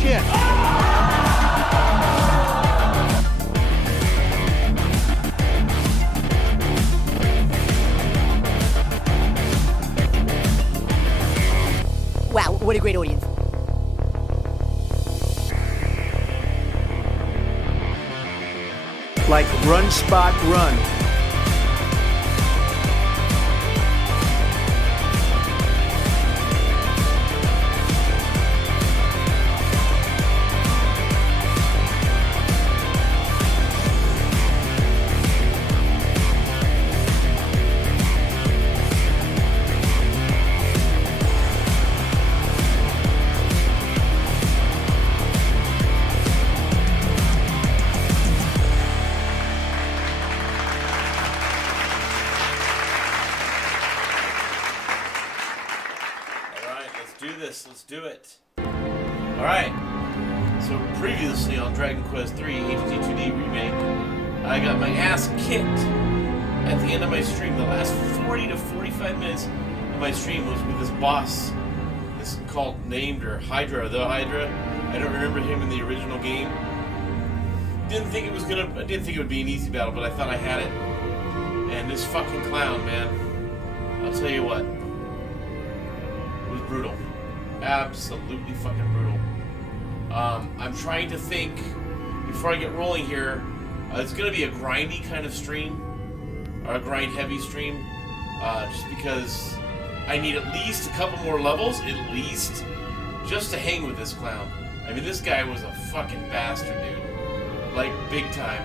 shit. Wow, what a great audience. Like run, spot, run. Let's do it. Alright. So previously on Dragon Quest III HD-2D Remake, I got my ass kicked at the end of my stream. The last 40 to 45 minutes of my stream was with this boss. This called named or Hydra, the Hydra. I don't remember him in the original game. I didn't think it would be an easy battle, but I thought I had it. And this fucking clown, man. I'll tell you what. It was brutal. Absolutely fucking brutal. I'm trying to think before I get rolling here. It's going to be a grindy kind of stream, or a grind heavy stream, just because I need at least a couple more levels, at least, just to hang with this clown. I mean, this guy was a fucking bastard, dude, like big time.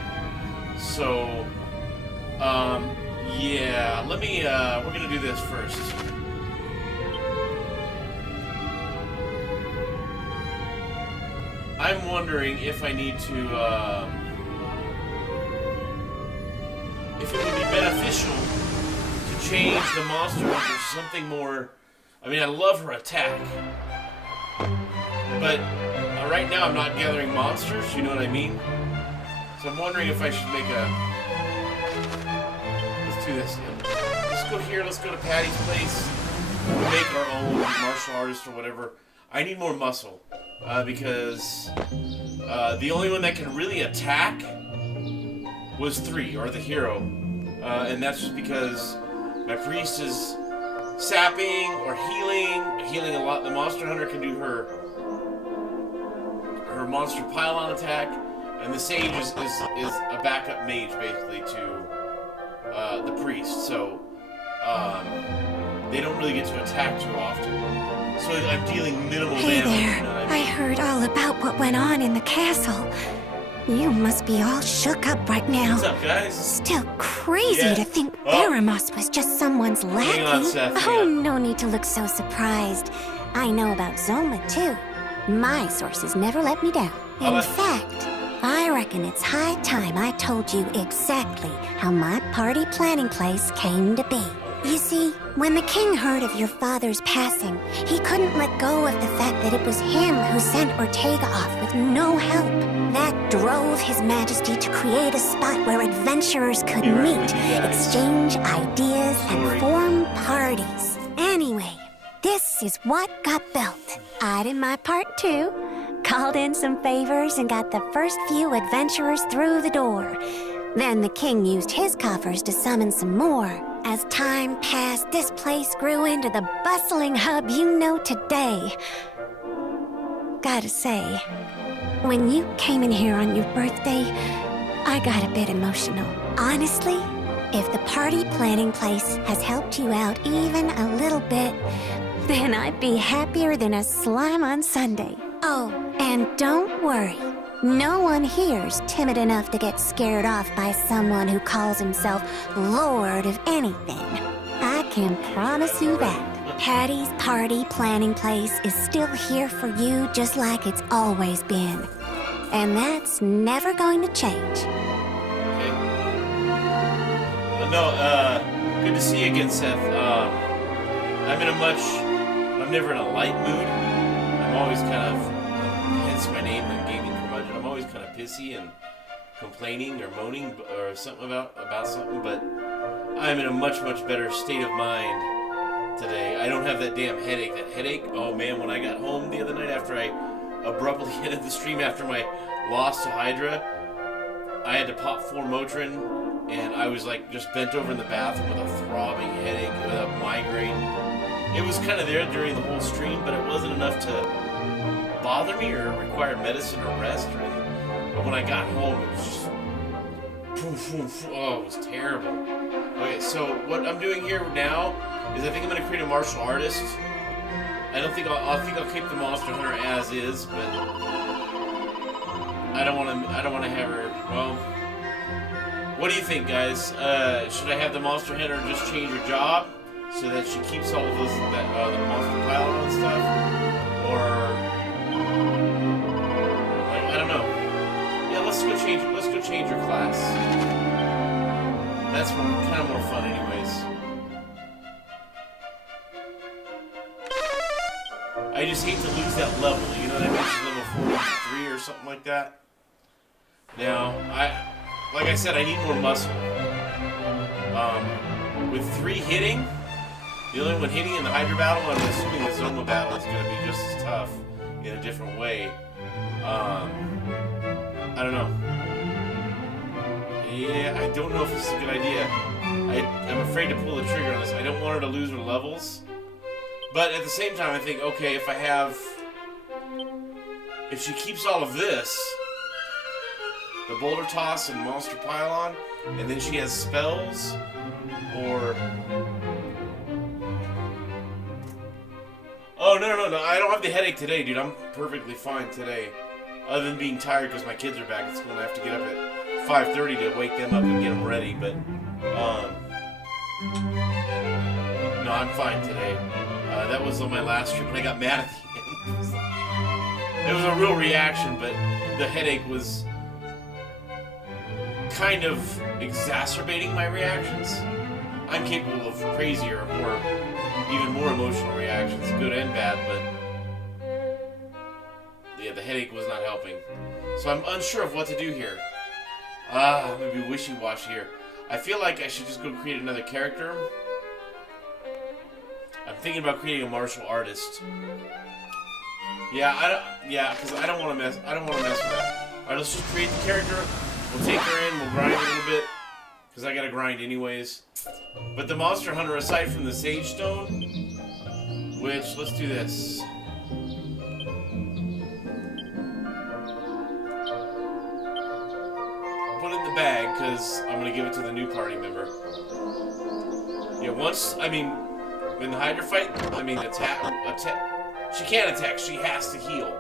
So, yeah, let me. We're gonna do this first. I'm wondering if I need to, if it would be beneficial to change the monster to something more. I mean, I love her attack, but right now I'm not gathering monsters, you know what I mean? So I'm wondering if I should make a. Let's do this. Let's go here, let's go to Patty's place. We'll make our own martial artist or whatever. I need more muscle. Because the only one that can really attack was 3, or the hero. And that's just because my priest is sapping or healing a lot. The monster hunter can do her monster pylon attack, and the sage is a backup mage basically to the priest. So they don't really get to attack too often. So I'm dealing minimal hey damage. There, you know what I I mean? heard all about what went on in the castle. You must be all shook up right now. What's up, guys? Still crazy Yeah. to think Oh. Theranos was just someone's lackey. Hang on, Seth, hang Oh, on. no need to look so surprised. I know about Zoma, too. My sources never let me down. In fact, I reckon it's high time I told you exactly how my party planning place came to be. You see, when the king heard of your father's passing, he couldn't let go of the fact that it was him who sent Ortega off with no help. That drove his majesty to create a spot where adventurers could meet, exchange ideas, and form parties. Anyway, this is what got built. I did my part too. Called in some favors and got the first few adventurers through the door. Then the king used his coffers to summon some more. As time passed, this place grew into the bustling hub you know today. Gotta say, when you came in here on your birthday, I got a bit emotional. Honestly, if the party planning place has helped you out even a little bit, then I'd be happier than a slime on Sunday. Oh, and don't worry. No one here's timid enough to get scared off by someone who calls himself Lord of anything. I can promise you that. Patty's party planning place is still here for you just like it's always been. And that's never going to change. Okay. Good to see you again, Seth. I'm never in a light mood. I'm always kind of, hence my name, the gaming curmudgeon. I'm always kind of pissy and complaining or moaning or something about something, but I'm in a much, much better state of mind today. I don't have that damn headache. That headache, oh man, when I got home the other night after I abruptly ended the stream after my loss to Hydra. I had to pop 4 Motrin, and I was like just bent over in the bathroom with a throbbing headache, with a migraine. It was kind of there during the whole stream, but it wasn't enough to bother me or require medicine or rest or anything. But when I got home, it was just oh, it was terrible. Okay, so what I'm doing here now is I think I'm going to create a martial artist. I think I'll keep the Monster Hunter as is, but I don't want to have her. Well, what do you think, guys? Should I have the Monster Hunter just change her job so that she keeps all of the monster pile and stuff, or like, I don't know. Yeah, let's go change her class. That's kind of more fun, anyways. I just hate to lose that level, you know what I mean? She's level 43 or something like that. Now, like I said, I need more muscle. With 3 hitting, the only one hitting in the Hydra battle, I'm assuming the Zoma battle is going to be just as tough in a different way. I don't know. Yeah, I don't know if this is a good idea. I'm afraid to pull the trigger on this. I don't want her to lose her levels. But at the same time, I think, okay, if she keeps all of this, the boulder toss and monster pylon, and then she has spells, or... Oh, no, I don't have the headache today, dude. I'm perfectly fine today. Other than being tired because my kids are back at school and I have to get up at 5:30 to wake them up and get them ready, but, no, I'm fine today. That was on my last trip and I got mad at the end. It was a real reaction, but the headache was kind of exacerbating my reactions. I'm capable of crazier, even more emotional reactions, good and bad, but yeah, the headache was not helping. So I'm unsure of what to do here. I'm gonna be wishy-washy here. I feel like I should just go create another character. I'm thinking about creating a martial artist. Because I don't want to mess. I don't want to mess with that. All right, let's just create the character. We'll take her in. We'll grind a little bit because I gotta grind anyways. But the Monster Hunter, aside from the Sage Stone, which let's do this. Put it in the bag because I'm gonna give it to the new party member. Yeah, in the Hydra fight, she can't attack, she has to heal.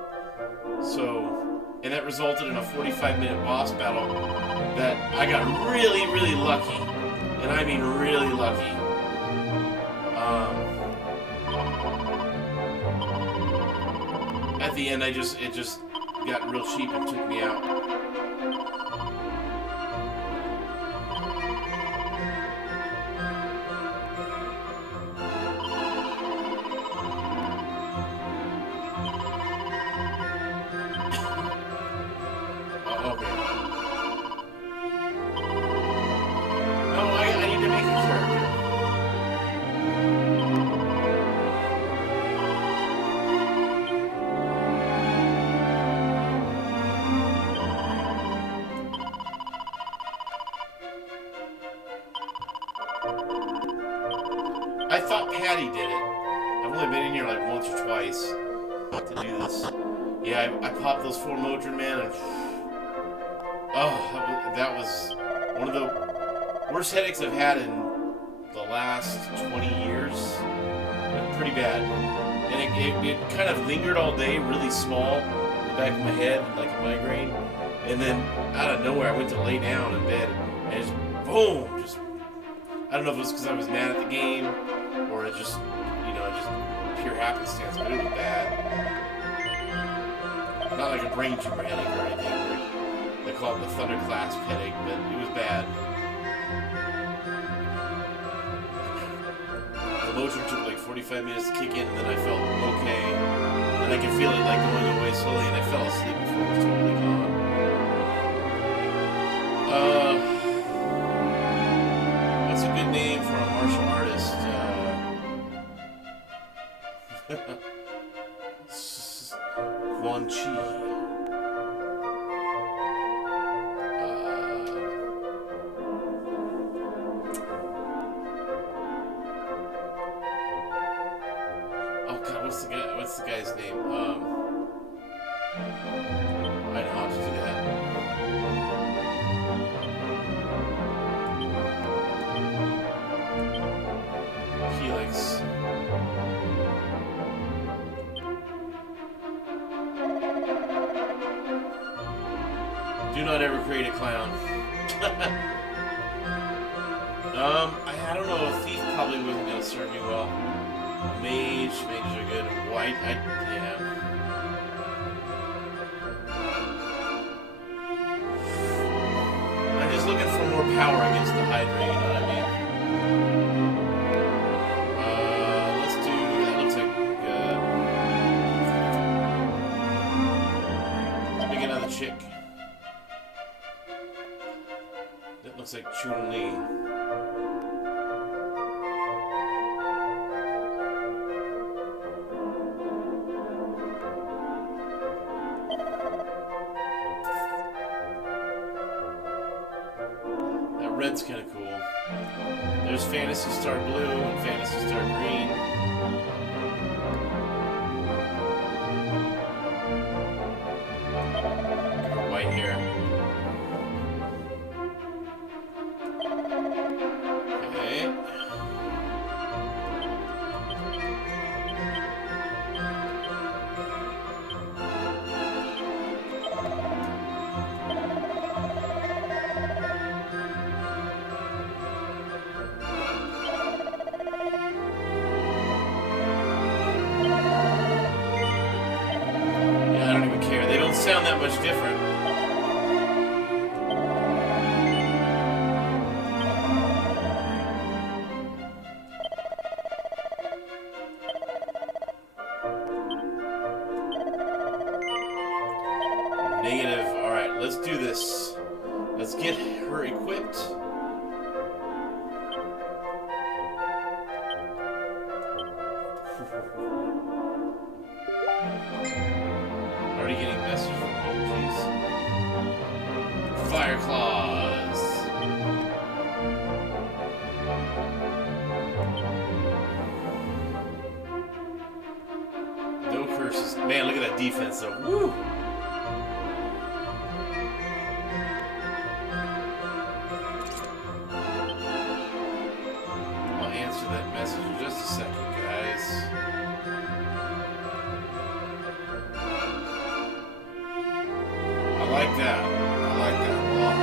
So, and that resulted in a 45-minute boss battle that I got really, really lucky. And I mean really lucky. At the end, it just got real cheap and took me out. I thought Patty did it. I've only been in here like once or twice to do this. Yeah, I popped those 4 Modron, man, and that was one of the worst headaches I've had in the last 20 years. Pretty bad. And it kind of lingered all day, really small, in the back of my head, like a migraine. And then out of nowhere, I went to lay down in bed, and just boom, I don't know if it was because I was mad at the game, or it just pure happenstance, but it was bad. Not like a brain tumor headache or anything. They call it the thunderclasp headache, but it was bad. The Motrin took like 45 minutes to kick in, and then I felt okay. And I could feel it like going away slowly, and I fell asleep before it was totally gone. What's a good name for a martial artist? Quan Chi. Do not ever create a clown. I don't know. A thief probably wasn't gonna serve me well. Mages are good. White, yeah. I'm just looking for more power against the Hydra. You know what I mean? Let's do. That looks like. Let's make another chick. That looks like Chun-Li. Red's kind of cool. There's Fantasy Star Blue and Fantasy Star Green. Or white here. Okay. Sound that much different. Negative. All right, let's do this. Let's get her equipped. Already getting messages from emojis. Fire claws. No curses. Man, look at that defense though. Woo! I'll answer that message in just a second, guys. I like that a lot.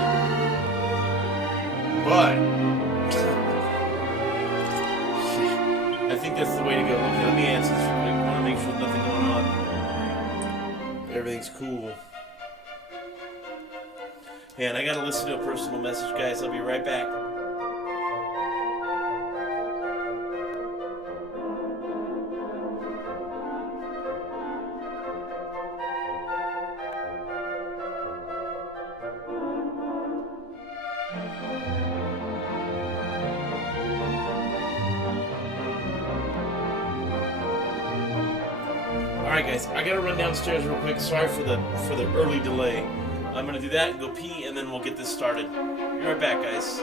But I think that's the way to go. Okay, let me answer this real quick. I want to make sure there's nothing going on. Everything's cool. Man, I gotta listen to a personal message, guys. I'll be right back. Alright guys, I gotta run downstairs real quick. Sorry for the early delay. I'm gonna do that and go pee and then we'll get this started. Be right back, guys.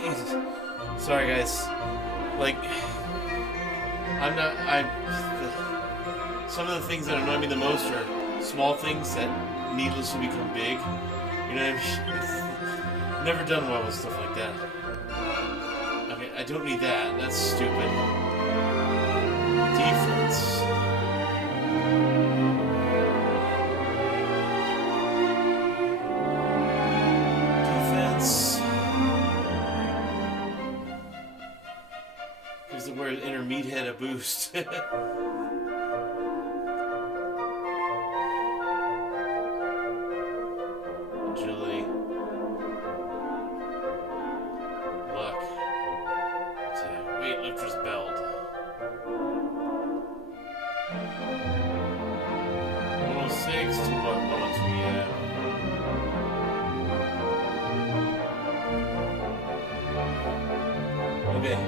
Jesus. Sorry, guys. Like, some of the things that annoy me the most are small things that needlessly become big. You know what I mean? Never done well with stuff like that. Okay, I don't need that. That's stupid. Defense. Because the word inner meathead a boost. Agility. Luck. Weightlifter's belt. 106 to what bonus we have. Okay.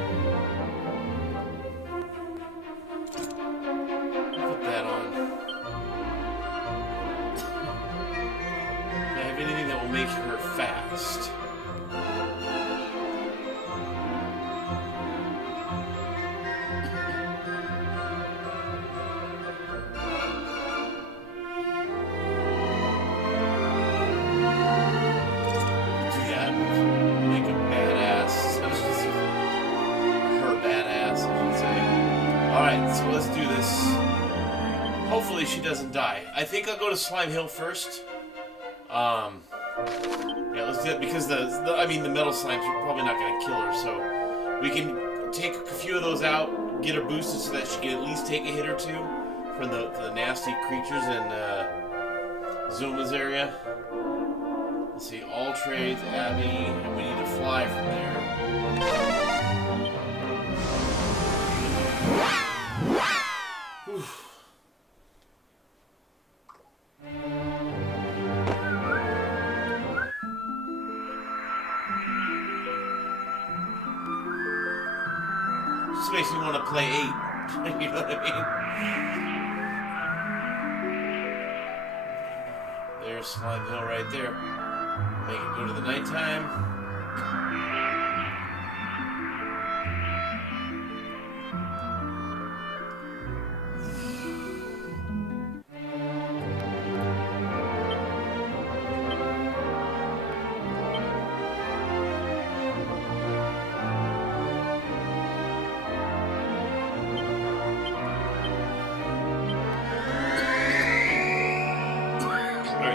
Put that on. Do I have anything that will make her fast? So let's do this. Hopefully she doesn't die. I think I'll go to Slime Hill first. Yeah, let's do it because the metal slimes are probably not going to kill her. So we can take a few of those out, get her boosted so that she can at least take a hit or two from the nasty creatures in Zoma's area. Let's see, all trades, Abby, and we need to fly from there. Whew. Just makes me want to play 8. You know what I mean? There's Slime Hill right there. Make it go to the nighttime.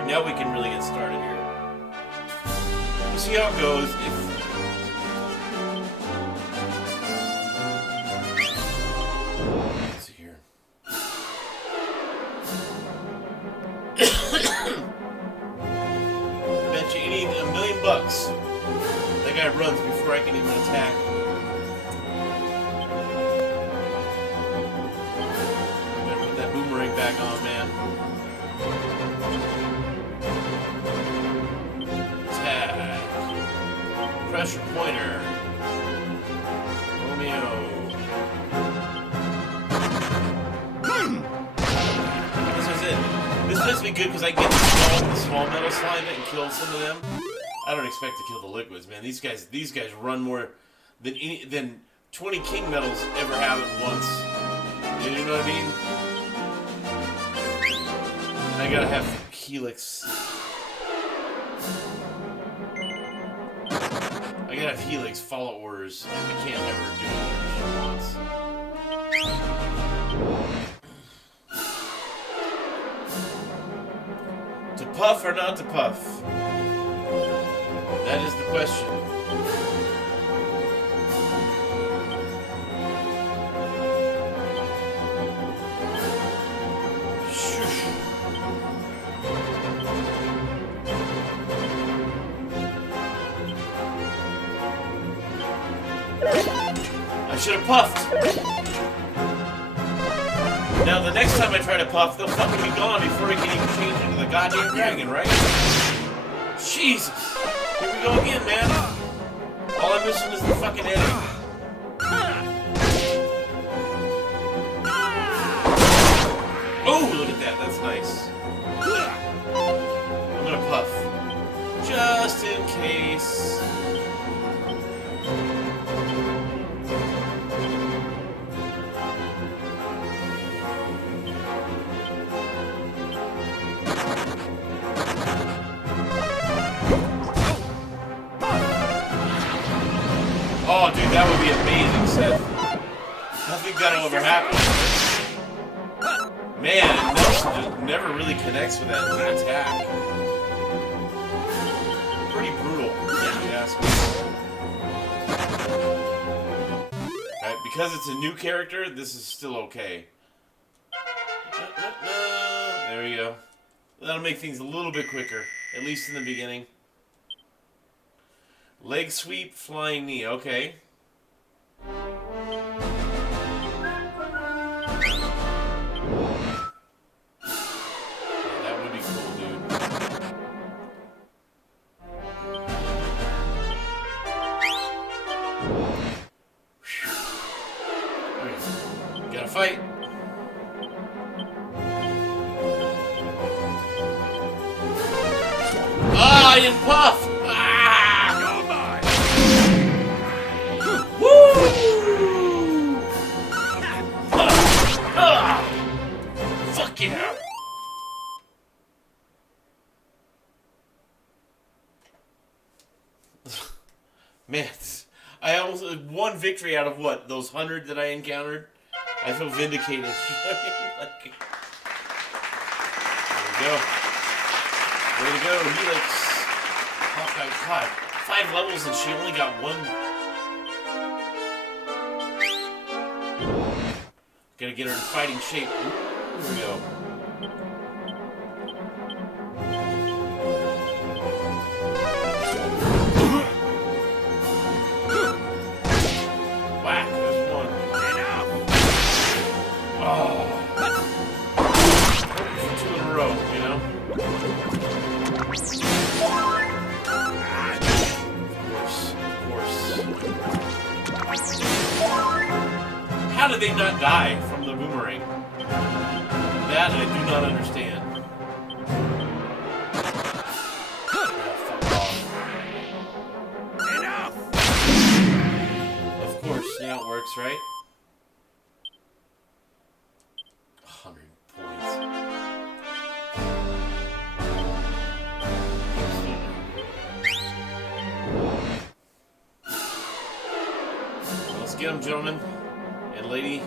Now we can really get started here. We'll see how it goes. Let's see here. Bet you need $1 million. That guy runs before I can even attack. Better put that boomerang back on, man. Pressure pointer. Romeo. This is it. This must be good because I get the small metal slime and kill some of them. I don't expect to kill the liquids, man. These guys run more than 20 King medals ever have at once. You know what I mean? I gotta have Helix. I gotta have Helix follow orders. I can't ever do it once. To puff or not to puff? That is the question. I should have puffed. Now the next time I try to puff, they'll fucking be gone before I can even change into the goddamn dragon, right? Jesus. Here we go again, man. All I'm missing is the fucking heading. Oh, look at that. That's nice. I'm gonna puff. Just in case. Oh, dude, that would be amazing, Seth. Nothing that'll ever happen. Man, Nelson just never really connects with that attack. Pretty brutal, if you ask me. Alright, because it's a new character, this is still okay. There we go. That'll make things a little bit quicker, at least in the beginning. Leg sweep, flying knee, okay. That would be cool, dude. Okay. Gotta fight. Ah, I didn't puff! Fuck yeah! Man, I almost one victory out of what? Those 100 that I encountered? I feel vindicated. Like, there we go. Way to go, Helix. Hawkeye, God, 5 levels and she only got 1. Gotta get her in fighting shape. Here we go. Whack, there's 1. Oh. 2 in a row, you know? Of course. How did they not die from the boomerang? That I do not understand. Enough! Of course, now it works, right? 100 points. Let's get them, gentlemen and lady.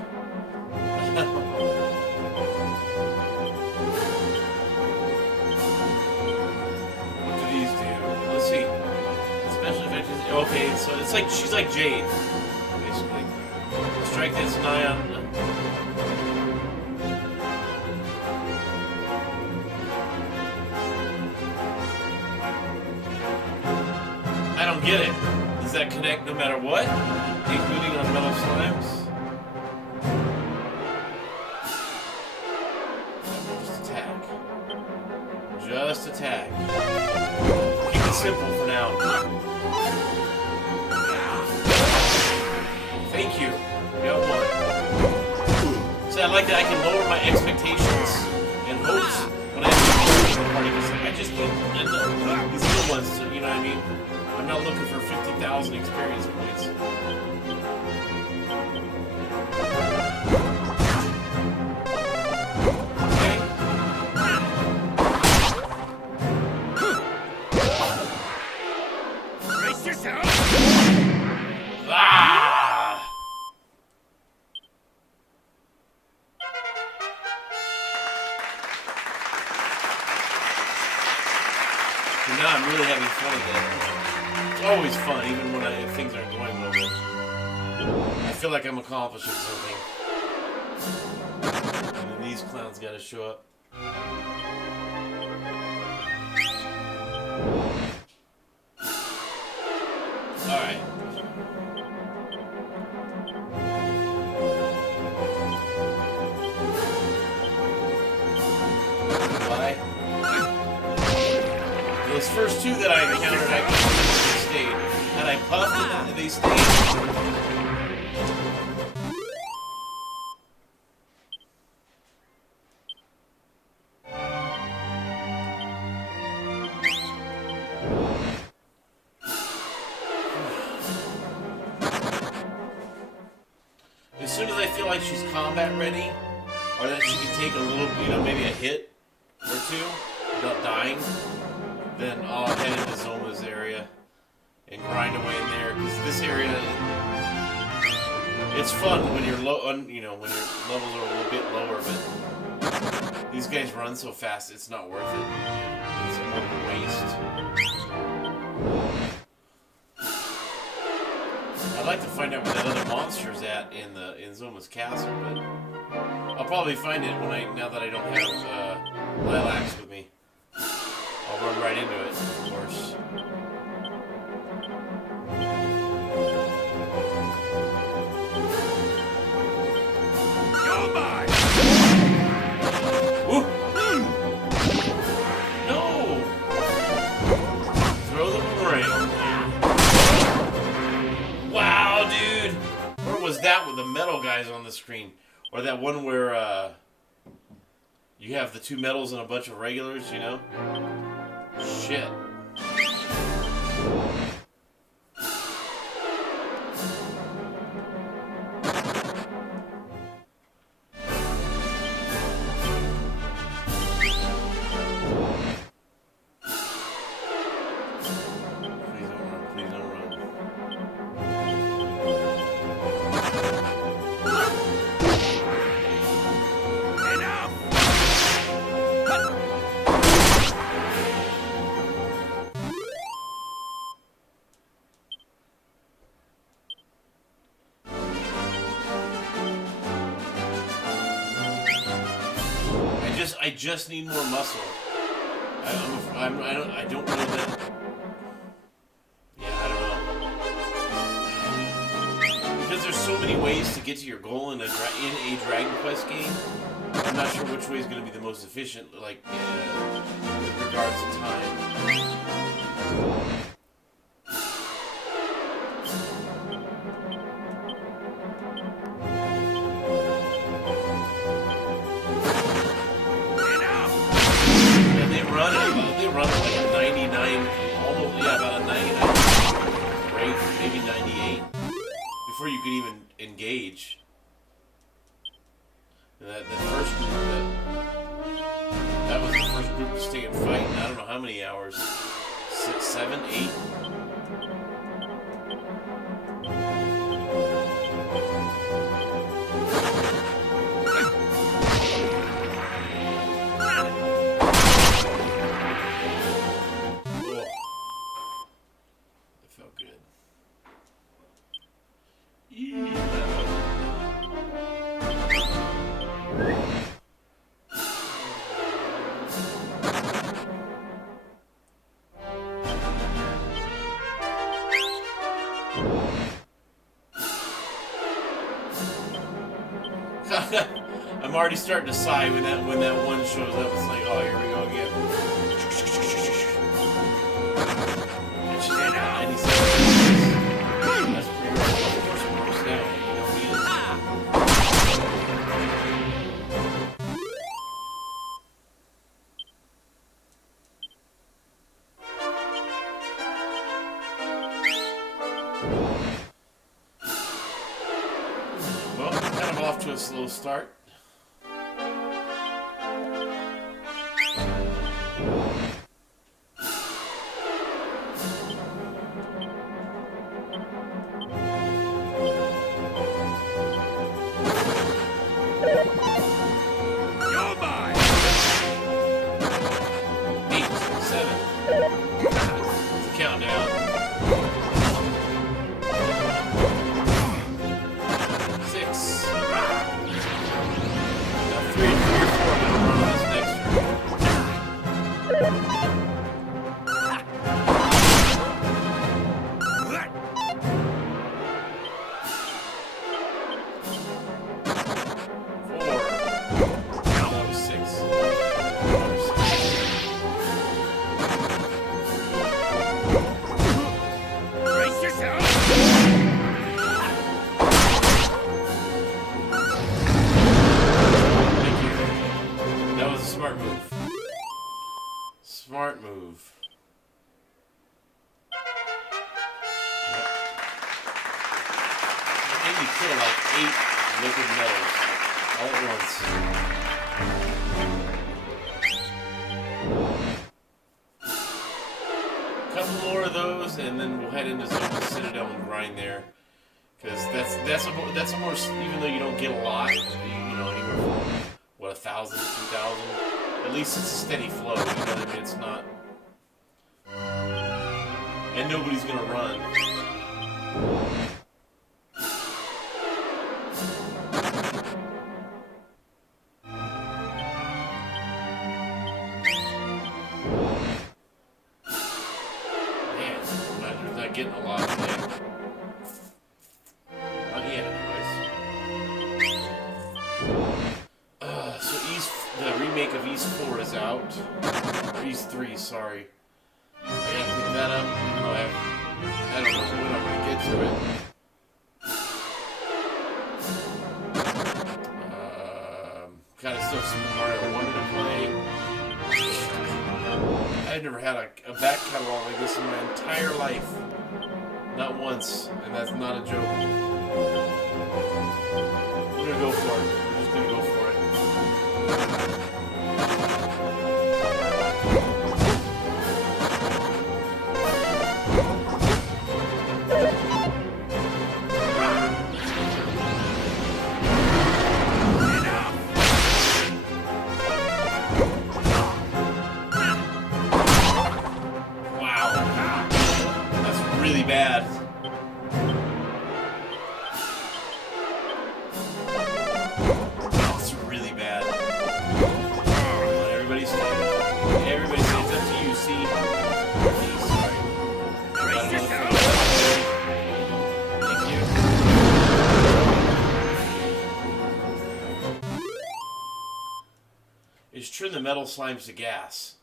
What do these do? Let's see. Special effects. Okay, so it's like she's like Jade, basically. Strike that's an eye on. I don't get it. Does that connect no matter what? Including on metal slimes? Just attack. Keep it simple for now. Thank you. Got 1. So I like that I can lower my expectations and hopes when I have to the party because I just need these little ones, so, you know what I mean? I'm not looking for 50,000 experience points. Now I'm really having fun with it. It's always fun, even when things aren't going well. I feel like I'm accomplishing something. And then these clowns gotta show up. Alright. Bye. Those first 2 that I encountered, I stayed. Had I puffed and they stayed. As soon as I feel like she's combat ready, or that she can take a little, maybe a hit or 2 without dying, then I'll head into Zoma's area and grind away in there, because this area It's fun when you're low, you know, when your levels are a little bit lower, but these guys run so fast, it's not worth it. It's a waste. I'd like to find out where that other monster's at in Zoma's castle, but I'll probably find it now that I don't have Lilacs with me. I'll run right into it, of course. Ooh. No! Throw the boomerang. Wow, dude! Or was that with the metal guys on the screen? Or that one where you have the 2 metals and a bunch of regulars, you know? Shit. I just need more muscle. I don't know that. Yeah, I don't know. Because there's so many ways to get to your goal in a Dragon Quest game. I'm not sure which way is going to be the most efficient, like with regards to time. They run at like a 99, almost, yeah, about a 99 rate, maybe 98, before you could even engage. And that first group, that was the first group to stay and fight, and I don't know how many hours, 6, 7, 8? I'm already starting to sigh when that one shows up. It's like, oh, here we go again. And she's like, 97. That's pretty rough. Of course, I'm grossed out. You know me. Well, kind of off to a slow start. Smart move. Yep. That made me kill like 8 liquid metals all at once. Couple more of those, and then we'll head into Zoma Citadel and grind there. Because that's a more, even though you don't get a lot, you know, anywhere from, what, 1,000 to 2,000, at least it's a steady flow, you know what I mean? It's not, and nobody's gonna run. Man, I'm not getting a lot today. So the remake of East 4 is out. Or East 3, sorry. I gotta pick that up, even though I don't know when I'm gonna get to it. God, I still have some Mario Wonder to play. I've never had a back catalog like this in my entire life. Not once, and that's not a joke. We're gonna go for it. We're just gonna go for it. Wow. That's really bad. Everybody stands up to you, see? Please, sorry. Thank you. It's trim the metal slimes to gas.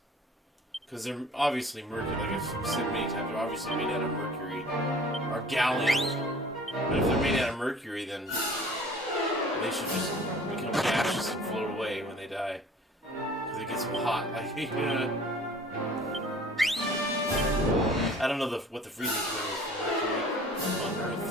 Because they're obviously mercury, like I've said many times, they're obviously made out of mercury. Or gallium. But if they're made out of mercury, then they should just become gaseous and float away when they die. Because it gets them hot. Like, I don't know what the freezing point is for mercury on Earth.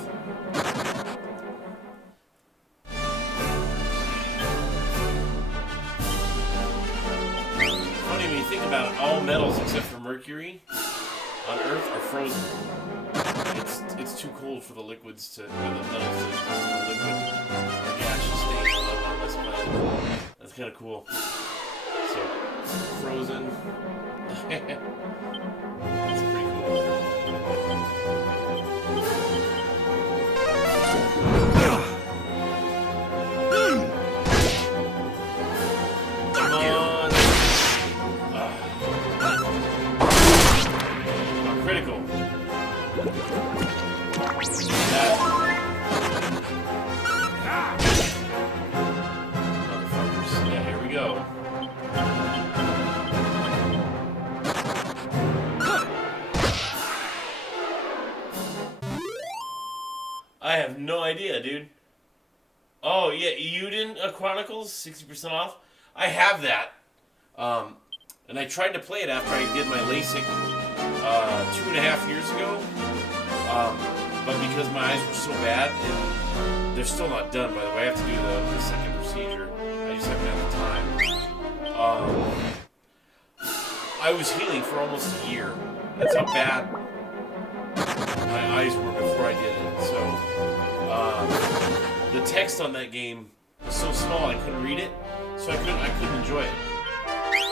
Funny when you think about it, all metals except for mercury on Earth are frozen. It's too cold for the liquids to, or the metals to exist in the liquid or gaseous state on this planet. That's kind of cool. So, frozen. That's pretty cool. Come on. Critical. Motherfuckers. Yeah, here we go. I have no idea, dude. Oh, yeah, Uden Chronicles, 60% off. I have that. And I tried to play it after I did my LASIK 2.5 years ago. But because my eyes were so bad, and they're still not done, by the way. I have to do the second procedure. I just haven't had the time. I was healing for almost a year. That's how bad my eyes were before I did it. So, the text on that game was so small I couldn't read it, so I couldn't enjoy it.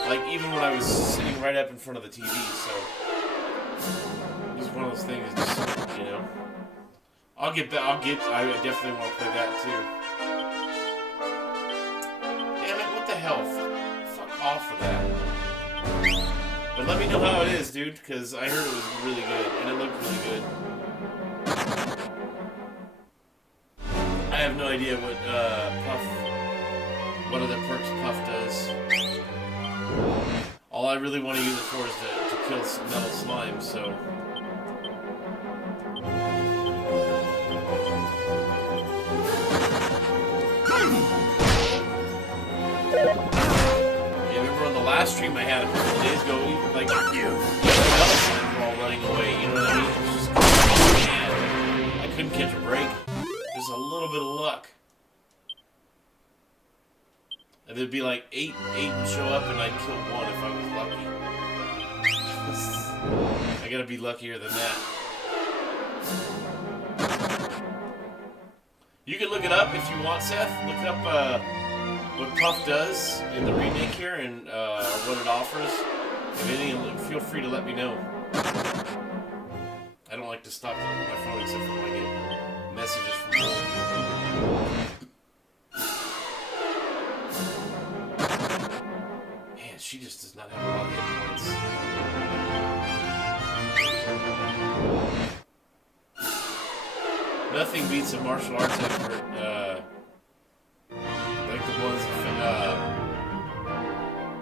Like, even when I was sitting right up in front of the TV, so it was one of those things, just, you know. I definitely want to play that too. Damn it, what the hell? Fuck off with that. But let me know how it is, dude, because I heard it was really good, and it looked really good. I have no idea what other perks Puff does. All I really want to use it for is to kill some metal slime, so... Yeah, remember on the last stream I had a couple of days ago, like, the metal slimes were all running away, you know what I mean? It was just man, I couldn't catch a break. Just a little bit of luck. And there'd be like 8 would show up and I'd kill 1 if I was lucky. I gotta be luckier than that. You can look it up if you want, Seth. Look up what Puff does in the remake here and what it offers. If any, feel free to let me know. I don't like to stop my phone except for when I get messages from man, she just does not have a lot of hit points. Nothing beats a martial arts expert like the ones in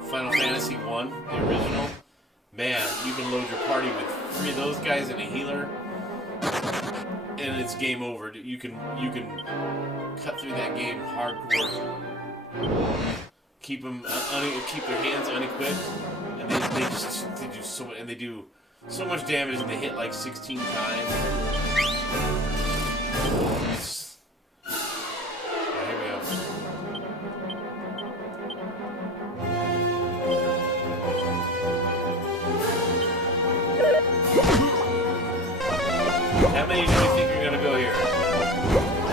Final Fantasy 1, the original. Man, you can load your party with 3 of those guys and a healer, and it's game over. You can cut through that game hardcore. Keep them keep their hands unequipped, and they do so much, and they do so much damage, and they hit like 16 times. Here we go. How many do you think are gonna go here? I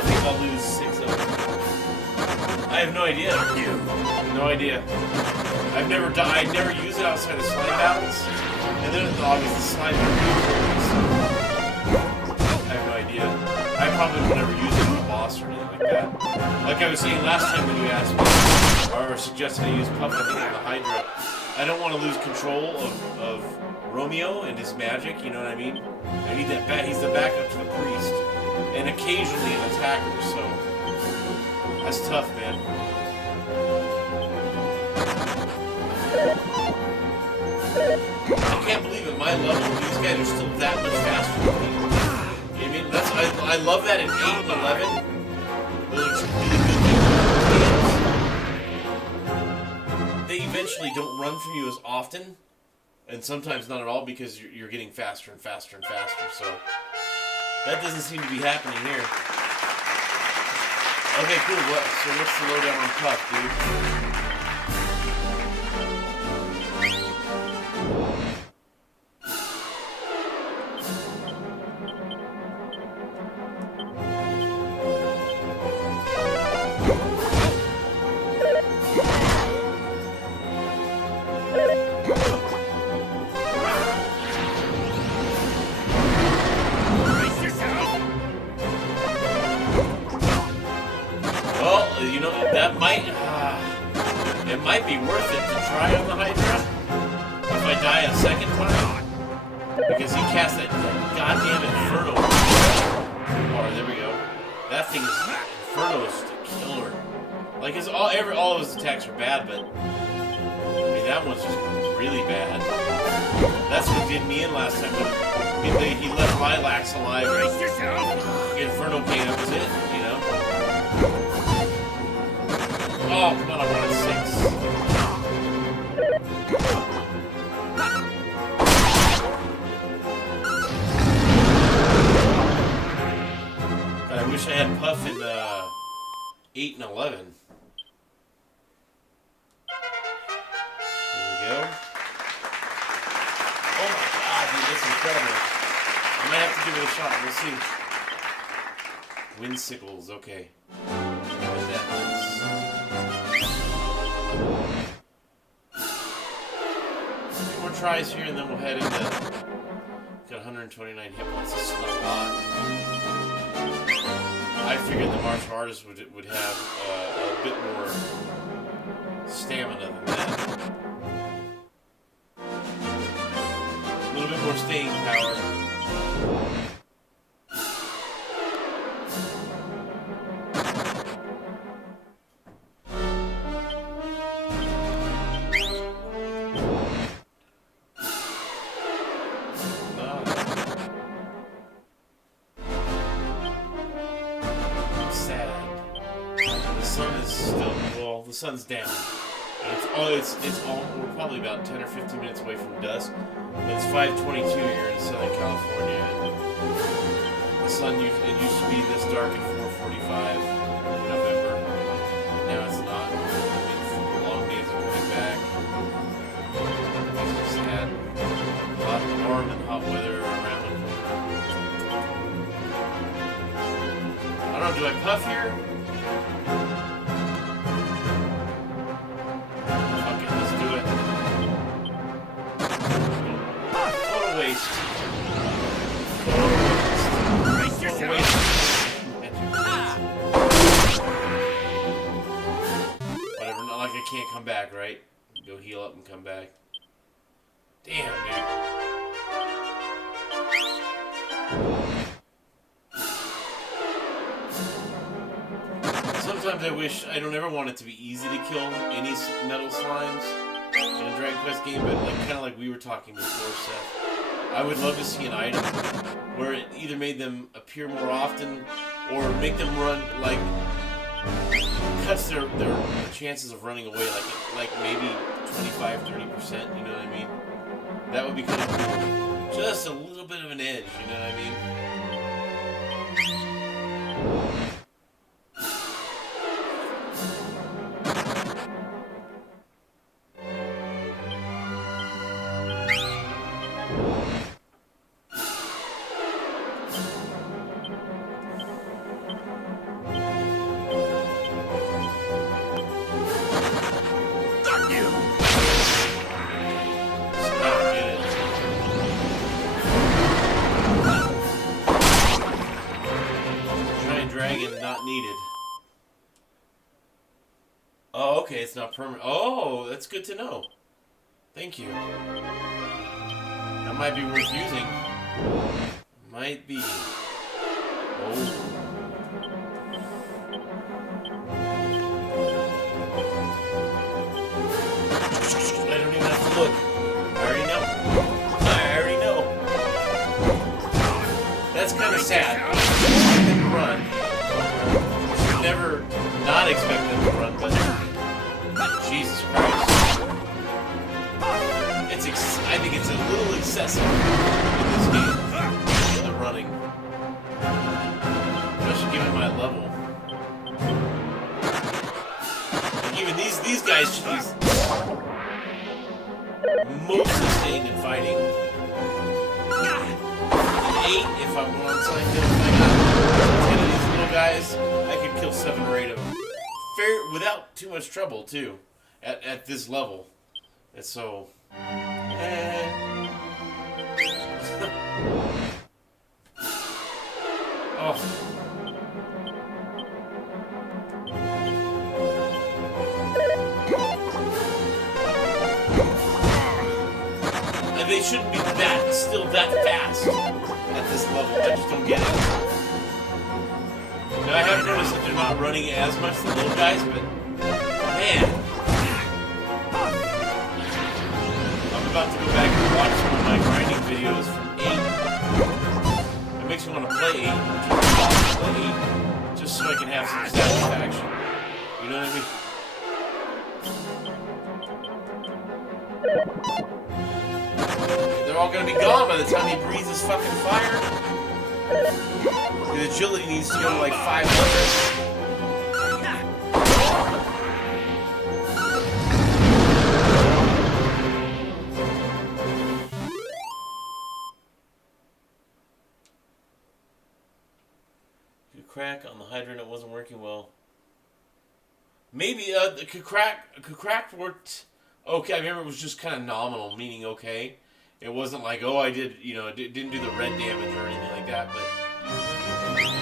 think I'll lose 6 of them. I have no idea. No idea. I never use it outside of slime battles, and then obviously the slime. I have no idea. I probably will never use it on a boss or anything like that. Like I was saying last time when you asked me, or suggested I use Puff, I think on the Hydra. I don't want to lose control of Romeo and his magic, you know what I mean? I need that he's the backup to the priest, and occasionally an attacker, so that's tough, man. I can't believe at my level these guys are still that much faster than me. You know what I mean? I love that in 8 and 11. Those are really good things. They eventually don't run from you as often, and sometimes not at all because you're getting faster and faster and faster. So that doesn't seem to be happening here. Okay, cool. So what's the lowdown on Puff, dude? It might be worth it to try on the Hydra if I die a second time, because he cast that goddamn Inferno. Oh, there we go. That thing is Inferno is just a killer. Like all of his attacks are bad, but I mean that one's just really bad. That's what did me in last time. When he left Lilacs alive. Inferno came, that was it, you know. Oh, come on, I wanted 6. I wish I had Puff in 8 and 11. There we go. Oh my god, dude, that's incredible. I might have to give it a shot. We'll see. Windsickles, okay. What that means. Tries here, and then we'll head into. Got 129 hit points. This is not a lot. I figured the martial artist would have a bit more stamina than that. A little bit more staying power. The sun's down. We're probably about 10 or 15 minutes away from dusk. But it's 5:22 here in Southern California. And the sun it used to be this dark at 4:45 in November. Now it's not. The long days are coming back. It's sad. A lot of warm and hot weather around the corner. I don't know. don't know, do I puff here? Fuck it, let's do it. Total waste. Total waste. Whatever, not like I can't come back, right? Go heal up and come back. Damn, dude. Sometimes I wish, I don't ever want it to be easy to kill any metal slimes in a Dragon Quest game, but like kind of like we were talking before, Seth. I would love to see an item where it either made them appear more often or make them run, like, cuts their chances of running away, like maybe 25-30%, you know what I mean? That would be kind of cool. Just a little bit of an edge, you know what I mean? Oh, okay, it's not permanent. Oh, that's good to know. Thank you. That might be worth using. Might be. Oh. I don't even have to look. I already know. I already know. That's kind of sad. Expect them to run. Should never not expect them to run, but Jesus Christ. I think it's a little excessive in this game. The running. Especially given my level. Like even these guys should be mostly staying and fighting. 8 if I'm on something. If I got 10 of these little guys, I could kill 7 or 8 of them. Without too much trouble too, at this level. And so oh. And they shouldn't be still that fast at this level. I just don't get it. Now, I have noticed that they're not running as much, the little guys, but man. I'm about to go back and watch some of my grinding videos from 8. It makes me want to play 8, just so I can have some satisfaction. You know what I mean? They're all going to be gone by the time he breathes his fucking fire. The agility needs to go to like 500. Crack on the Hydra and it wasn't working well. Maybe the crack worked okay. I remember it was just kind of nominal, meaning okay. It wasn't like, oh, I did, you know, didn't do the red damage or anything like that, but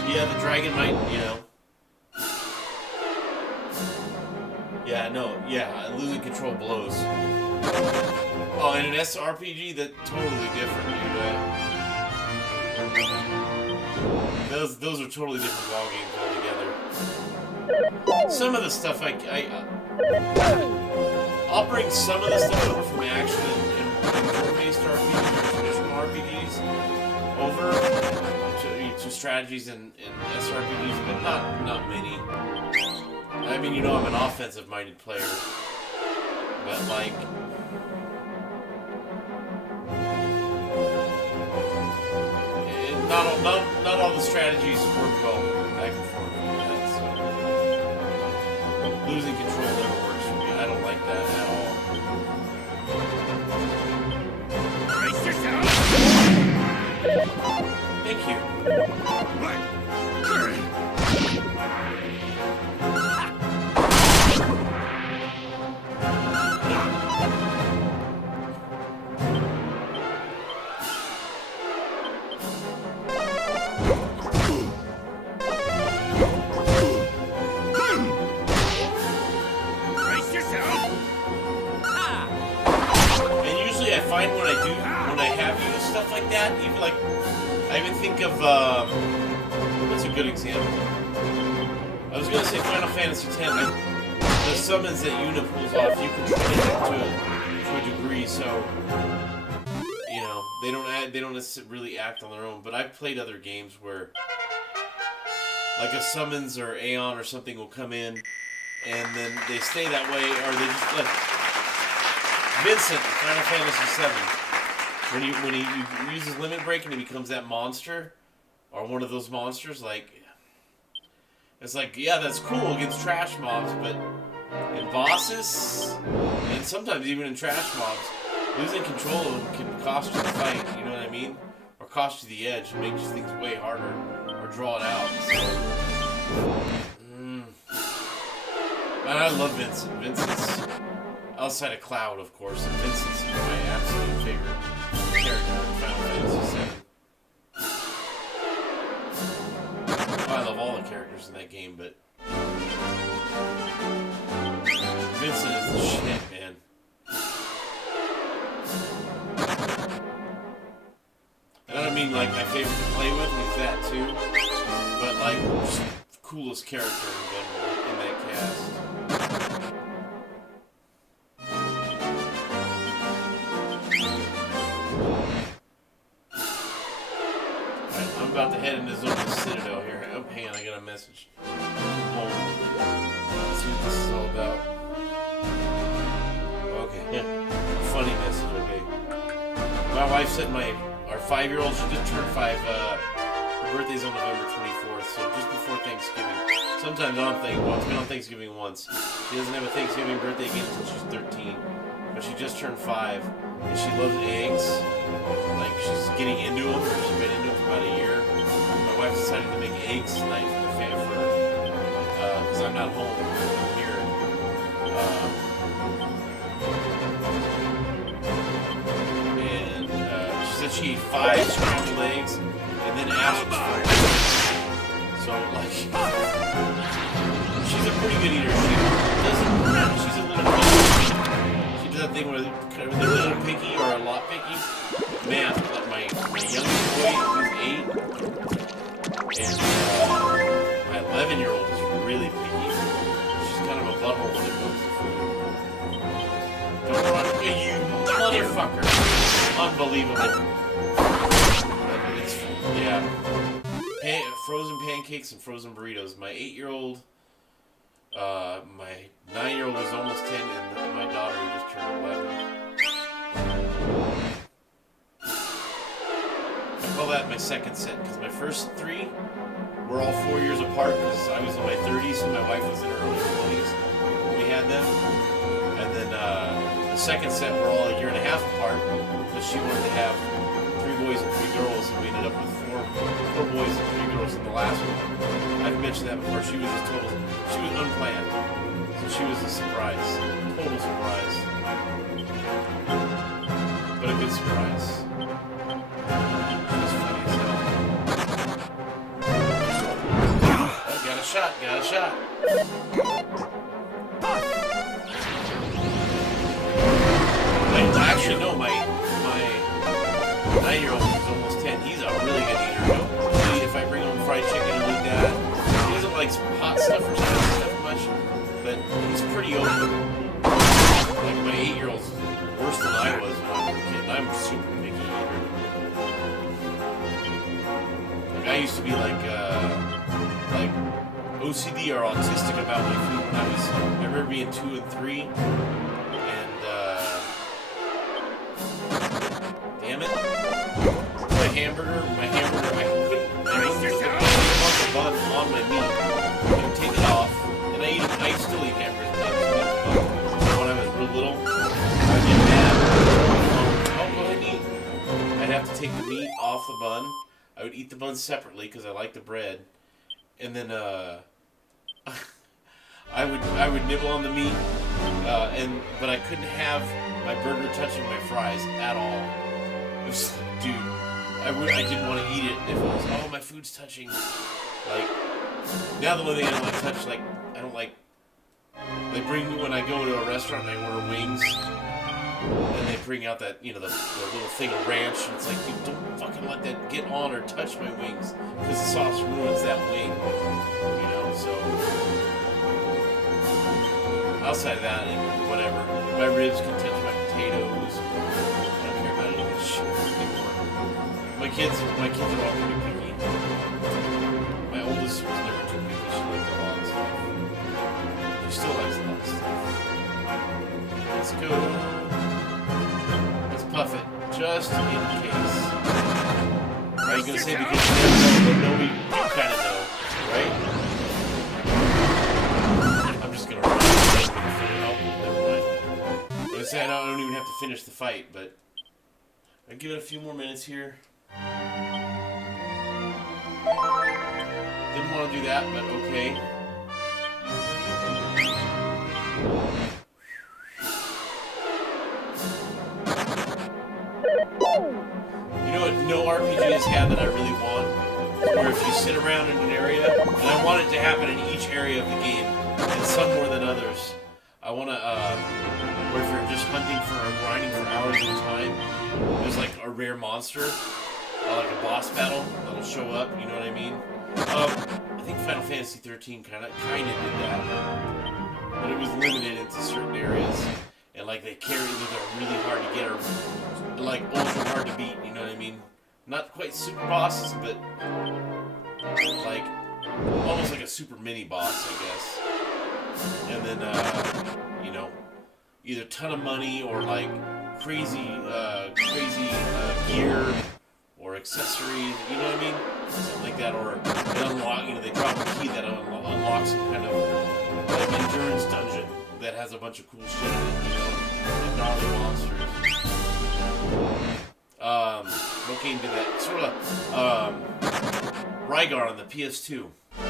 yeah, the dragon might, you know. Yeah, no, yeah, losing control blows. Oh, and an SRPG, that's totally different, dude. Those are totally different ball games altogether. Some of the stuff I'll bring some of the stuff over from action and turn-based RPGs or traditional RPGs over to strategies and SRPGs, but not many. I mean, you know, I'm an offensive-minded player, but like. Not all the strategies work well back and forth like that, so losing control never works for me. I don't like that at all. Brace yourself! Thank you. of what's a good example? I was gonna say Final Fantasy X. The summons that Yuna pulls off, you control them to a degree, so you know they don't necessarily really act on their own. But I've played other games where, like a summons or Aeon or something will come in, and then they stay that way, or they just like Vincent, Final Fantasy VII. When he uses Limit Break and he becomes that monster, or one of those monsters, like it's like, yeah, that's cool against trash mobs, but in bosses, and sometimes even in trash mobs, losing control of them can cost you the fight, you know what I mean? Or cost you the edge, make things way harder, or draw it out. So, And I love Vincent. Vincent's, outside of Cloud, of course, and Vincent's my absolute favorite character in Final Fantasy VII. I love all the characters in that game, but Vincent is the shit, man. And I don't mean like my favorite to play with, he's that too, but like just coolest character in general in that cast. Alright, I'm about to head into Zoma Citadel here. Oh, hang on, I got a message. Home. Let's see what this is all about. Okay, yeah. A funny message, okay. My wife said our 5-year-old, she just turned 5, her birthday's on November 24th, so just before Thanksgiving. Sometimes on Thanksgiving, well, it's been on Thanksgiving once. She doesn't have a Thanksgiving birthday again until she's 13. But she just turned 5, and she loves eggs. Like, she's getting into them. She's been into them for about a year. My wife decided to make eggs tonight for the family, because I'm not home. I'm here. She said she ate 5 scrambled eggs, and then asked for it. So, like, she's a pretty good eater. She's a little picky. She does that thing where they're a little picky or a lot picky. Man, like my youngest boy, who's 8, and my 11-year-old is really picky. She's kind of a butthole when it comes to food. Don't run, you motherfucker. Unbelievable. Yeah. Frozen pancakes and frozen burritos. My 8-year-old, my 9-year-old is almost 10, and my daughter who just turned 11. I call that my second set, because my first 3 were all 4 years apart, because I was in my 30s and my wife was in her early 20s when we had them. And then the second set were all a year and a half apart, because she wanted to have 3 boys and 3 girls, and we ended up with 4 boys and 3 girls in the last one. I've mentioned that before. She was unplanned. So she was a surprise. Total surprise. But a good surprise. She was funny as hell. Oh, got a shot. Actually, no, my 9-year-old is almost 10. He's a really good eater. If I bring home fried chicken and eat that, he doesn't like hot stuff or spicy stuff much, but he's pretty open. Like my 8-year-old's worse than I was when I was a kid. I'm a super picky eater. Like I used to be like OCD or autistic about my food when I remember being 2 and 3, and damn it. My hamburger, I couldn't put the bun on my meat. I would take it off, and I still eat hamburgers, but when I was real little, I'd get mad. I'd have to take the meat off the bun. I would eat the bun separately, because I like the bread. And then, I would nibble on the meat, but I couldn't have my burger touching my fries at all. It was like, dude, I didn't want to eat it if it was, oh, my food's touching. Like, now the only thing I don't like touch, like, I don't like, they bring me when I go to a restaurant and I order wings, And they bring out that, the little thing of ranch, and it's like, dude, don't fucking let that get on or touch my wings, because the sauce ruins that wing, so... Outside of that, whatever. My ribs can touch my potatoes. I don't care about any of this shit anymore. My kids are all pretty picky. My oldest was never too picky. She liked a lot of stuff. She still likes a lot of stuff. Let's go. Let's puff it, just in case. Are you gonna say because you never know, but no, we kind of know, right? I'm just gonna run. I don't even have to finish the fight, but I'll give it a few more minutes here. Didn't want to do that, but okay. You know what no RPG has had that I really want? Where if you sit around in an area, and I want it to happen in each area of the game, and some more than others. I want to, where if you're just hunting for or grinding for hours at a time, there's like a rare monster, like a boss battle that'll show up, you know what I mean? I think Final Fantasy 13 kind of did that, but it was limited into certain areas, and like they carry that are really hard to get or like ultra hard to beat, you know what I mean? Not quite super bosses, but like almost like a super mini boss, I guess. And then, either ton of money or like crazy gear or accessories, you know what I mean? Something like that, or they unlock, they drop a key that unlocks some kind of like endurance dungeon that has a bunch of cool shit in it, and gnarly monsters. What game did that? Sort of, Rygar on the PS2. I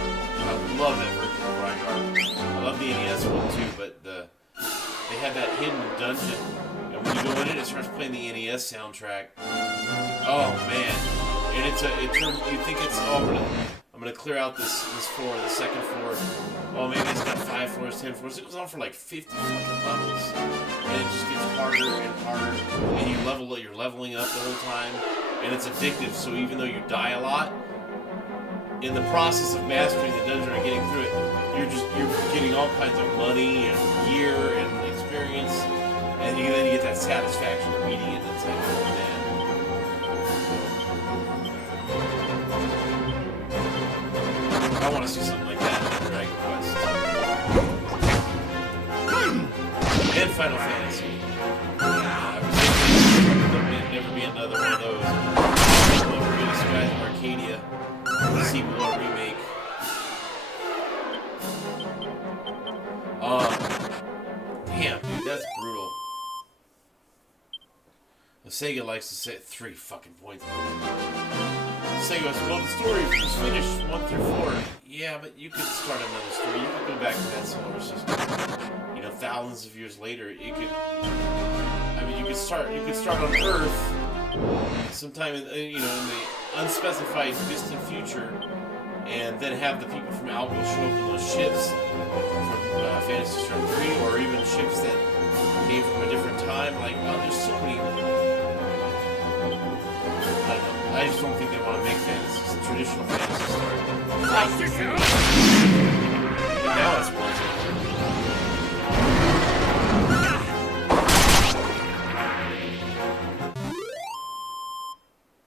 love that version of Rygar. I love the NES one too, but they had that hidden dungeon, and when you go in it starts playing the NES soundtrack. Oh man! And you think it's I'm gonna clear out this floor, the second floor. Oh, maybe it's got 5 floors, 10 floors. It goes on for like 50 fucking levels, and it just gets harder and harder. And you're leveling up the whole time, and it's addictive. So even though you die a lot, in the process of mastering the dungeon or getting through it, you're getting all kinds of money and gear and experience, and then you get that satisfaction of beating it. That's like, oh man. I want to see something like that in Dragon Quest. And Final Fantasy. There'll never be another one of those. Over in Skies of Arcadia. Sequel or remake. Damn, dude, that's brutal. Sega likes to say 3 fucking points. Sega goes, well, the story is finished 1 through 4. Yeah, but you could start another story. You could go back to that solar system. Thousands of years later, you could start on Earth sometime in the unspecified distant future, and then have the people from Alpha show up in those ships from Phantasy Star 3, or even ships that came from a different time. Like, well, there's so many. I don't know. I just don't think they want to make fantasy, traditional Phantasy Star. And now it's one.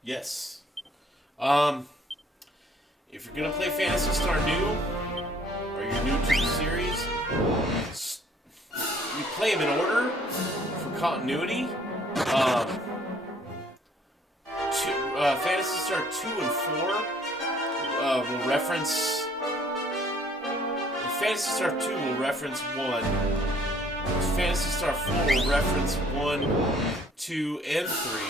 Yes. If you're gonna play Phantasy Star New, or you're new to the series, you play them in order for continuity. Phantasy Star 2 and 4 will reference. Phantasy Star 2 will reference 1. Phantasy Star 4 will reference 1, 2, and 3.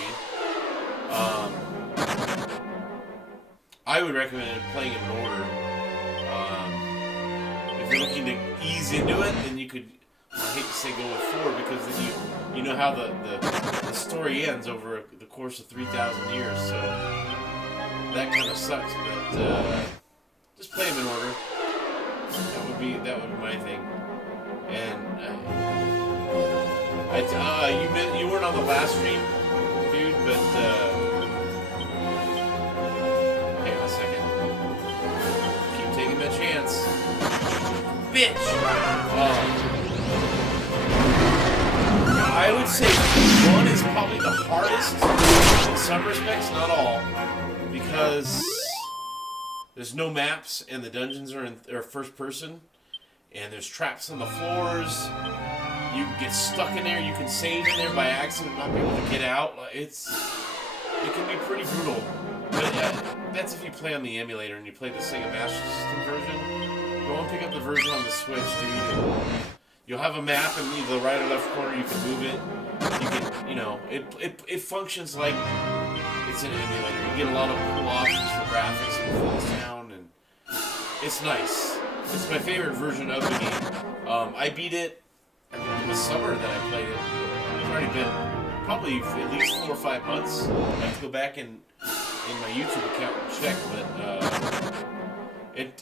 I would recommend playing them in order. If you're looking to ease into it, then you could, I hate to say go with 4, because then you know how the story ends over the course of 3,000 years, so that kind of sucks, but just play them in order. That would be my thing. And You weren't on the last stream, dude, but hang on a second. Keep taking that chance, bitch. I would say 1 is probably the hardest in some respects, not all, because there's no maps and the dungeons are first person, and there's traps on the floors. You can get stuck in there. You can save in there by accident, not be able to get out. It can be pretty brutal. But that's if you play on the emulator and you play the Sega Master System version. Go and pick up the version on the Switch, dude. And you'll have a map in either the right or left corner. You can move it. You can, you know, it functions like it's an emulator. You get a lot of cool options for graphics and full sound, and it's nice. It's my favorite version of the game. I beat it. It was summer that I played it. It's already been probably at least 4 or 5 months. I have to go back in my YouTube account and check, but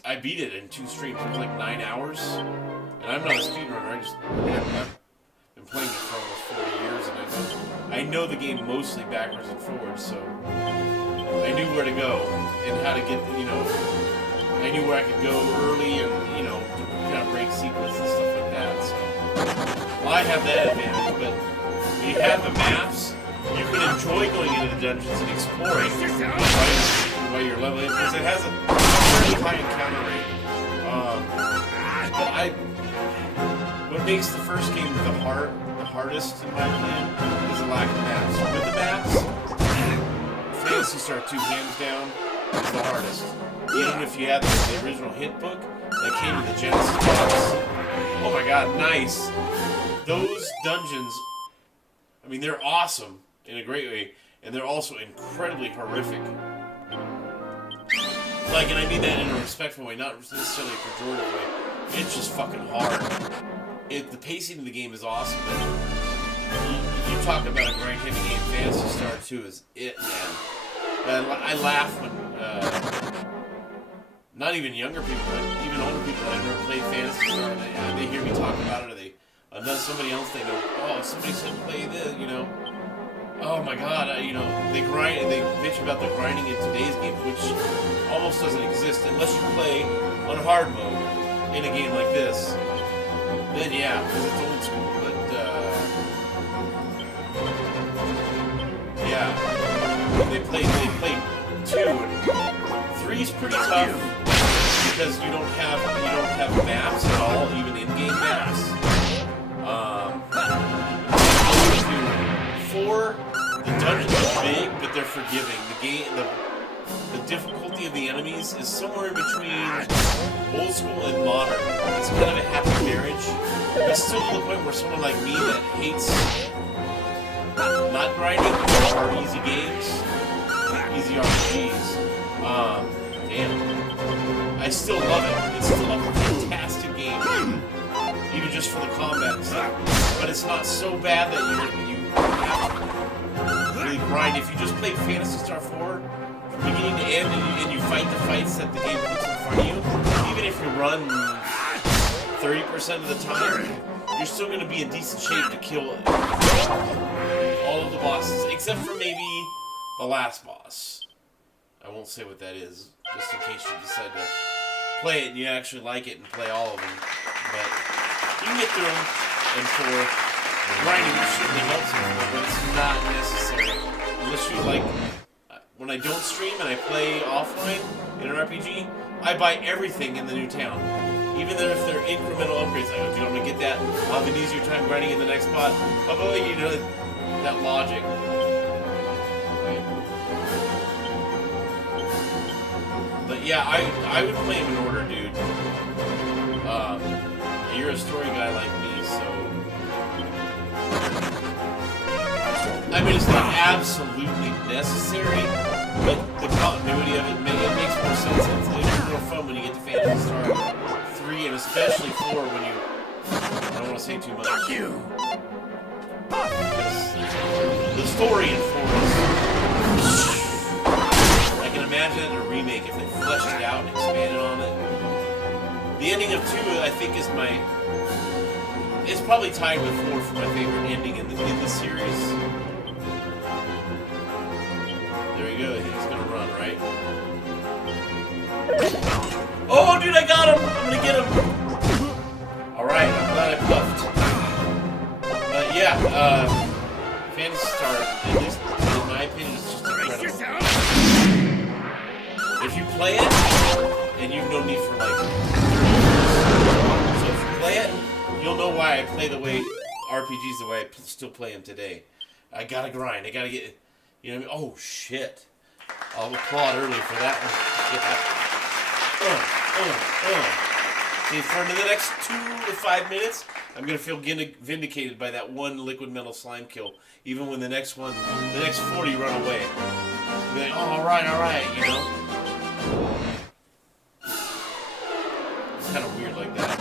I beat it in 2 streams. It was like 9 hours, and I'm not a speedrunner. I've been playing it for almost 40 years, and I know the game mostly backwards and forwards, so I knew where to go and how to get, you know, I knew where I could go early and, you know, to kind of break sequence and stuff like that, so. Well, I have that advantage, but when you have the maps, you can enjoy going into the dungeons and exploring while you're leveling, because it has a pretty high encounter rate. But what makes the first game the hardest, in my opinion, is the lack of maps. With the maps, Phantasy Star 2 hands down is the hardest. Even if you had the original hit book that came with the Genesis box. Oh my god, nice. Those dungeons, I mean, they're awesome in a great way, and they're also incredibly horrific. Like, and I mean that in a respectful way, not necessarily a pejorative way. It's just fucking hard. The pacing of the game is awesome, but you talk about a grind-heavy game, Phantasy Star 2 is it, man. I laugh when, not even younger people, but even older people that have never played Phantasy Star, they hear me talk about it, or they somebody else they know, oh, somebody said play this, you know. Oh my god, you know, they bitch about the grinding in today's game, which almost doesn't exist unless you play on hard mode in a game like this. Then yeah, because it's old school, but yeah, they play 2 and 3 is pretty tough because you don't have maps at all, even in-game maps. 4, the dungeons are big, but they're forgiving. The difficulty of the enemies is somewhere in between old school and modern. It's kind of a happy marriage, but still to the point where someone like me that hates not grinding or easy games, easy RPGs, damn, I still love it. It's still a fantastic game, even just for the combat and stuff. But it's not so bad that you have to really grind. If you just played Phantasy Star 4 from beginning to end and you fight the fights that the game puts in front of you, even if you run 30% of the time, you're still going to be in decent shape to kill all of the bosses, except for maybe the last boss. I won't say what that is, just in case you decide to play it and you actually like it and play all of them. But you can get through them, and for grinding, it certainly helps you, but it's not necessary. Unless you like, when I don't stream and I play offline in an RPG, I buy everything in the new town. Even if they're incremental upgrades, I go, dude, I'm gonna get that. I'll have an easier time grinding in the next spot. But you know, that logic. Right? But yeah, I would play them in order, dude. You're a story guy like me, so I mean, it's not absolutely necessary, but the continuity of it makes more sense. It's more fun when you get to Phantasy Star 3, and especially 4 when you... I don't want to say too much. Because the story in 4 is... I can imagine in a remake if they fleshed it out and expanded on it. The ending of 2, I think, is my... It's probably tied with 4 for my favorite ending in the series. There you go. He's gonna run, right? Oh, dude, I got him! I'm gonna get him! Alright, I'm glad I puffed. Yeah, Phantasy Star, at least in my opinion, is just incredible. If you play it, and you've no need for like 30 years, so if you play it, you'll know why I play the way RPGs the way I still play them today. I gotta grind. I gotta get, you know what I mean? Oh shit! I'll applaud early for that one. See, for the next 2 to 5 minutes, I'm gonna feel vindicated by that one liquid metal slime kill, even when the next 40 run away. I'll be like, oh, all right, you know. It's kind of weird like that.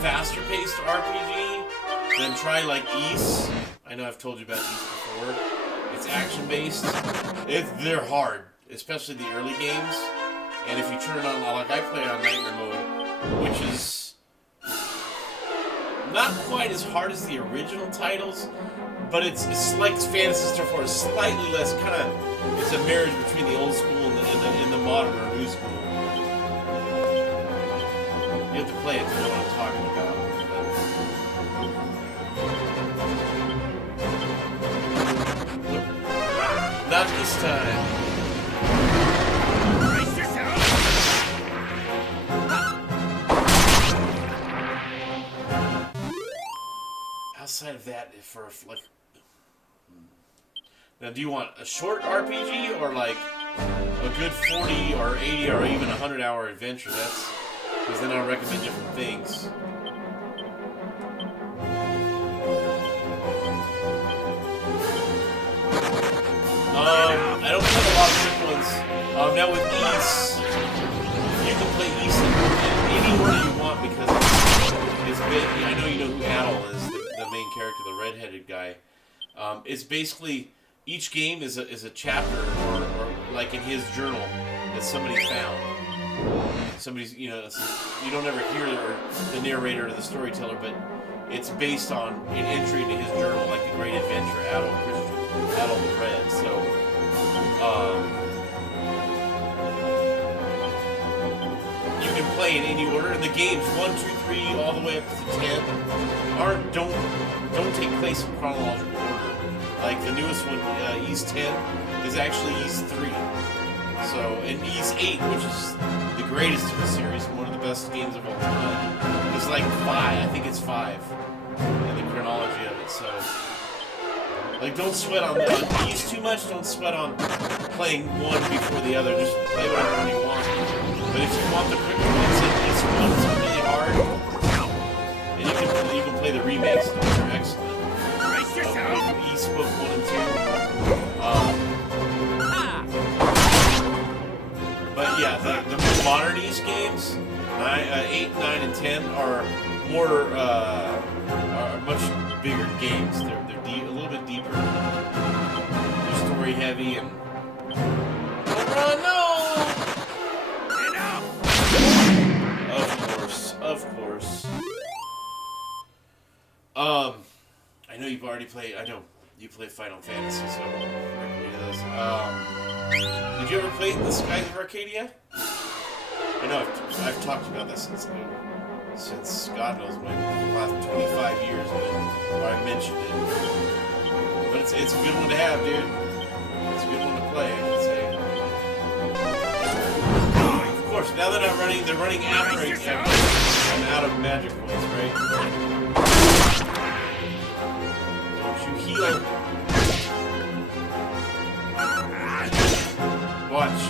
Faster-paced RPG, then try like Ys. I know I've told you about Ys before. It's action-based. They're hard, especially the early games. And if you turn it on, like I play it on Nightmare mode, which is not quite as hard as the original titles, but it's like Phantasy Star 4, it's slightly less. It's a marriage between the old school and the modern or new school. You have to play it to know what I'm talking about. Not this time. Brace yourself! Outside of that, for like... Now, do you want a short RPG or like a good 40 or 80 or even 100-hour adventure? That's... Because then I'll recommend different things. I don't play a lot of quick ones. Now with Ys, you can play Ys in any order you want because it's big. I know you know who Adol is, the main character, the redheaded guy. It's basically each game is a chapter or like in his journal that somebody found. Somebody's, you don't ever hear the narrator or the storyteller, but it's based on an entry into his journal, like the Great Adventure, Adol the Red. So, you can play in any order, and the games 1, 2, 3, all the way up to 10 don't take place in chronological order. Like the newest one, Ys 10, is actually Ys 3. So, and Ys 8, which is the greatest of the series, one of the best games of all time, is like 5. I think it's 5 in the chronology of it. So, like, don't sweat on Ys too much. Don't sweat on playing one before the other. Just play whatever one you want. But if you want the quicker ones, Ys 1 is really hard, and you can play the remakes, which are excellent. Ys Book 1 and 2. But yeah, the modern Ys games, 8, 9, and 10 are more, are much bigger games. They're a little bit deeper. They're story heavy and. No! Enough! Of course. I know you've already played. I know you play Final Fantasy, so I'll recommend those. Did you ever play The Skies of Arcadia? I know I've talked about this since God knows when, the last 25 years, where I mentioned it. But it's a good one to have, dude. It's a good one to play, I should say. Of course, now they're not running. They're running after each other. I'm out of magic points, right? Don't you heal? Watch.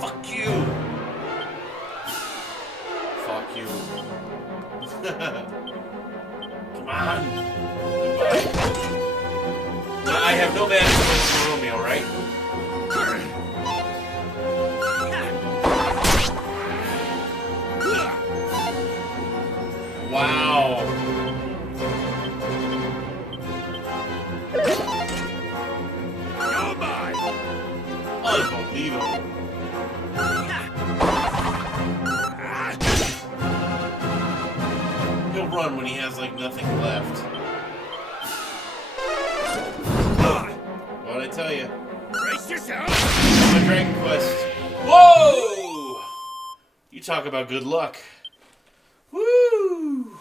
Fuck you. Fuck you. Come on. Goodbye. I have no magic points for Romeo, right? Wow. Unbelievable. He'll run when he has like nothing left. What'd I tell you? Brace yourself! My Dragon Quest. Whoa! You talk about good luck. Woo!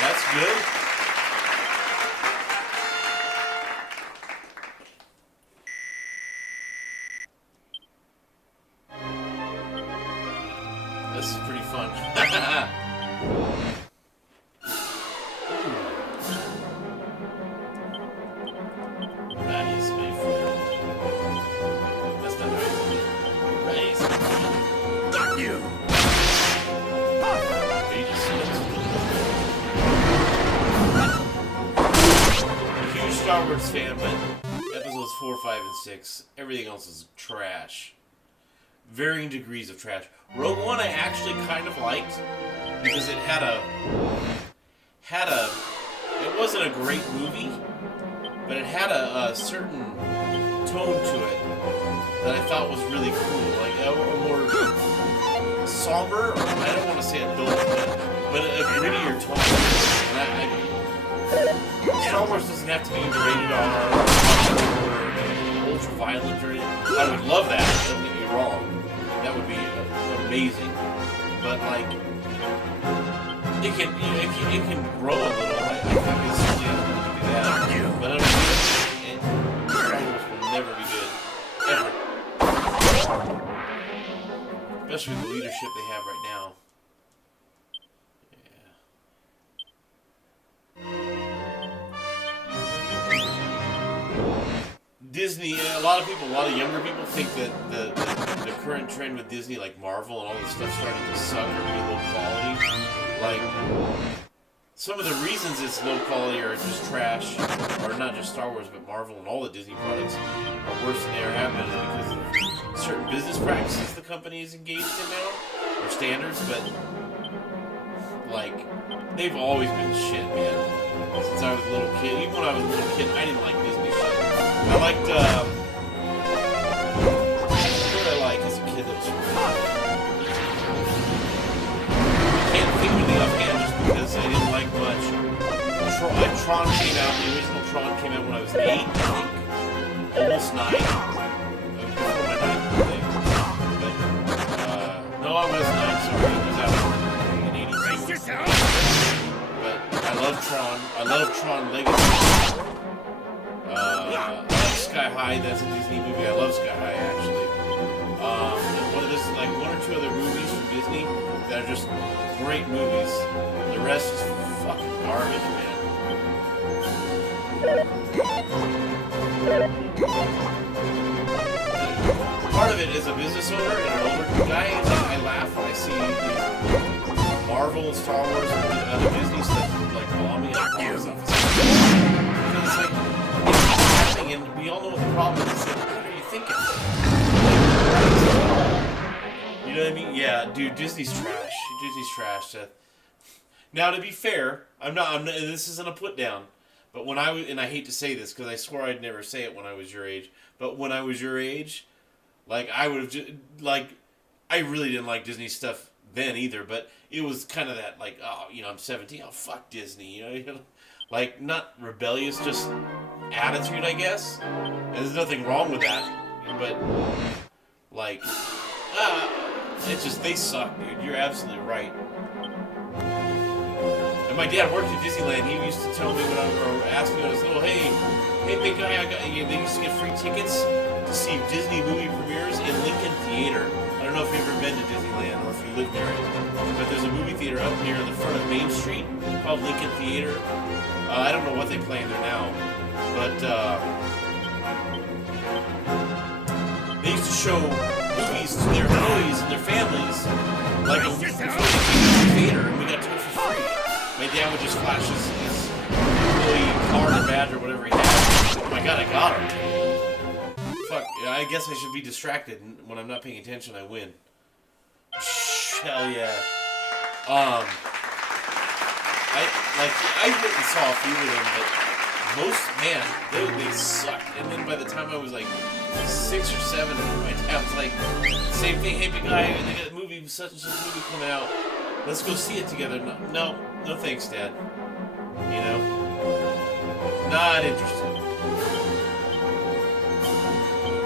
That's good. This is pretty fun. Nice, my friend. That's not nice. Nice. Got you! He just a huge Star Wars fan, but episodes 4, 5, and 6, everything else is trash. Varying degrees of trash. Rogue One I actually kind of liked because it it wasn't a great movie, but it had a certain tone to it that I thought was really cool, like a more somber, or I don't want to say adult, but a grittier tone. And Star Wars doesn't have to be rated R or ultra violent or anything. I would love that. Don't get me wrong. That would be amazing. But like, it can grow a little. I think it's silly to do that. But I don't think Star Wars will never be good. Ever. Especially with the leadership they have right now. Disney, a lot of younger people think that the current trend with Disney, like Marvel and all this stuff, starting to suck or be low quality. Like, some of the reasons it's low quality or just trash, or not just Star Wars, but Marvel and all the Disney products are worse than they ever have been, is because of certain business practices the company is engaged in now, or standards, but, like, they've always been shit, man. Since I was a little kid. Even when I was a little kid, I didn't like Disney shit. I liked, what did I like as a kid that was I can't think of the offhand just because I didn't like much. Tron came out, the original Tron came out when I was 8, I think. Almost 9. Before my 9th birthday. But, no, I was 9, sorry. It was out in 86. But I love Tron. I love Tron Legacy. Sky High, that's a Disney movie. I love Sky High, actually. There's like 1 or 2 other movies from Disney that are just great movies. The rest is fucking garbage, man. Part of it is a business owner and an older guy, and I laugh when I see these Marvel and Star Wars and other Disney stuff like bombing and bombs off. Because it's like, and we all know what the problem is. It's like, what are you thinking? You know what I mean? Yeah, dude, Disney's trash. Disney's trash, Seth. Now, to be fair, I'm not, this isn't a put down, but when I was, and I hate to say this because I swore I'd never say it when I was your age, but when I was your age, like, I would have just, like, I really didn't like Disney stuff then either, but it was kind of that, like, oh, you know, I'm 17, oh, fuck Disney, you know? Like, not rebellious, just attitude, I guess. And there's nothing wrong with that. But, like, it's just, they suck, dude. You're absolutely right. And my dad worked at Disneyland. He used to tell me or ask me when I was little, hey, big guy, they used to get free tickets to see Disney movie premieres in Lincoln Theater. I don't know if you've ever been to Disneyland or if you live near it. But there's a movie theater up near the front of Main Street called Lincoln Theater. I don't know what they play in there now, but they used to show movies to their employees and their families, like before they came to the theater, and we got to go for free. My dad flash his employee card or badge or whatever he has. Oh my god, I got him. Fuck, I guess I should be distracted, and when I'm not paying attention, I win. Hell yeah. I went and saw a few of them, but most, man, they sucked. And then by the time I was like 6 or 7, my dad was like, same thing, hey big guy, they got a movie, such and such movie coming out. Let's go see it together. No thanks, Dad. You know? Not interested.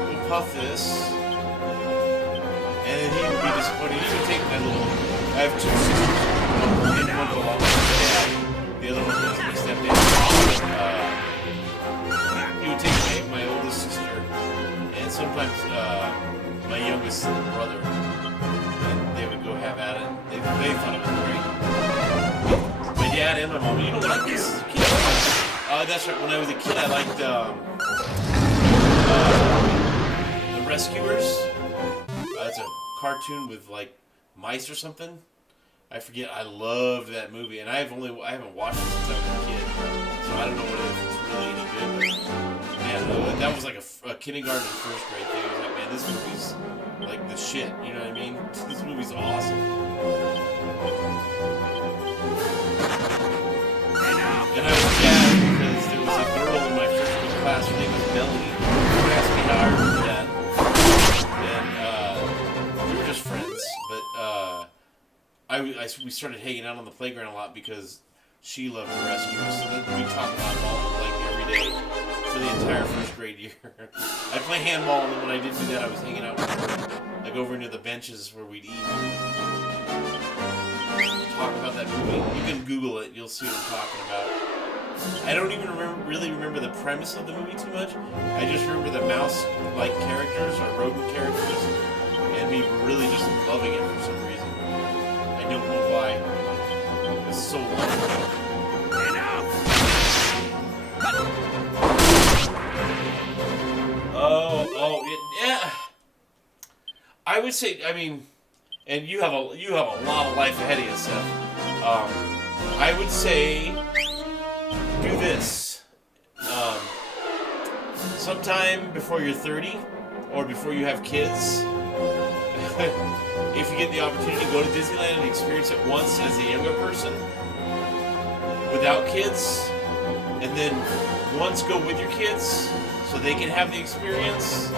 We'll puff this. And then he would be disappointed. He would take my little... I have 2 sisters. One belongs to my dad. The other one is my stepdad. He would take my oldest sister. And sometimes my youngest brother. And they would go have at it. They thought it was great. My dad and my mom, you know what this is a kid. That's right, when I was a kid I liked The Rescuers. It's a cartoon with like mice or something. I forget. I loved that movie, and I haven't watched it since I was a kid, so I don't know if it's really any good. But man, that was like a kindergarten and first grade thing. I was like, man, this movie's like the shit. You know what I mean? This movie's awesome. And I was sad because there was a girl in my first grade class. Her name was Melanie. Who asked me how I remember that. Just friends, but we started hanging out on the playground a lot because she loved the Rescuers, so then we talked about it all like every day for the entire first grade year. I'd play handball, and then when I did do that, I was hanging out with her, like over near the benches where we'd eat. Talk about that movie. You can Google it; you'll see what I'm talking about. I don't even really remember the premise of the movie too much. I just remember the mouse-like characters or rodent characters. And me really just loving it for some reason. I don't know why. It's so long ago. Yeah. I would say, I mean, and you have a lot of life ahead of you, Seth. I would say do this. Sometime before you're 30 or before you have kids. If you get the opportunity to go to Disneyland and experience it once as a younger person without kids, and then once go with your kids so they can have the experience,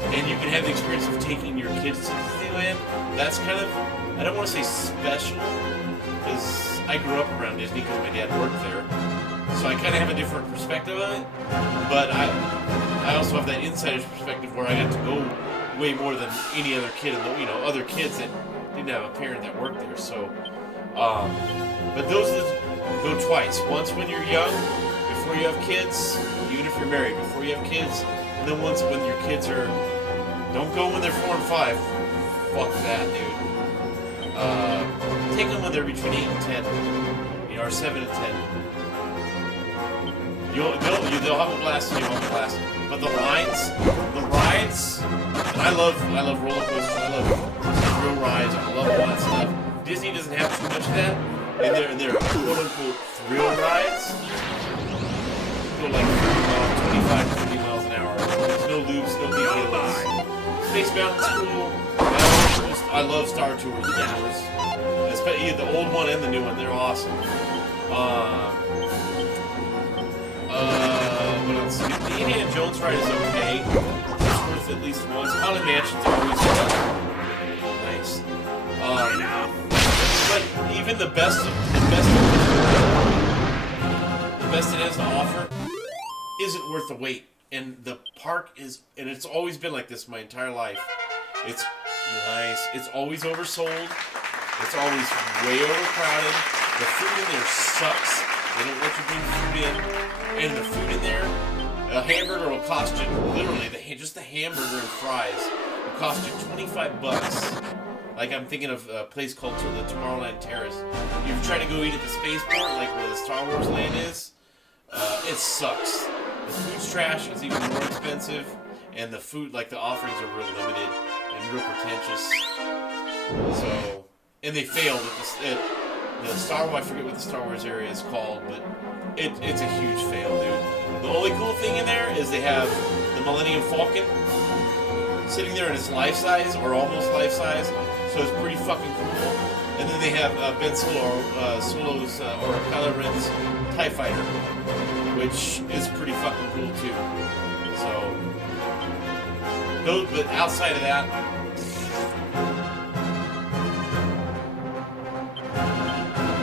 and you can have the experience of taking your kids to Disneyland, that's kind of, I don't want to say special, because I grew up around Disney because my dad worked there, so I kind of have a different perspective on it, but I also have that insider's perspective where I got to go way more than any other kid in the, other kids that didn't have a parent that worked there. So, but those go twice. Once when you're young, before you have kids, even if you're married, before you have kids, and then once when your kids are, don't go when they're 4 and 5. Fuck that, dude. Take them when they're between 8 and 10, or 7 and 10. They'll have a blast and you'll have a blast. But the rides, and I love roller coasters, I love thrill rides, I love all that stuff. Disney doesn't have too much of that, and they're quote unquote thrill rides. Go like 25 to 30 miles an hour. There's no loops, no big deals. Space Mountain's cool. I love Star Tours, especially the old one and the new one. They're awesome. What else? The Indiana Jones ride is okay. It's worth at least once. Haunted Mansion's always nice. But even the best it has to offer isn't worth the wait. And the park is, and it's always been like this my entire life. It's nice. It's always oversold. It's always way overcrowded. The food in there sucks. They don't let you bring food in. And the food in there, a hamburger will cost you, literally, just the hamburger and fries will cost you $25. Like, I'm thinking of a place called the Tomorrowland Terrace. You're trying to go eat at the spaceport, like where the Star Wars land is, it sucks. The food's trash, it's even more expensive, and the food, like the offerings are real limited and real pretentious. So, and they failed at I forget what the Star Wars area is called, but it's a huge fail, dude. The only cool thing in there is they have the Millennium Falcon sitting there in its life size, or almost life size, so it's pretty fucking cool. And then they have Ben Solo's, or Kylo Ren's TIE Fighter, which is pretty fucking cool too. So, but outside of that,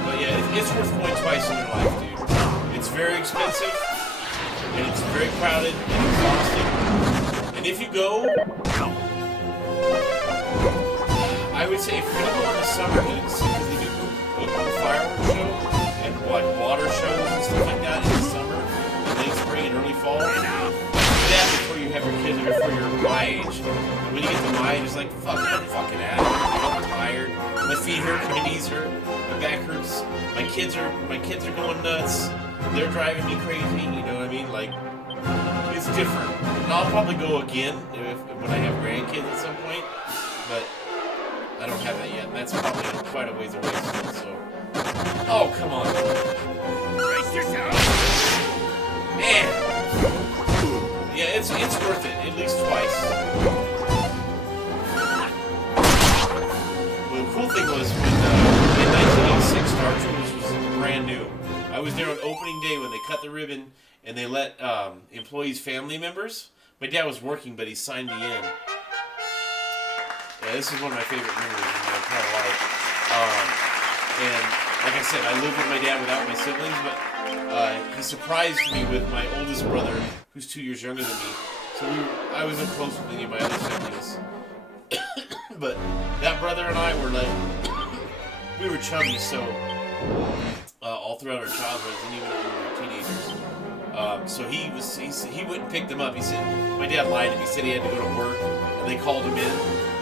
but yeah, it's worth going twice in your life, dude. It's very expensive, and it's very crowded and exhausting. And if you go, I would say if you're gonna go in the summer, because they do a fireworks show and like water shows and stuff like that in the summer, and late spring and early fall. Do that before you have your kids or before you're my age. When you get to my age, it's like fuck, I'm fucking at it. I'm tired. My feet hurt, my knees hurt, my back hurts. My kids are going nuts. They're driving me crazy. You know what I mean? Like, it's different. And I'll probably go again when I have grandkids at some point, but I don't have that yet, and that's probably quite a ways away still, so... Oh, come on. Brace yourself! Man! Yeah, it's worth it, at least twice. Well, the cool thing was, when, in 1986, Star Troopers was brand new. I was there on opening day when they cut the ribbon, and they let employees' family members... My dad was working, but he signed me in. Yeah, this is one of my favorite memories in my entire life. And like I said, I lived with my dad without my siblings, but he surprised me with my oldest brother, who's 2 years younger than me. So I wasn't close with any of my other siblings. But that brother and I were like, we were chummy, so all throughout our childhoods and even when we were teenagers. So he wouldn't pick them up. He said, my dad lied to me. He said he had to go to work, and they called him in.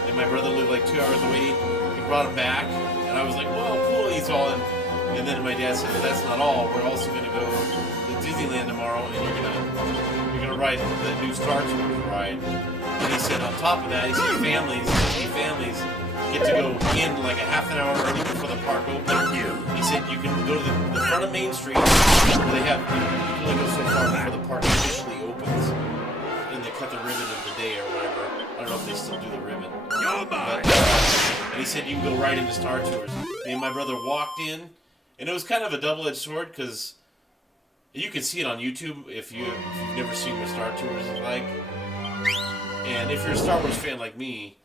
And my brother lived like 2 hours away. He brought him back, and I was like, well, cool, he's all in. And then my dad said, well, that's not all. We're also going to go to Disneyland tomorrow, and you're gonna ride the new Star Tours ride. And he said, on top of that, he said, families get to go in like a half an hour early before the park opens. He said, you can go to the front of Main Street, where they have, you can only go so far before the park officially opens, and they cut the ribbon of the day or whatever. I don't know if they still do the ribbon. But, and he said you can go right into Star Tours. Me and my brother walked in, and it was kind of a double-edged sword, because you can see it on YouTube if you've never seen what Star Tours is like. And if you're a Star Wars fan like me,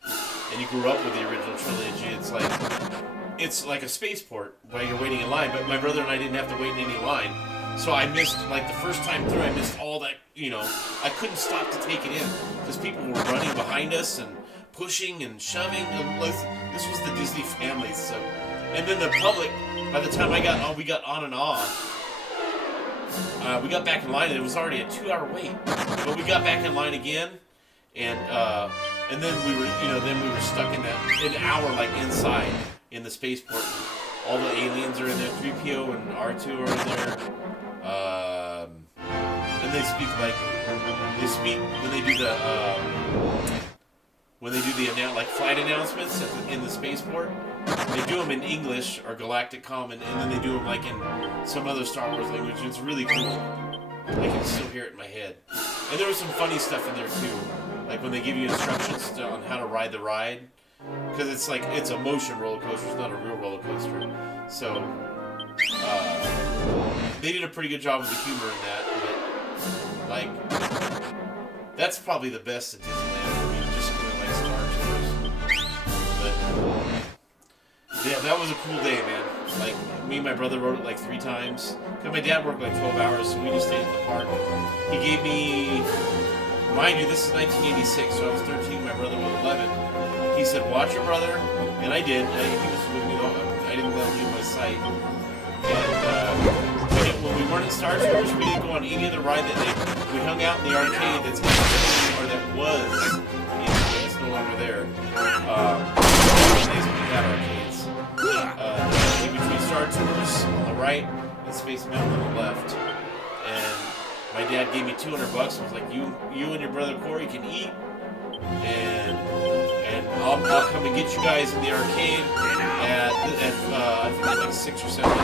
and you grew up with the original trilogy, it's like a spaceport while you're waiting in line. But my brother and I didn't have to wait in any line. So I missed, like, the first time through, I missed all that, you know. I couldn't stop to take it in, because people were running behind us and pushing and shoving. And this was the Disney family, so. And then the public, by the time we got on and off. We got back in line, and it was already a 2-hour wait. But we got back in line again, and then we were stuck in an hour, like, inside in the spaceport. All the aliens are in there. 3PO and R2 are in there. And they speak when they do the flight announcements in the spaceport. They do them in English or Galactic Common, and then they do them like in some other Star Wars language. It's really cool. I can still hear it in my head. And there was some funny stuff in there too, like when they give you instructions on how to ride the ride, because it's a motion roller coaster. It's not a real roller coaster. So they did a pretty good job with the humor in that. But like, that's probably the best at Disneyland for me, just going like Star Tours. But yeah, that was a cool day, man. Like, me and my brother rode it like 3 times. Because my dad worked like 12 hours, so we just stayed at the park. He gave me, mind you, this is 1986, so I was 13, my brother was 11. He said, watch your brother, and I did. He was with me, I didn't let him leave my sight. And when we weren't at Star Tours, we didn't go on any other ride that day. We hung out in the arcade that was, it's no longer there. These days we had arcades. In between Star Tours on the right and Space Mountain on the left. And my dad gave me $200 and was like, you and your brother Corey can eat. And I'll come and get you guys in the arcade at I think it's like 6 or 7 in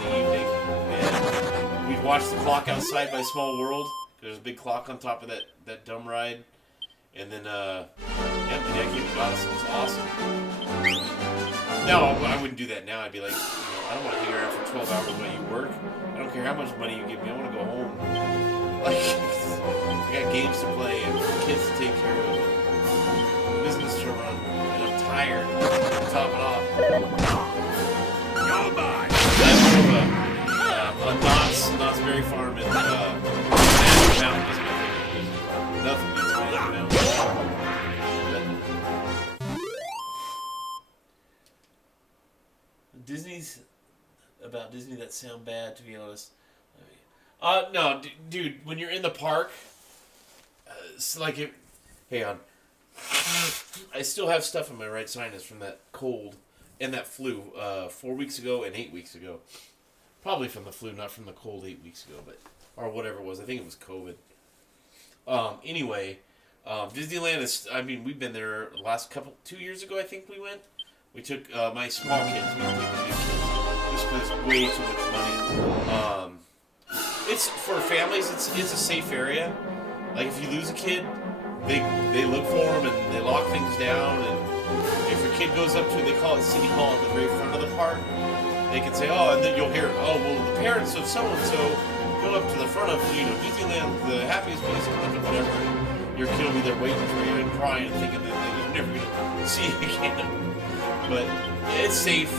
the evening, and we'd watch the clock outside by Small World. There's a big clock on top of that dumb ride, and then yeah, the neck came got us. It was awesome. No, I wouldn't do that now. I'd be like, I don't want to hang around for 12 hours while you work. I don't care how much money you give me. I want to go home. Like, I got games to play and kids to take care of, business to run, and I'm tired. To top it off. You're mine. That's more of a Knott's Berry Farm and Magic Mountain is my favorite. Nothing beats Magic Mountain. Disney's about Disney that sound bad, to be honest. No, dude, when you're in the park, it's like it. Hang on. I still have stuff in my right sinus from that cold and that flu 4 weeks ago and 8 weeks ago. Probably from the flu, not from the cold 8 weeks ago, but or whatever it was. I think it was COVID. Anyway, Disneyland is. I mean, we've been there the last 2 years ago. I think we went. We took my small kids. We didn't take the big kids. Just because it's way too much money. It's for families. It's a safe area. Like if you lose a kid, they look for them and they lock things down. And if your kid goes up to, they call it City Hall at the very front of the park. They can say, oh, and then you'll hear, oh, well, the parents of so and so go up to the front of Disneyland, the happiest place on earth, or whatever. And your kid will be there waiting for you and crying and thinking that you're never gonna see it again. But it's safe.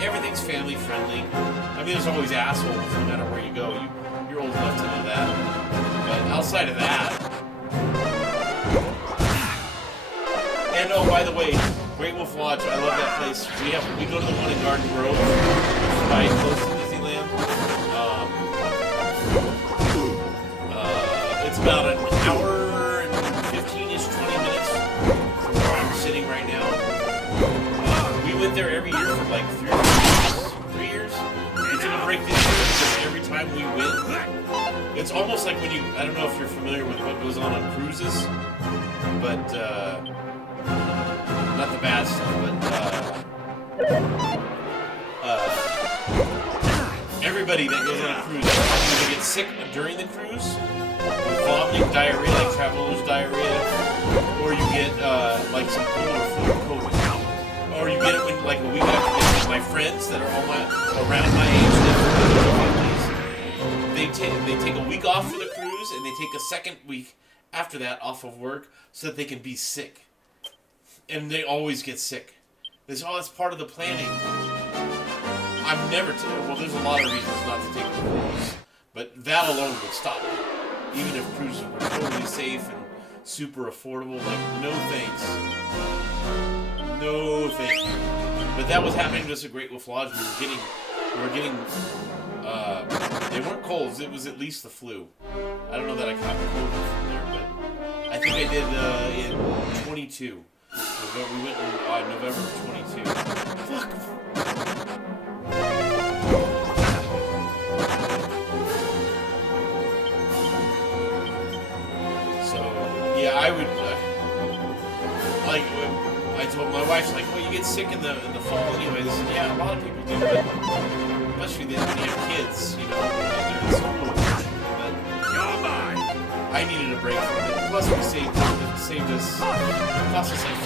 Everything's family friendly. I mean, there's always assholes no matter where you go. You're old enough to know that. But outside of that, and oh, by the way, Great Wolf Lodge. I love that place. We go to the one in Garden Grove, right close to Disneyland. It's about an hour and 15-ish, 20 minutes from where I'm sitting right now. We went there every year for like 3 years. We took a break this year because every time we went, it's almost like when you, I don't know if you're familiar with what goes on cruises, but, not the bad stuff, but, everybody that goes on a cruise either gets sick during the cruise, with vomiting, diarrhea, like traveler's diarrhea, or you get, like some cold or flu or COVID. Or you get it when, like, a week after. My friends that are all around my age, they take a week off for the cruise, and they take a second week after that off of work so that they can be sick. And they always get sick. That's part of the planning. I'm never well, there's a lot of reasons not to take a cruise, but that alone would stop me. Even if cruises were totally safe and super affordable, like, no thanks. No, thank you. But that was happening to us at Great Wolf Lodge. We were getting, they weren't colds, it was at least the flu. I don't know that I caught the cold from there, but I think I did, in 22. We went in November of 22. Fuck! So, yeah, I would, like, I told my wife's like, well, you get sick in the fall anyways. Yeah, a lot of people do, but especially when you have kids, they're in school. But You're mine. I needed a break from it. Plus, we saved us. It cost us like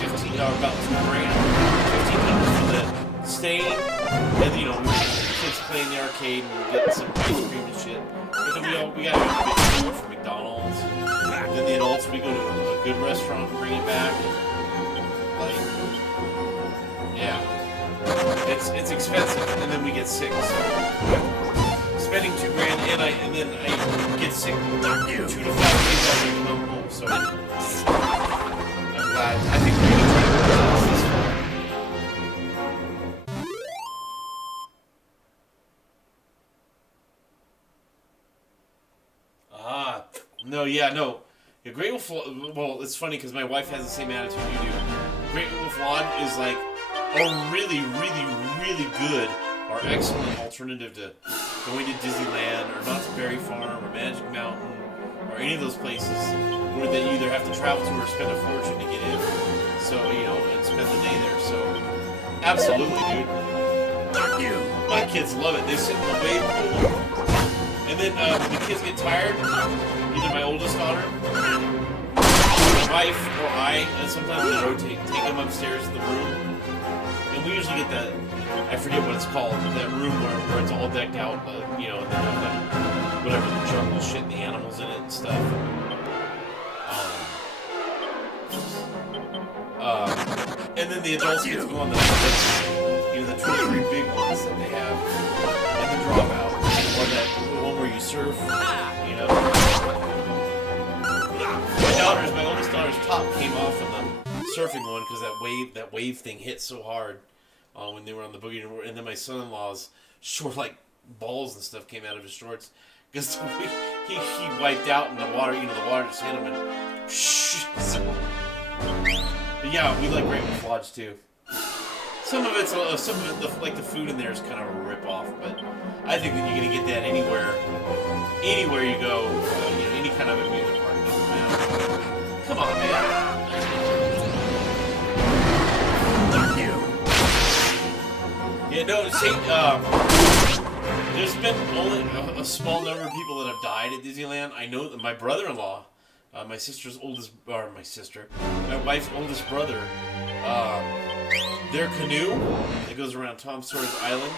about $2,000, $1,500 for the staying, and we were kids playing the arcade and getting some ice cream and shit. But then we got to go get food from McDonald's. And then the adults, we go to a good restaurant and bring it back. Yeah, it's expensive, and then we get sick. So spending $2,000, and then I get sick 2 to 5 days after I come home. So I'm glad. I think we're gonna try to do this no. Yeah, Great Wolf. Well, it's funny because my wife has the same attitude you do. Great Wolf Lodge is like a really, really, really good or excellent alternative to going to Disneyland or Knott's Berry Farm or Magic Mountain or any of those places where they either have to travel to or spend a fortune to get in. So, you know, and spend the day there. So, absolutely, dude. Fuck you. My kids love it. They sit in the wave pool. And then when the kids get tired, either my oldest daughter, my wife, or I, and sometimes we rotate, take them upstairs to the room. And we usually get that, I forget what it's called, but that room where it's all decked out, you know, and they have like, whatever, the jungle shit and the animals in it and stuff. And then the adults get to go on the, you know, the 2 or 3 big ones that they have, and the dropout, or the one where you surf, you know. My oldest daughter's top came off of the surfing one because that wave thing hit so hard when they were on the boogie, and then my son-in-law's short like balls and stuff came out of his shorts because he wiped out in the water. You know, the water just hit him and so, but yeah, we like Rainbow Lodge too. Some of it, like the food in there is kind of a rip-off, but I think that you're gonna get that anywhere you go. You know, any kind of amusement park doesn't matter. Come on, man. Fuck you. Yeah, no, see, there's been only a small number of people that have died at Disneyland. I know that my brother-in-law, my wife's oldest brother, their canoe that goes around Tom Sawyer's Island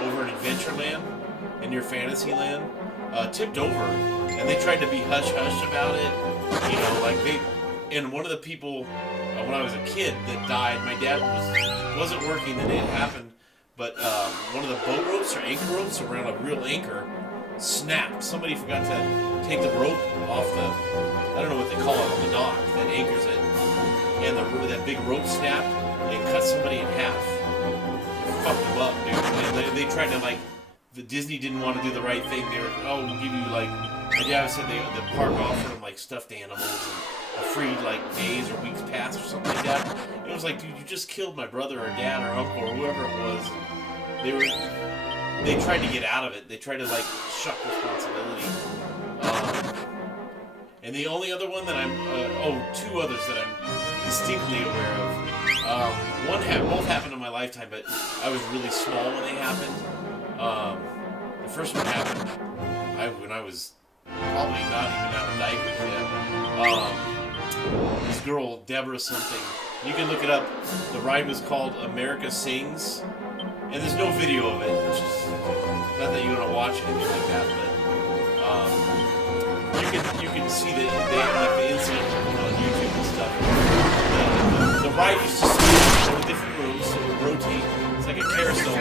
over in Adventureland and near Fantasyland tipped over, and they tried to be hush-hush about it. You know, like and one of the people, when I was a kid that died, my dad wasn't working the day it happened, but one of the boat ropes or anchor ropes around a real anchor snapped. Somebody forgot to take the rope off I don't know what they call it, on the dock that anchors it, and that big rope snapped and cut somebody in half. It fucked them up, dude. And they tried to, like, the Disney didn't want to do the right thing. They were, we'll give you, like, my dad said the park offered them, like, stuffed animals and a free, like, days or weeks pass or something like that. And it was like, dude, you just killed my brother or dad or uncle or whoever it was. They tried to get out of it. They tried to, like, shuck responsibility. And the only other one that two others that I'm distinctly aware of. Both happened in my lifetime, but I was really small when they happened. The first one happened when I was probably not even out of diapers yet. This girl, Deborah something. You can look it up. The ride was called America Sings. And there's no video of it. Which is, not that you're going to watch anything like that, but you can see the incident on YouTube and stuff. The ride used to spin in different rooms, so it would rotate. It's like a carousel.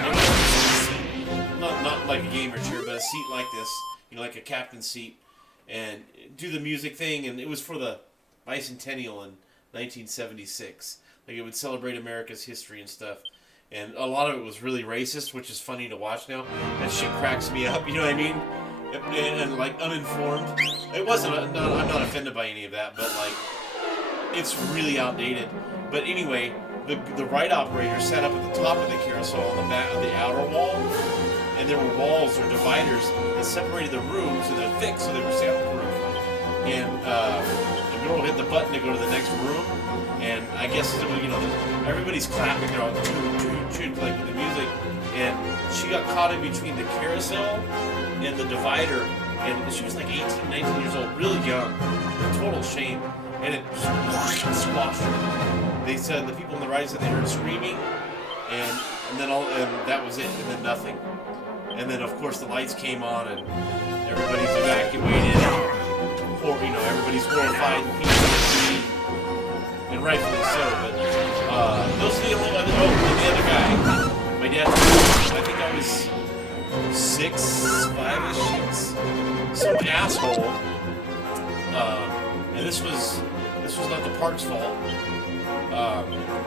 Not like a gamer chair, but a seat like this, you know, like a captain's seat, and do the music thing. And it was for the bicentennial in 1976. Like, it would celebrate America's history and stuff. And a lot of it was really racist, which is funny to watch now. That shit cracks me up, you know what I mean? And like, uninformed. It wasn't, I'm not offended by any of that, but like, it's really outdated. But anyway, the ride operator sat up at the top of the carousel on the back of the outer wall, and there were walls or dividers that separated the rooms, so they're thick, so they were soundproof. And the girl hit the button to go to the next room, and I guess, you know, everybody's clapping, they're all choo, like with the music, and she got caught in between the carousel and the divider, and she was like 18, 19 years old, really young, total shame, and it squashed her. They said, the people on the ride said they heard screaming, and that was it, and then nothing. And then, of course, the lights came on, and everybody's evacuated, you know, everybody's horrified, and PTSD, and rightfully so, but those are the only other, and the other guy, my dad, I think I was 5-ish, 6, some asshole, and this was not the park's fault.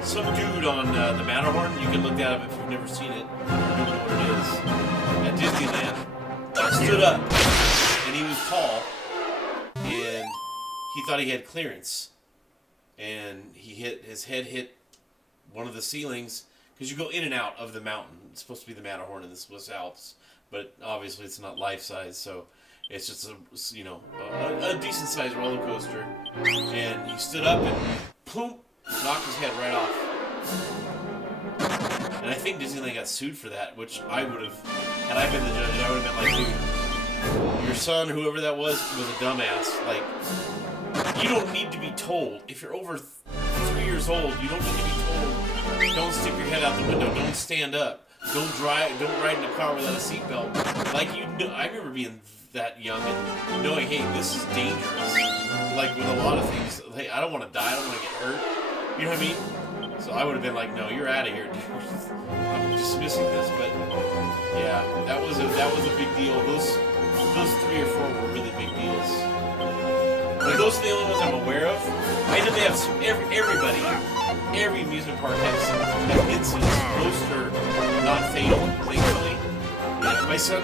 Some dude on the Matterhorn, you can look that up if you've never seen it, you don't know what it is, at Disneyland, stood up, and he was tall, and he thought he had clearance, and his head hit one of the ceilings, because you go in and out of the mountain. It's supposed to be the Matterhorn in the Swiss Alps, but obviously it's not life-size, so it's just a decent-sized roller coaster. And he stood up and boom, knocked his head right off. And I think Disneyland got sued for that, which I would have, had I been the judge, I would have been like, dude, your son, whoever that was a dumbass. Like, you don't need to be told. If you're over 3 years old, you don't need to be told. Don't stick your head out the window. Don't stand up. Don't ride in a car without a seatbelt. Like, you know, I remember being that young and knowing, hey, this is dangerous. Like with a lot of things, hey, I don't want to die. I don't want to get hurt. You know what I mean? So I would have been like, no, you're out of here, dude. I'm dismissing this, but yeah, that was a big deal. Those 3 or 4 were really big deals. But those are the only ones I'm aware of. I know they have every amusement park has incidents, most are not fatal, thankfully. Yeah, my son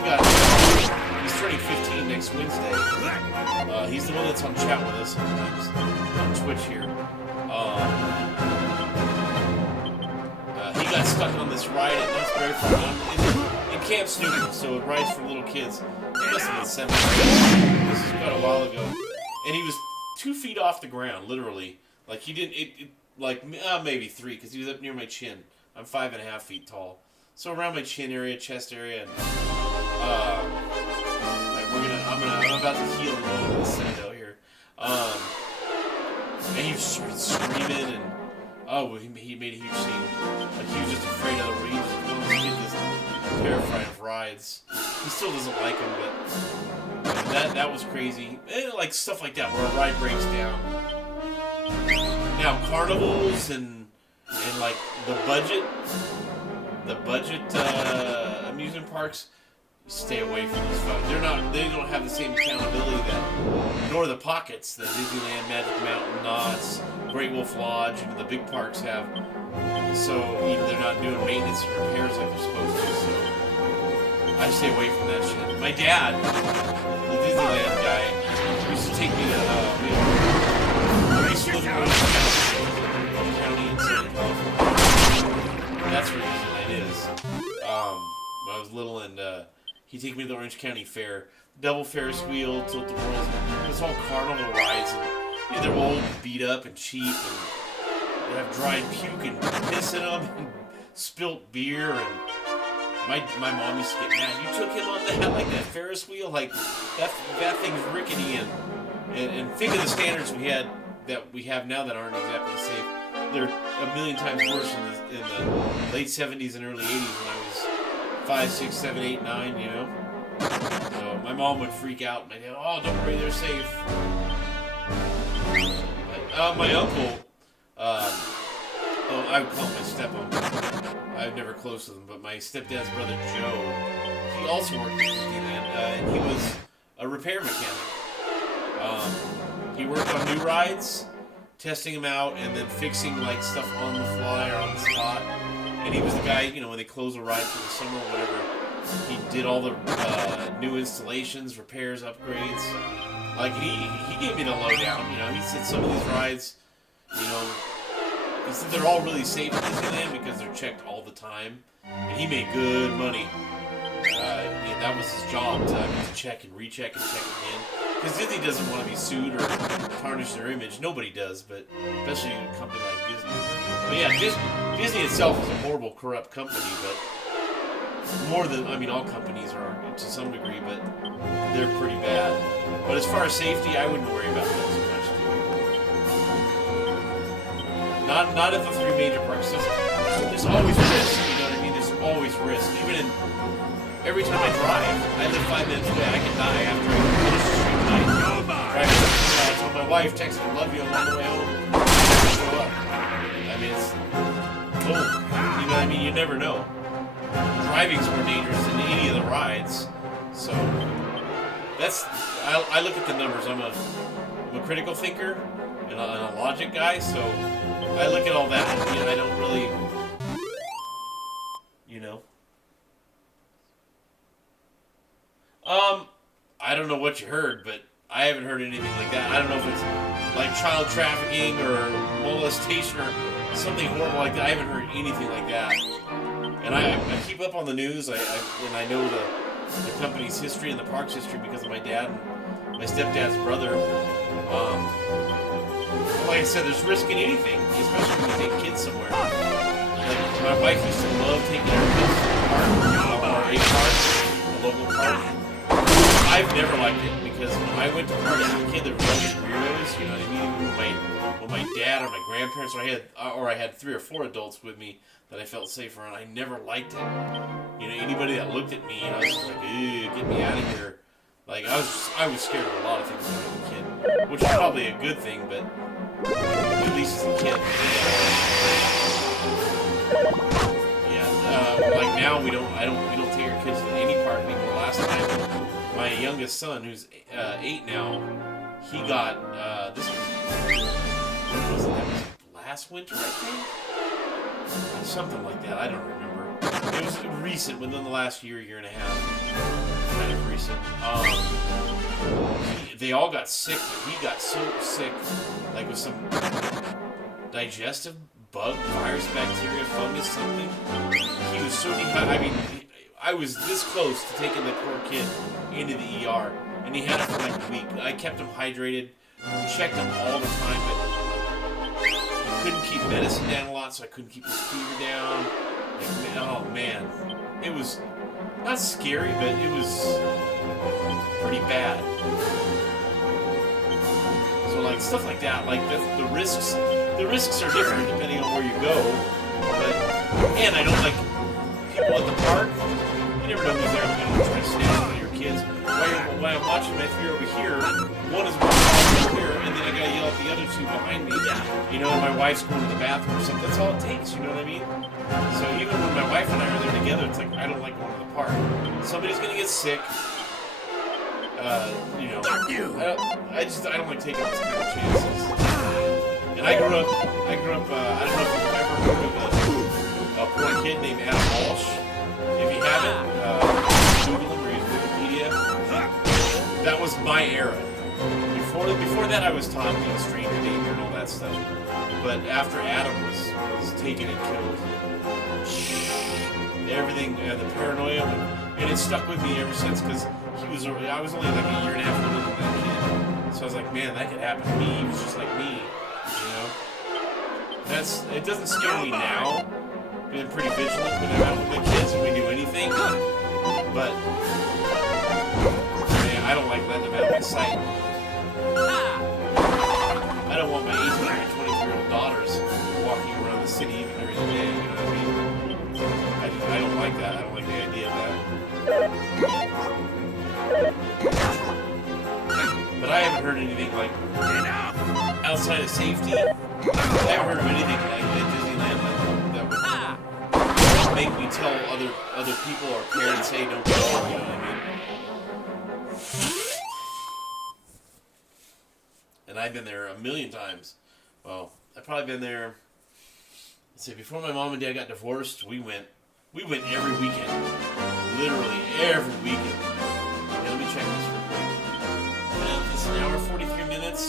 he's turning 15 next Wednesday. He's the one that's on chat with us sometimes on Twitch here. He got stuck on this ride at Knott's Berry Farm in Camp Snooki, so it rides for little kids. He must have been 7 years old. This is quite a while ago. And he was 2 feet off the ground, literally. Like, he didn't, maybe 3, because he was up near my chin. I'm 5.5 feet tall. So around my chin area, chest area, and, I'm about to heal and go into the Citadel here. And he started screaming, and, he made a huge scene. Like, he was just afraid of the reeds. He was terrified of rides. He still doesn't like them, but that was crazy. And, like, stuff like that, where a ride breaks down. Now, carnivals and like, the budget amusement parks, stay away from those folks. They don't have the same accountability nor the pockets that Disneyland, Magic Mountain, Knott's, Great Wolf Lodge, and the big parks have. So, they're not doing maintenance and repairs like they're supposed to, so I stay away from that shit. My dad, the Disneyland guy, used to take me to, I used to live in Orange County in Southern California. That's where Disneyland is. When I was little, and he'd take me to the Orange County Fair. Double Ferris wheel, tilt-a-whirls. It's all carnival rides, and they're old, and beat up, and cheap, and they have dried puke and piss in them, and spilt beer, and my mom used to get mad. You took him on that, like that Ferris wheel, like that thing's rickety, and think of the standards we have now that aren't exactly safe. They're a million times worse in the late 70s and early 80s when I was 5, 6, 7, 8, 9, you know? So my mom would freak out. My dad, oh, don't worry, they're safe. My uncle, I would call him my step-uncle. I'm never close with him, but my stepdad's brother, Joe, he also worked at Disneyland, and he was a repair mechanic. He worked on new rides, testing them out, and then fixing, like, stuff on the fly or on the spot. And he was the guy, when they close a ride for the summer or whatever, he did all the new installations, repairs, upgrades. Like, he gave me the lowdown, He said some of these rides, he said they're all really safe at Disneyland because they're checked all the time. And he made good money. That was his job, to check and recheck and check again. Because Disney doesn't want to be sued or tarnish their image. Nobody does, but especially a company like Disney. But yeah, Disney itself is a horrible, corrupt company, but more than, all companies are to some degree, but they're pretty bad. But as far as safety, I wouldn't worry about that too much. Not at the 3 major parks. There's always risk, you know what I mean? There's always risk. Even every time I drive, I live 5 minutes away, I can die after I finish the street tonight. So my wife texted me, love you, I'm on the way home. Show up. It's boom. You know what I mean? You never know. Driving's more dangerous than any of the rides. So I look at the numbers. I'm a critical thinker and a logic guy, so I look at all that. I don't really, I don't know what you heard, but I haven't heard anything like that. I don't know if it's like child trafficking or molestation or something horrible like that. I haven't heard anything like that. And I keep up on the news, and I know the company's history and the park's history because of my dad and my stepdad's brother. like I said, there's risk in anything, especially when you take kids somewhere. Like, my wife used to love taking her kids to the park, or a park, a local park. I've never liked it because when I went to parks as a kid, there were all these weirdos, you know what I mean? With my dad or my grandparents, or I had 3 or 4 adults with me that I felt safe around. I never liked it. You know, anybody that looked at me, I was just like, ew, get me out of here. Like, I was scared of a lot of things when I was a kid, which is probably a good thing, but at least as a kid. Yeah, like now we don't take our kids to any park anymore. Last time, my youngest son, who's 8 now, he got this was last winter, I think, something like that. I don't remember. It was recent, within the last year and a half. Kind of recent. They all got sick, but he got so sick, like with some digestive bug, virus, bacteria, fungus, something. He was so dehydrated. I mean, I was this close to taking the poor kid into the ER, and he had it for like a week. I kept him hydrated, checked him all the time, but I couldn't keep medicine down a lot, so I couldn't keep his fever down. Like, oh man, it was not scary, but it was pretty bad. So like stuff like that, like the risks are different depending on where you go. But and I don't like people at the park. You never know who's there. You know, trying to snap one of your kids. While I'm watching my 3 over here, one is walking over here, and then I gotta yell at the other 2 behind me. You know, and my wife's going to the bathroom or something. That's all it takes. You know what I mean? So even when my wife and I are there together, it's like I don't like going to the park. Somebody's gonna get sick. You know, I don't like taking those kind of chances. And I grew up. I don't know if you've ever heard of a poor kid named Adam Walsh. If you haven't, Google him or use Wikipedia. That was my era. Before that, I was taught, you know, stranger danger and all that stuff. But after Adam was taken and killed, everything, the paranoia, and it stuck with me ever since because I was only like a year and a half older than that kid. So I was like, man, that could happen to me. He was just like me, you know. It doesn't scare me now. Been pretty vigilant when I'm out with my kids and we do anything. But man, I don't like letting them out of my sight. I don't want my 18 or 23-year-old daughters walking around the city even during the day. You know what I mean? I don't like that. I don't like the idea of that. But I haven't heard anything like outside of safety. I haven't heard of anything like at Disneyland that would make me tell other people or parents, hey, don't go. You know what I mean? And I've been there a million times. Well, I've probably been there. Let's see, before my mom and dad got divorced, we went every weekend. Literally every weekend. Okay, let me check this real quick. It's an hour 43 minutes.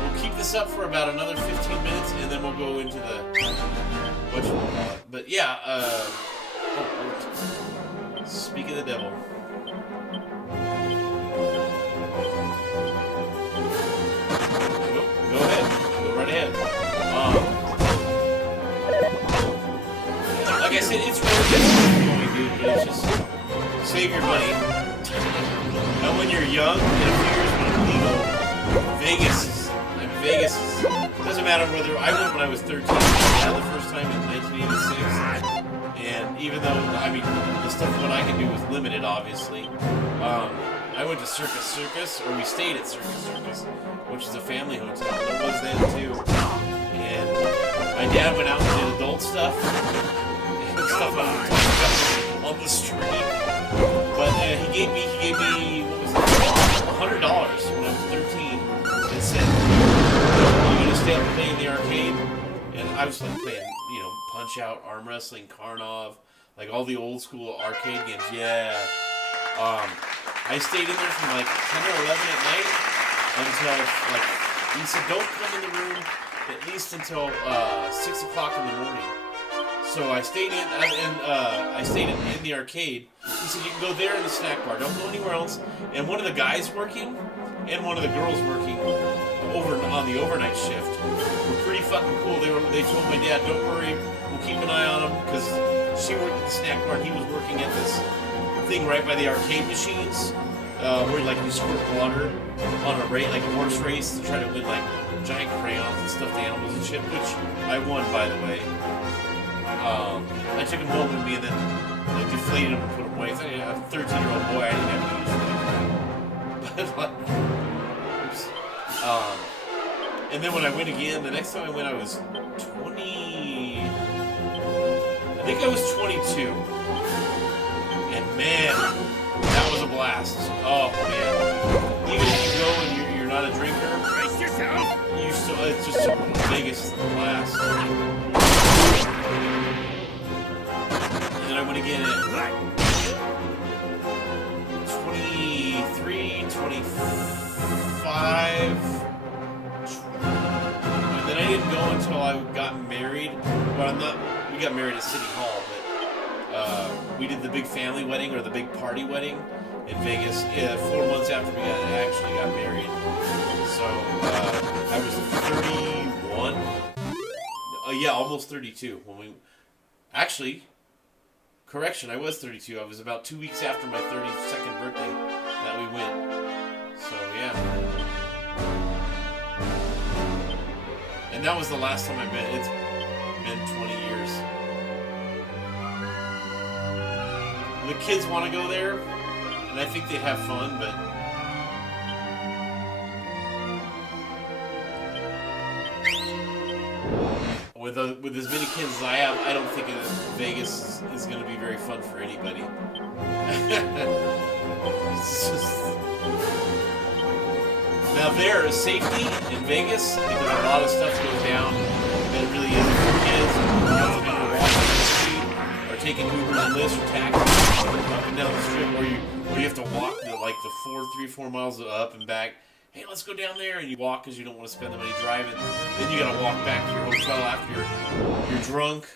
We'll keep this up for about another 15 minutes, and then we'll go into the whatchamacallit. But yeah, speak of the devil. Go ahead. Go right ahead. Like I said, it's really good going, dude, but it's just save your money. Now when you're young, in a few years when it's legal, Vegas doesn't matter whether, I went when I was 13, the first time in 1986, and even though, I mean, the stuff what I can do was limited, obviously, I went to Circus, or we stayed at Circus, which is a family hotel. It was then too. And my dad went out and did adult stuff. Stuff on the street. But he gave me what was it? $100 when I was 13. And said, "You're gonna stay up and play in the arcade?" And I was like playing, you know, Punch Out, Arm Wrestling, Karnov, like all the old school arcade games. Yeah. I stayed in there from like 10 or 11 at night until, like, he said, don't come in the room at least until 6 o'clock in the morning. So So I stayed in the arcade. He said you can go there in the snack bar. Don't go anywhere else. And one of the guys working and one of the girls working over on the overnight shift were pretty fucking cool. They told my dad, don't worry, we'll keep an eye on him, because she worked at the snack bar and he was working at this thing right by the arcade machines, where like you squirt water on a race, like a horse race, to try to win like giant crayons and stuffed animals and shit, which I won, by the way. I took him home with me and then like deflated him and put him away. I mean, I'm a 13-year-old boy, I didn't have to use that. But like, oops. And then when I went again, the next time I went, I was 20. I think I was 22. And man, that was a blast. Oh man, even if you go and you're not a drinker, Brace yourself! you still, it's just Vegas is the blast. And then I went again at 23, 25. And then I didn't go until I got married. Well, we got married at City Hall, but we did the big family wedding, or the big party wedding in Vegas 4 months after we actually got married. So I was 31. Yeah, almost 32 when we. Actually, correction, I was 32. I was about 2 weeks after my 32nd birthday that we went. So yeah. And that was the last time I met. It's been 20 years. The kids want to go there, and I think they'd have fun, but with as many kids as I have, I don't think Vegas is going to be very fun for anybody. It's just... Now there is safety in Vegas, because a lot of stuff goes down that really isn't for kids. Walking down the street, or taking Ubers and Lyfts or taxis up and down the strip, or you have to walk like the 4 miles up and back. Hey, let's go down there, and you walk because you don't want to spend the money driving. Then you gotta walk back to your hotel after you're drunk,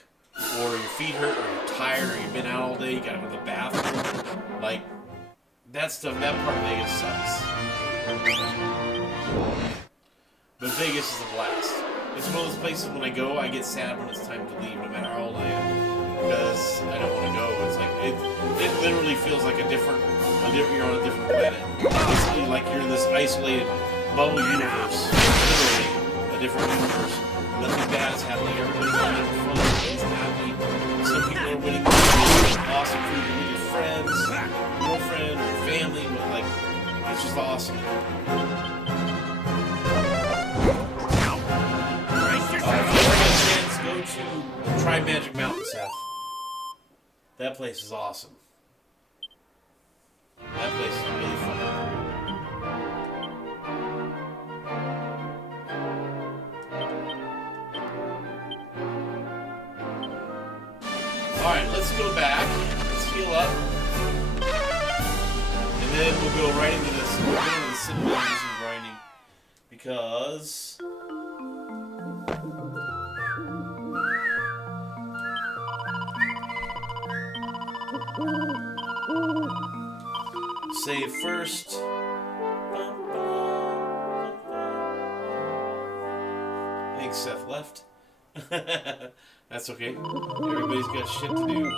or your feet hurt, or you're tired, or you've been out all day. You gotta go to the bathroom. Like that stuff. That part of Vegas sucks. But Vegas is a blast. It's one of those places when I go, I get sad when it's time to leave, no matter how old I am, because I don't want to go. It's like it literally feels like you're on a different planet. It's like you're in this isolated bubble universe, literally a different universe. Nothing bad is happening. Everybody's having fun. Everybody's happy. Some people are winning awesome food with your friends, girlfriend, or your family. But like, it's just awesome. Try Magic Mountain, Seth. That place is awesome. That place is really fun. Alright, let's go back. Let's heal up. And then we'll go right into this. We'll go into the Citadel and do some grinding. Because... save first. I think Seth left. That's okay. Everybody's got shit to do.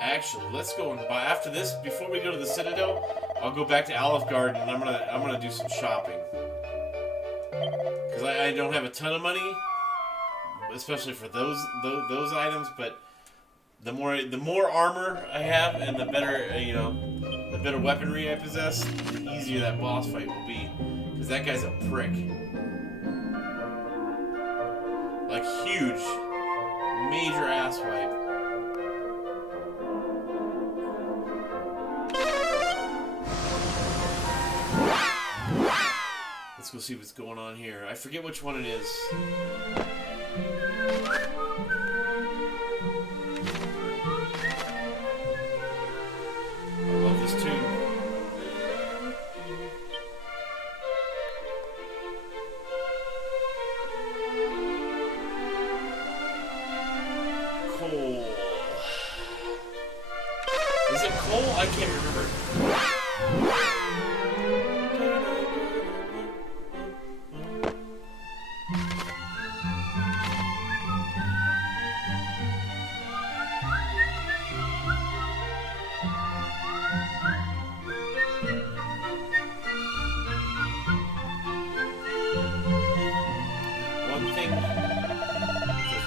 Actually, let's go and buy. After this, before we go to the Citadel, I'll go back to Olive Garden and I'm gonna do some shopping. Because I don't have a ton of money, especially for those items. But the more armor I have and the better the better weaponry I possess, the easier that boss fight will be. Because that guy's a prick, like huge, major asswipe. Let's go see what's going on here. I forget which one it is. Is it Cole? I can't remember.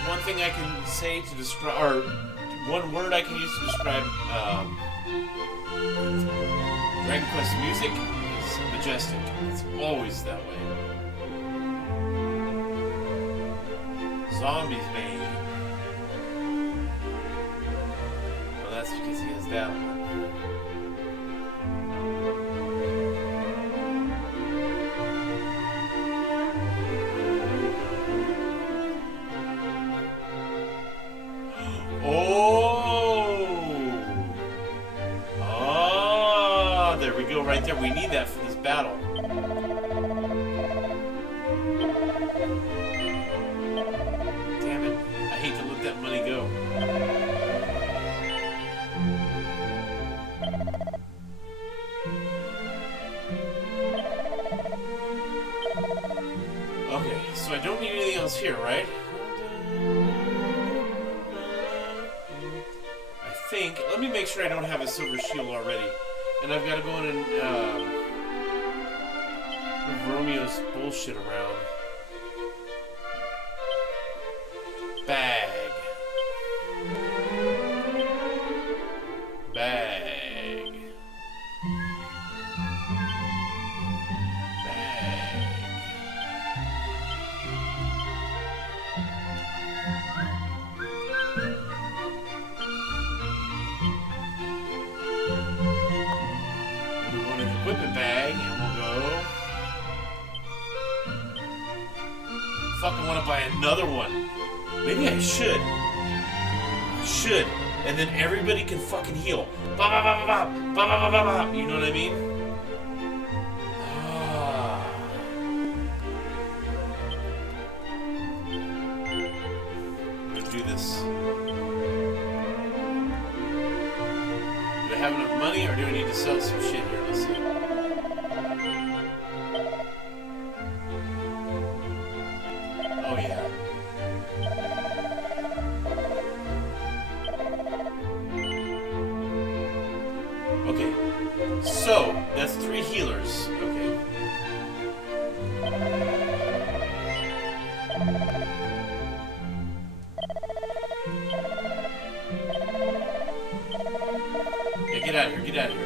One thing I can say to describe, or one word I can use to describe Dragon Quest music is majestic. It's always that way. Zombies, baby. Well, that's because he has that one. Right there, we need that for this battle. Damn it, I hate to let that money go. Okay, so I don't need anything else here, right? I think, let me make sure I don't have a silver shield already. And I've got to go in and move Romeo's bullshit around. Bag. Bag. Bag. Equipment bag, and we'll go. Fucking want to buy another one. Maybe I should. And then everybody can fucking heal. Ba ba ba ba ba ba ba ba ba. You know what I mean? Let's do this. Do I have enough money, or do I need to sell some shit here? Let's see. Oh yeah. Okay. So, that's 3 healers. Okay. Yeah, get out of here, get out of here.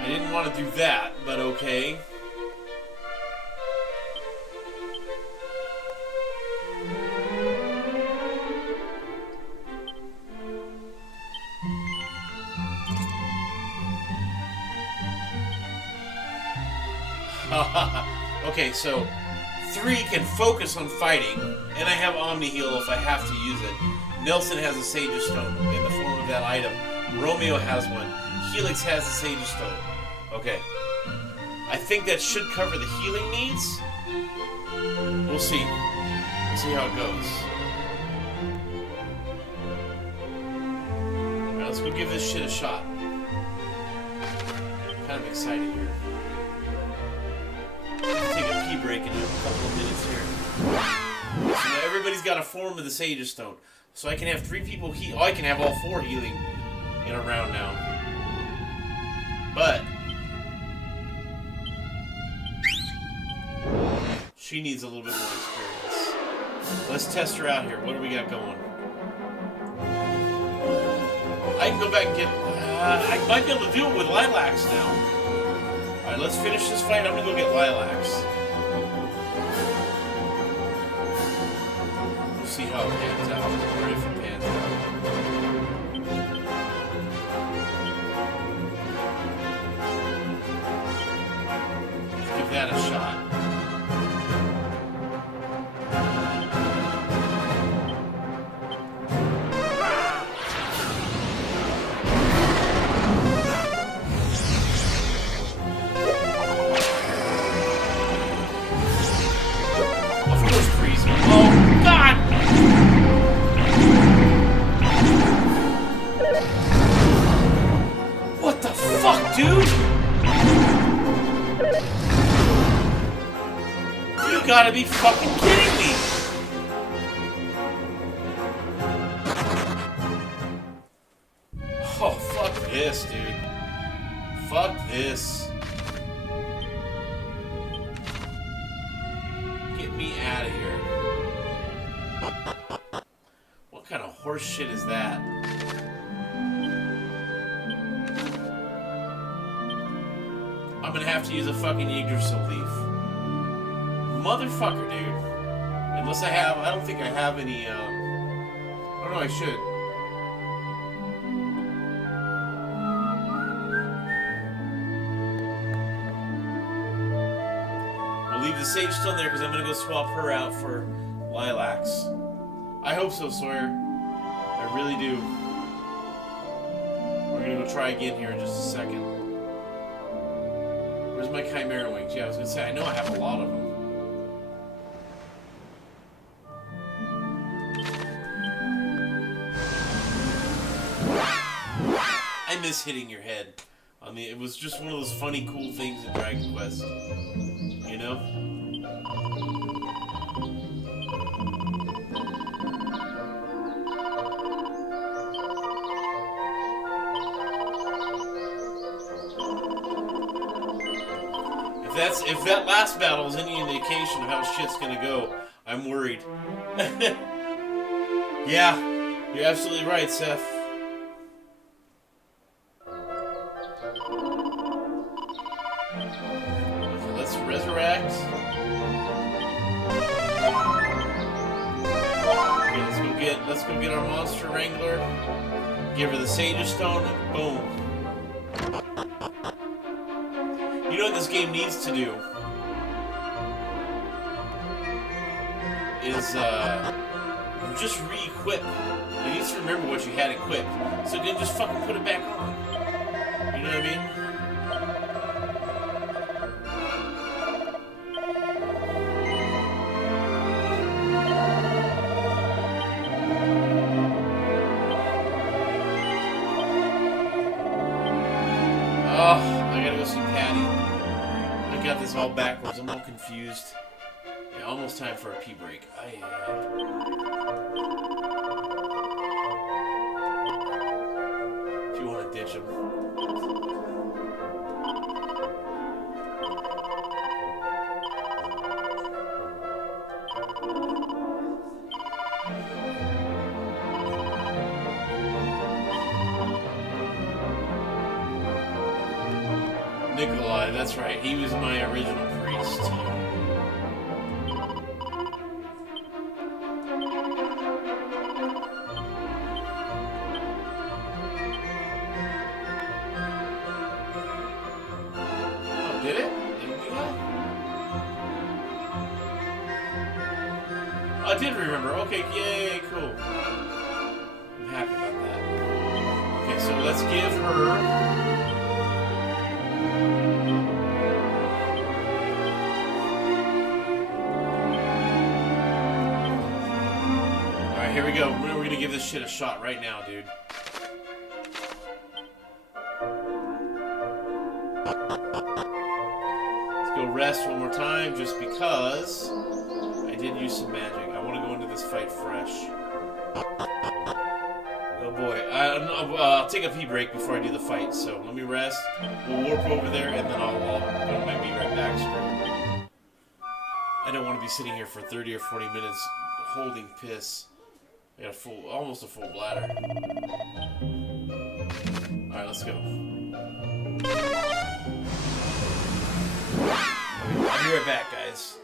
I didn't want to do that, but okay. Okay, so 3 can focus on fighting, and I have Omni Heal if I have to use it. Nelson has a Sage Stone in the form of that item. Romeo has one. Helix has the Sage Stone. Okay. I think that should cover the healing needs. We'll see. We'll see how it goes. Alright, let's go give this shit a shot. Kind of excited here. Take a pee break in a couple of minutes here. So now everybody's got a form of the Sage Stone. So I can have 3 people heal. Oh, I can have all 4 healing in a round now. But she needs a little bit more experience. Let's test her out here. What do we got going? I can go back and get... I might be able to do it with Lilacs now. Alright, let's finish this fight. I'm gonna go get Lilacs. We'll see how it pans out, or if it pans out. Let's give that a shot. gotta be fucking kidding me! Oh, fuck this, dude. Fuck this. Get me out of here. What kind of horse shit is that? I'm gonna have to use a fucking Yggdrasil leaf. Motherfucker, dude. Unless I don't think I have any, oh no, I should. We'll leave the Sage Stone there because I'm gonna go swap her out for Lilacs. I hope so, Sawyer. I really do. We're gonna go try again here in just a second. Where's my Chimera Wings? Yeah, I was gonna say, I know I have a lot of them. I miss hitting your head. It was just one of those funny, cool things in Dragon Quest. You know? If that last battle is any indication of how shit's gonna go, I'm worried. Yeah, you're absolutely right, Seth. Okay, let's resurrect. Okay, let's go get our monster wrangler. Give her the Sage Stone. Boom. You know what this game needs to do? Is, just re-equip. It needs to remember what you had equipped. So then just fucking put it back on. You know what I mean? Oh, I gotta go see Patty. I got this all backwards. I'm all confused. Yeah, almost time for a pee break. If you want to ditch him. Nikolai, that's right. He was my original priest. Oh, did it? Did it do that? I did remember. Okay, yay, cool. I'm happy about that. Okay, so let's give her... Here we go. We're gonna give this shit a shot right now, dude. Let's go rest one more time, just because I did use some magic. I want to go into this fight fresh. Oh boy. I'll take a pee break before I do the fight, so let me rest. We'll warp over there, and then I'll go to my be right back screen. I don't want to be sitting here for 30 or 40 minutes holding piss. I got almost a full bladder. Alright, let's go. I'll be right back, guys.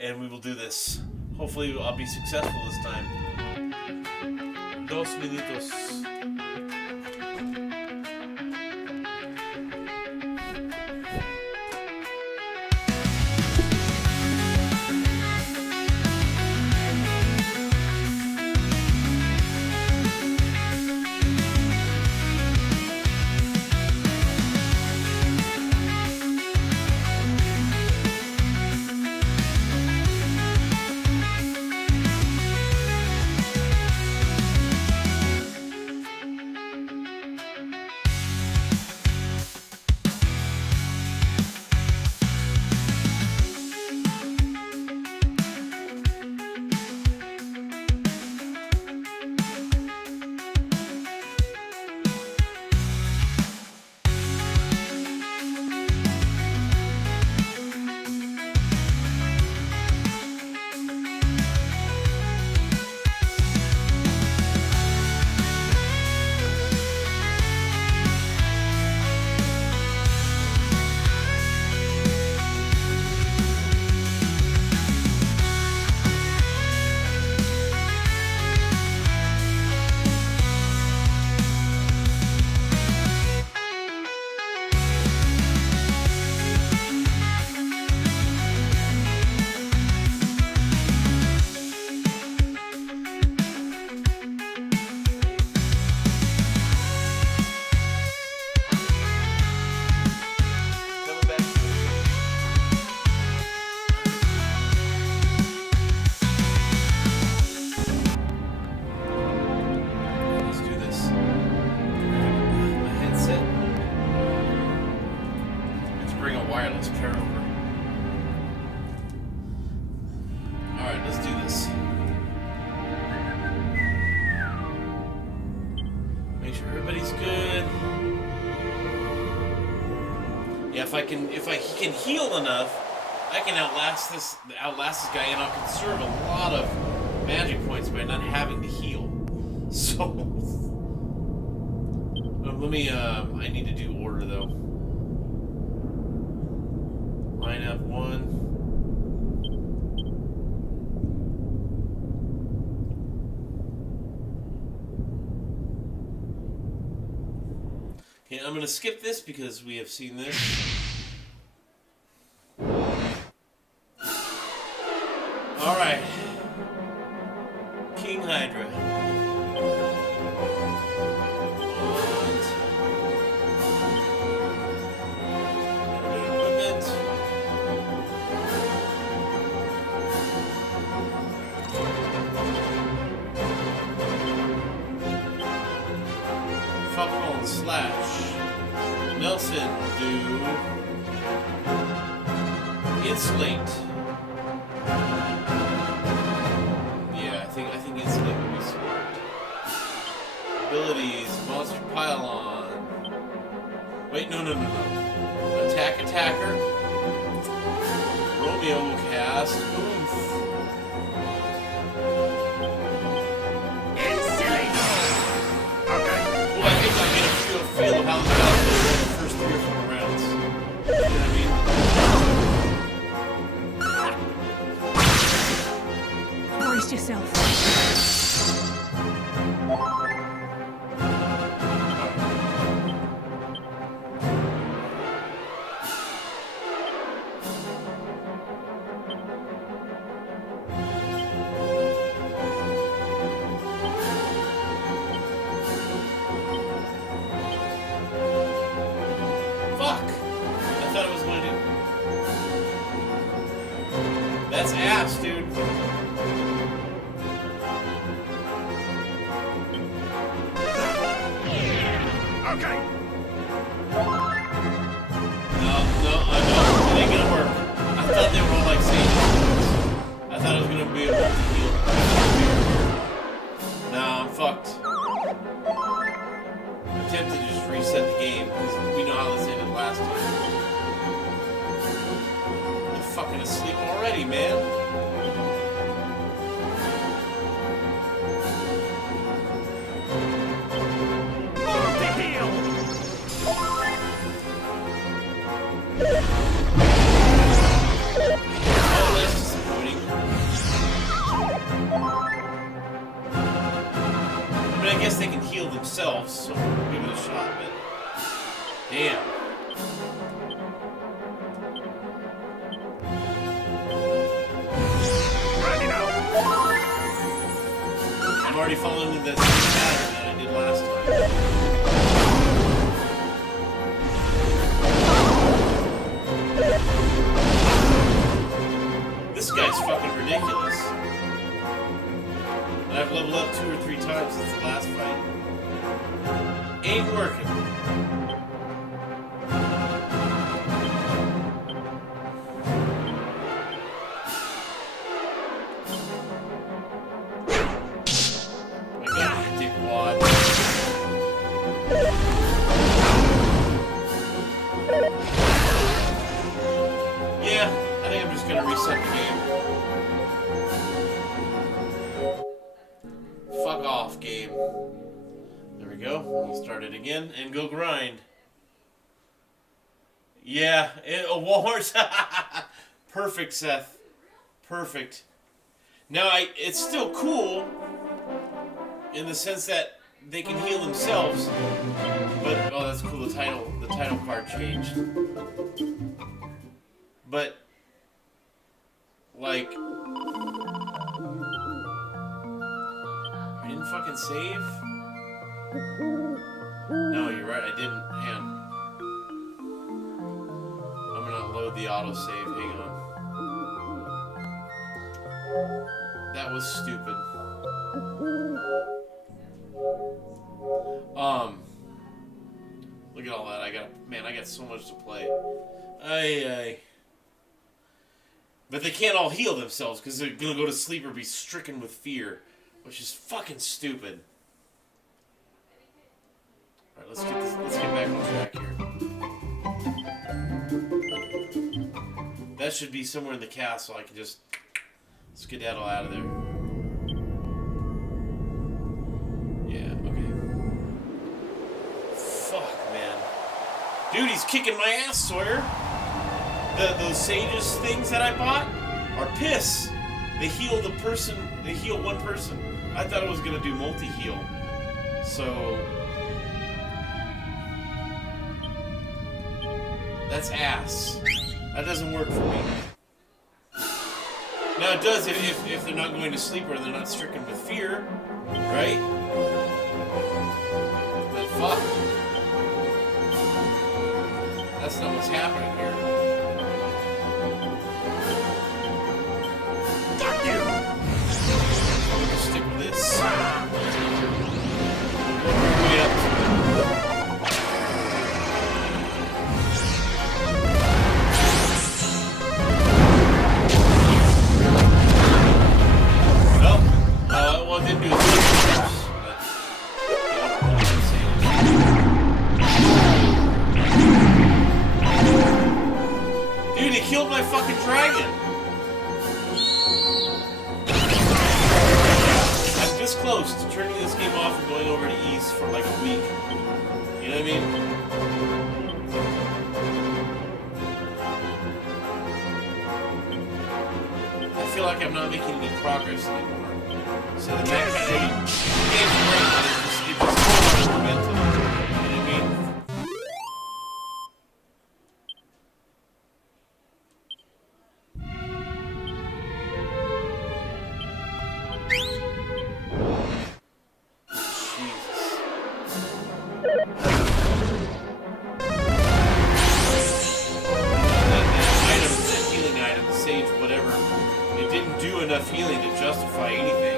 And we will do this. Hopefully I'll be successful this time. 2 minutos. her over. Alright, let's do this. Make sure everybody's good. Yeah, if he can heal enough, I can outlast this guy, and I'll conserve a lot of magic points by not having to heal. So let me I need to do order though. Line up 1. Okay, I'm gonna skip this because we have seen this. Alright. King Hydra. Equipment. Fuckroll slash. Nelson do insulate. Yeah, I think insulate would be smart. Abilities, monster pylon. Wait, no. Attack attacker. Romeo will cast. Oof. Insulate. Okay. Well, I think I get a feel of how the battle goes in the first 3 or 4 rounds. You know what I mean? Brace yourself. Fuck! I thought it was going to do. That's ass, dude. Okay. No, it ain't gonna work. I thought they were all like saying I thought it was gonna be able to heal. Nah, I'm fucked. I'm tempted to just reset the game because we know how this ended last time. I'm fucking asleep already, man. Multi-heal. Oh, that's disappointing. I mean, I guess they can heal themselves, so we'll give it a shot, but... Damn. Ready now. I'm already falling into that same pattern that I did last time. This guy's fucking ridiculous. And I've leveled up 2 or 3 times since the last fight. Ain't working. My God, dickwad. Yeah, I think I'm just gonna reset the game. Fuck off, game. There we go. We'll start it again and go grind. Yeah, Walmart's. Perfect, Seth. Perfect. Now, it's still cool in the sense that they can heal themselves. But oh, that's cool. The title card changed. But like, I didn't fucking save. No, you're right. I didn't. Hang on. I'm gonna load the autosave. Hang on. That was stupid. Look at all that. I got so much to play. Aye. But they can't all heal themselves because they're gonna go to sleep or be stricken with fear, which is fucking stupid. All right, let's get back on track here. That should be somewhere in the castle. I can just skedaddle out of there. Yeah, okay. Fuck, man. Dude, he's kicking my ass, Sawyer. Those sages things that I bought are piss. They heal the person. They heal one person. I thought it was gonna do multi-heal. So that's ass. That doesn't work for me. Now it does if they're not going to sleep or they're not stricken with fear, right? But fuck. That's not what's happening here. Fuck you! I'm gonna stick with this. Way up. Well, it didn't do as much. Dude, he killed my fucking dragon. I'm this close to turning this game off and going over to East for like a week. You know what I mean? I feel like I'm not making any progress anymore. So the next thing, the game's great, but it just totally momentum. You know what I mean? That healing item, the sage, whatever, it didn't do enough healing to justify anything.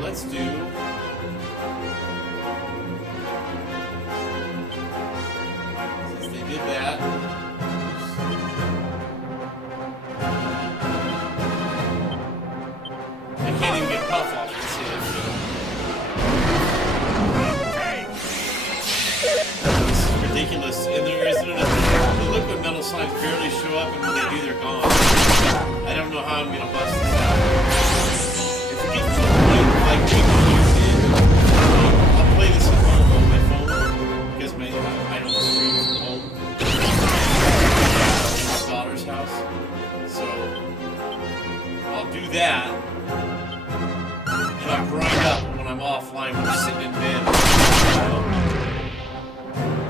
Let's do. Since they did that. I can't even get Puff off. Let's see that shit. This is ridiculous. And there isn't enough. The liquid metal slimes barely show up, and when they do, they're gone. I don't know how I'm gonna bust this out. Like people did, I'll play this at home on my phone because I don't stream from home. My daughter's house, so I'll do that, and I'll grind up when I'm offline when I'm sitting in bed.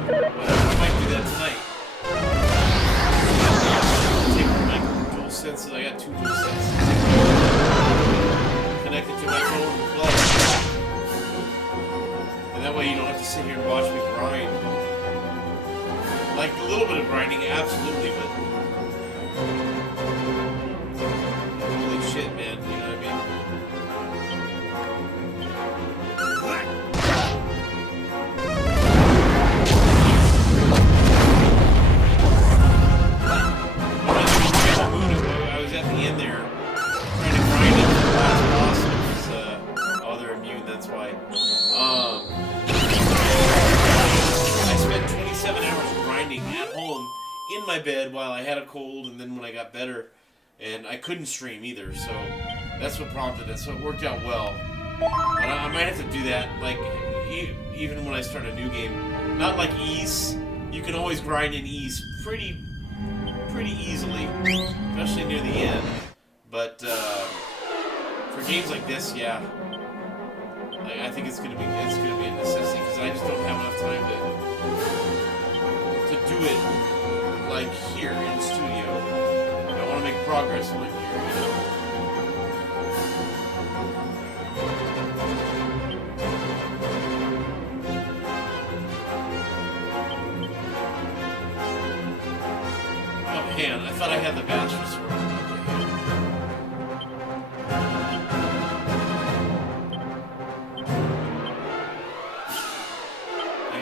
But I might do that tonight. Take my dual senses. I got 2 dual senses. Connected to my phone plug. And that way you don't have to sit here and watch me grind. Like a little bit of grinding, absolutely, but holy shit, man, you know what I mean? I was at the end there trying to grind it. They're immune, that's why. I spent 27 hours grinding at home in my bed while I had a cold, and then when I got better, and I couldn't stream either, so that's what prompted it. So it worked out well. But I might have to do that, like, even when I start a new game. Not like Ease. You can always grind in Ease pretty easily, especially near the end. But for games like this, yeah. I think it's gonna be a necessity because I just don't have enough time to do it like here in the studio. I want to make progress like here, you know. Oh man, I thought I had the Master Sword. I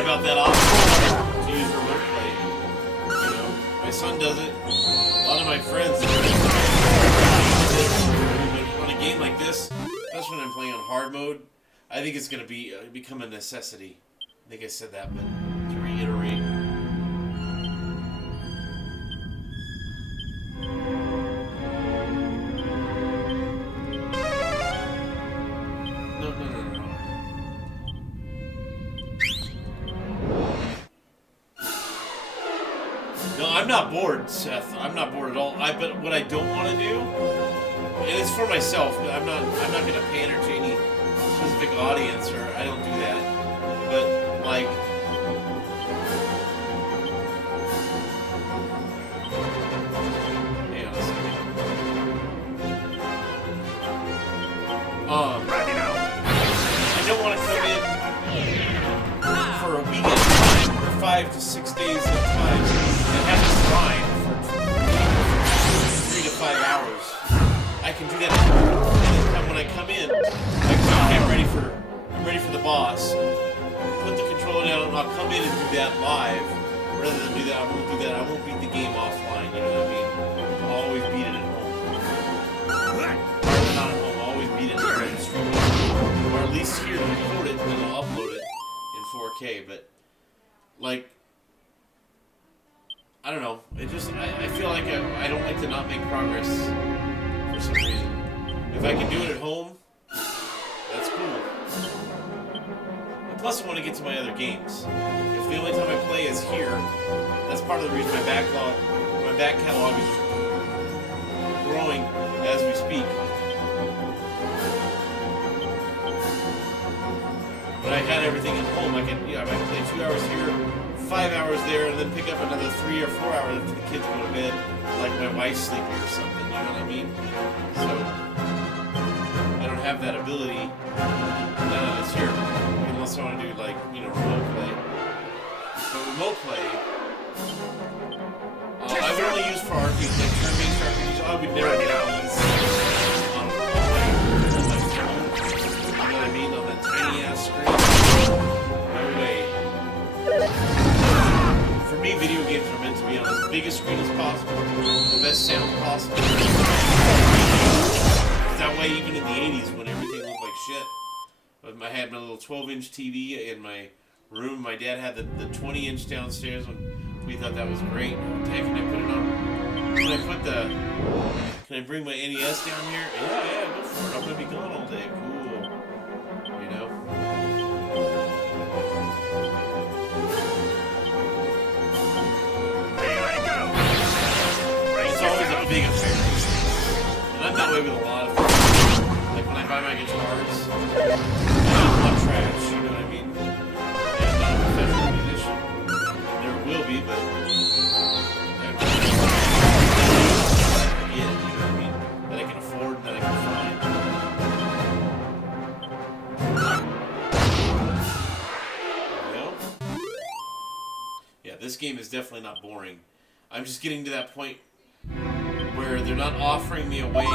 complain about that option to use remote play. You know, my son does it. A lot of my friends do it. But on a game like this, especially when I'm playing on hard mode, I think it's going to become a necessity. I think I said that, but to reiterate. No, I'm not bored, Seth. I'm not bored at all. But what I don't want to do, and it's for myself. I'm not going to pander to any specific audience, or I don't do that. But like, hang on a second. Ready now. I don't want to come in for a week at a time, or 5 to 6 days at a time, and have to grind for 3 to 5 hours. I can do that. And when I come in, I'm ready for the boss. Put the controller down, and I'll come in and do that live. Rather than do that, I won't do that. I won't beat the game offline. You know what I mean? I'll always beat it at home. Or not at home. I'll always beat it at stream. Or at least here, record it, and then I'll upload it in 4K. But like, I don't know. It just I feel like I don't like to not make progress for some reason. If I can do it at home, that's cool. And plus, I want to get to my other games. If the only time I play is here, that's part of the reason my back catalog is growing as we speak. But I got everything at home. I can play 2 hours here, 5 hours there, and then pick up another 3 or 4 hours after the kids go to bed, like my wife's sleeping or something. You know what I mean? So I don't have that ability now that it's here, unless I want to do like remote play. But remote play, I would only use for RPGs, like turn-based RPGs. I would never get these on my phone. You know what I mean? On that tiny ass screen. No way. For me, video games are meant to be on as big a screen as possible, the best sound possible. That way, even in the 80s, when everything looked like shit, I had my little 12-inch TV in my room. My dad had the 20-inch downstairs when we thought that was great. Dad, can I put it on? Can I bring my NES down here? Yeah, go for it. I'm gonna be gone all day. Cool. You know? Here I go. It's always a big affair. And I'm that way with a lot of things. Like when I buy my guitars, I'm not trash, you know what I mean? And I'm not a professional musician. Never will be, but I'm you know what I mean? That I can afford and that I can find. You know? Yeah, this game is definitely not boring. I'm just getting to that point where they're not offering me a way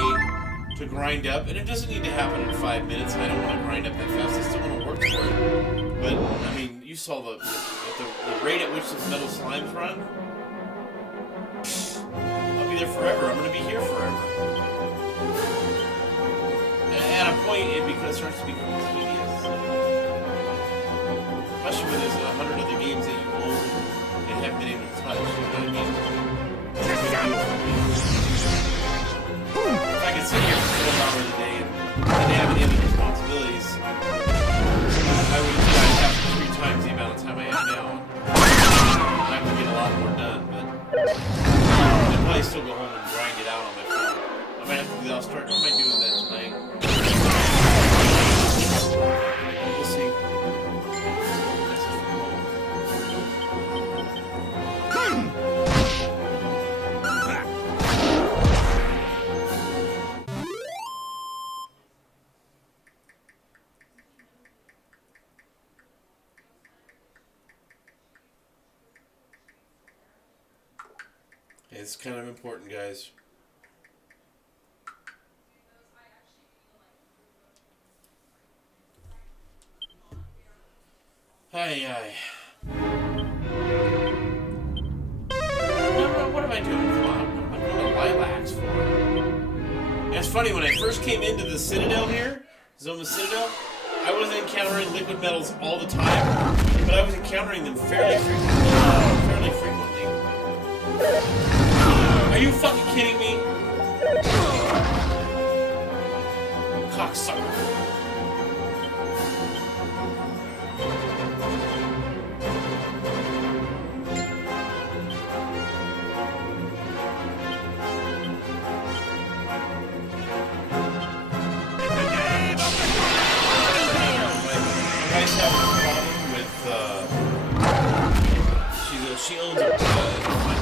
to grind up, and it doesn't need to happen in 5 minutes, and I don't want to grind up that fast. I still want to work for it. But, I mean, you saw the rate at which those metal slimes run. I'll be there forever. I'm going to be here forever. And at a point, it starts to become tedious. Especially when there's 100 other games that you own and haven't been able to touch. You know what I mean? It's a big deal for me. If I could sit here for 12 hours a day and didn't have any other responsibilities, I would have 3 times the amount of time I have now. I would get a lot more done, but I'd probably still go home and grind it out on my phone. I might have to do that. I might do that tonight. We'll see. Message from home. It's kind of important, guys. Aye. I doing? Come on, what am I going to Lilacs for? And it's funny, when I first came into the Citadel here, Zoma Citadel, I wasn't encountering liquid metals all the time, but I was encountering them fairly frequently. Are you fucking kidding me? Cocksucker. She owns a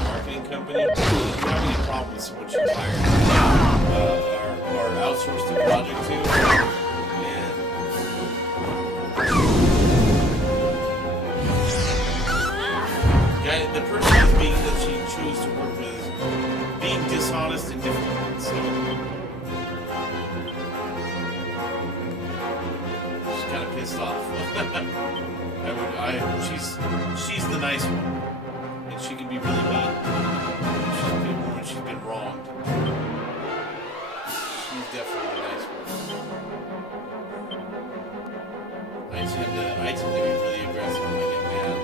marketing company. She's having a problem with someone she hired or outsourced the project to. And the person being that she chose to work with is being dishonest and difficult. So she's kind of pissed off. She's the nice one. And she can be really mean when she's been wronged. She's definitely the nice one. I tend to be really aggressive when I get mad.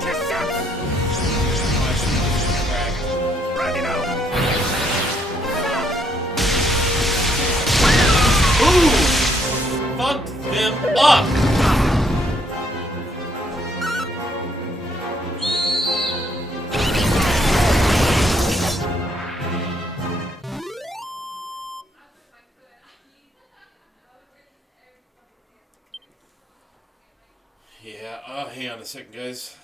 Just up! I should have just cracked. Ready now! Ooh! Fucked them up! Yeah, hang on a second, guys.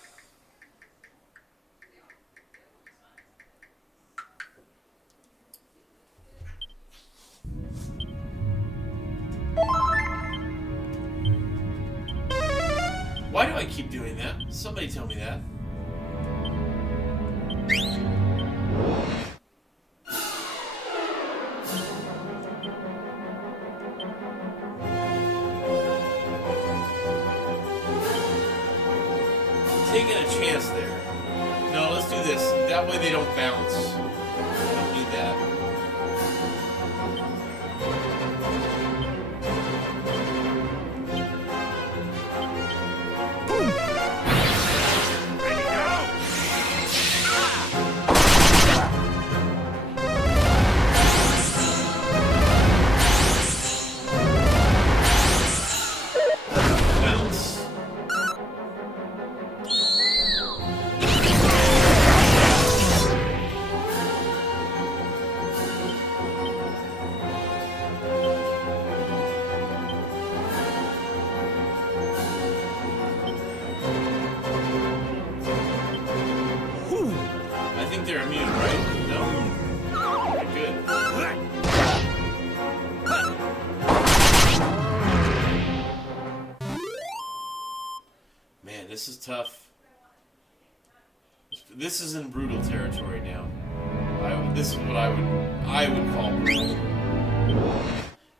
Why do I keep doing that? Somebody tell me that. Taking a chance there. No, let's do this. That way they don't bounce. I don't need that. Ready now! Bounce. I think they're immune, right? No? Okay, good. Man, this is tough. This is in brutal territory now. This is what I would call brutal.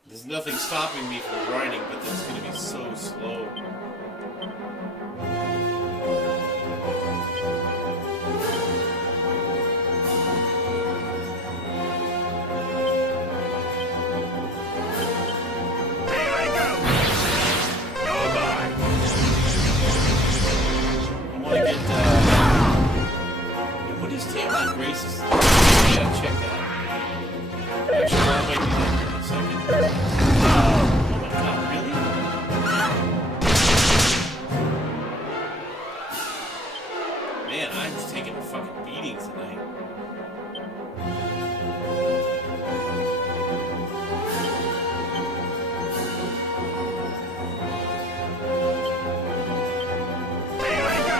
There's nothing stopping me from grinding, but it's going to be so slow. Here I go! You're mine! I want to get, what is Tamron Grace's? Yeah, check that. Actually, I might do that here in a second. Oh my god, really? Man, I'm just taking a fucking beating tonight. Here I go!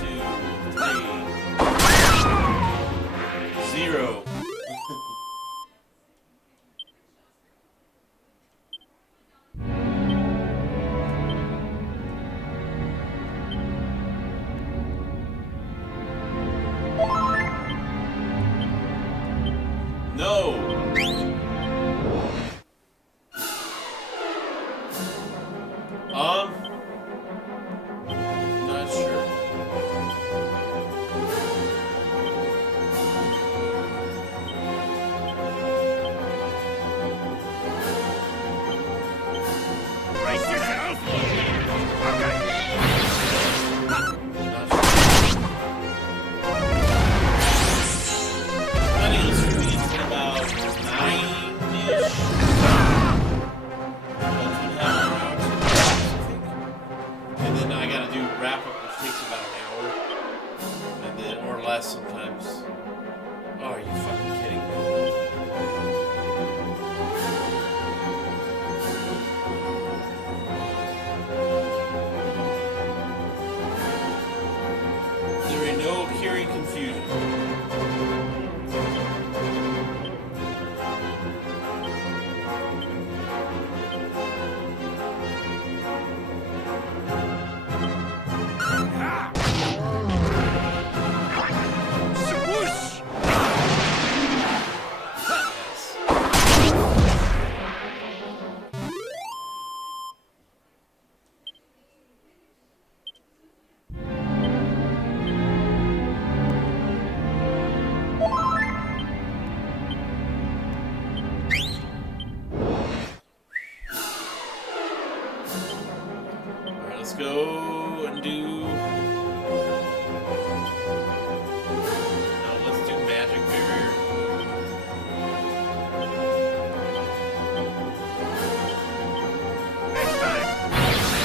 2, 3, 0. No. less sometimes. Oh, are you fucking kidding me? There ain't no curing confusion. Let's go and do. No, let's do magic barrier.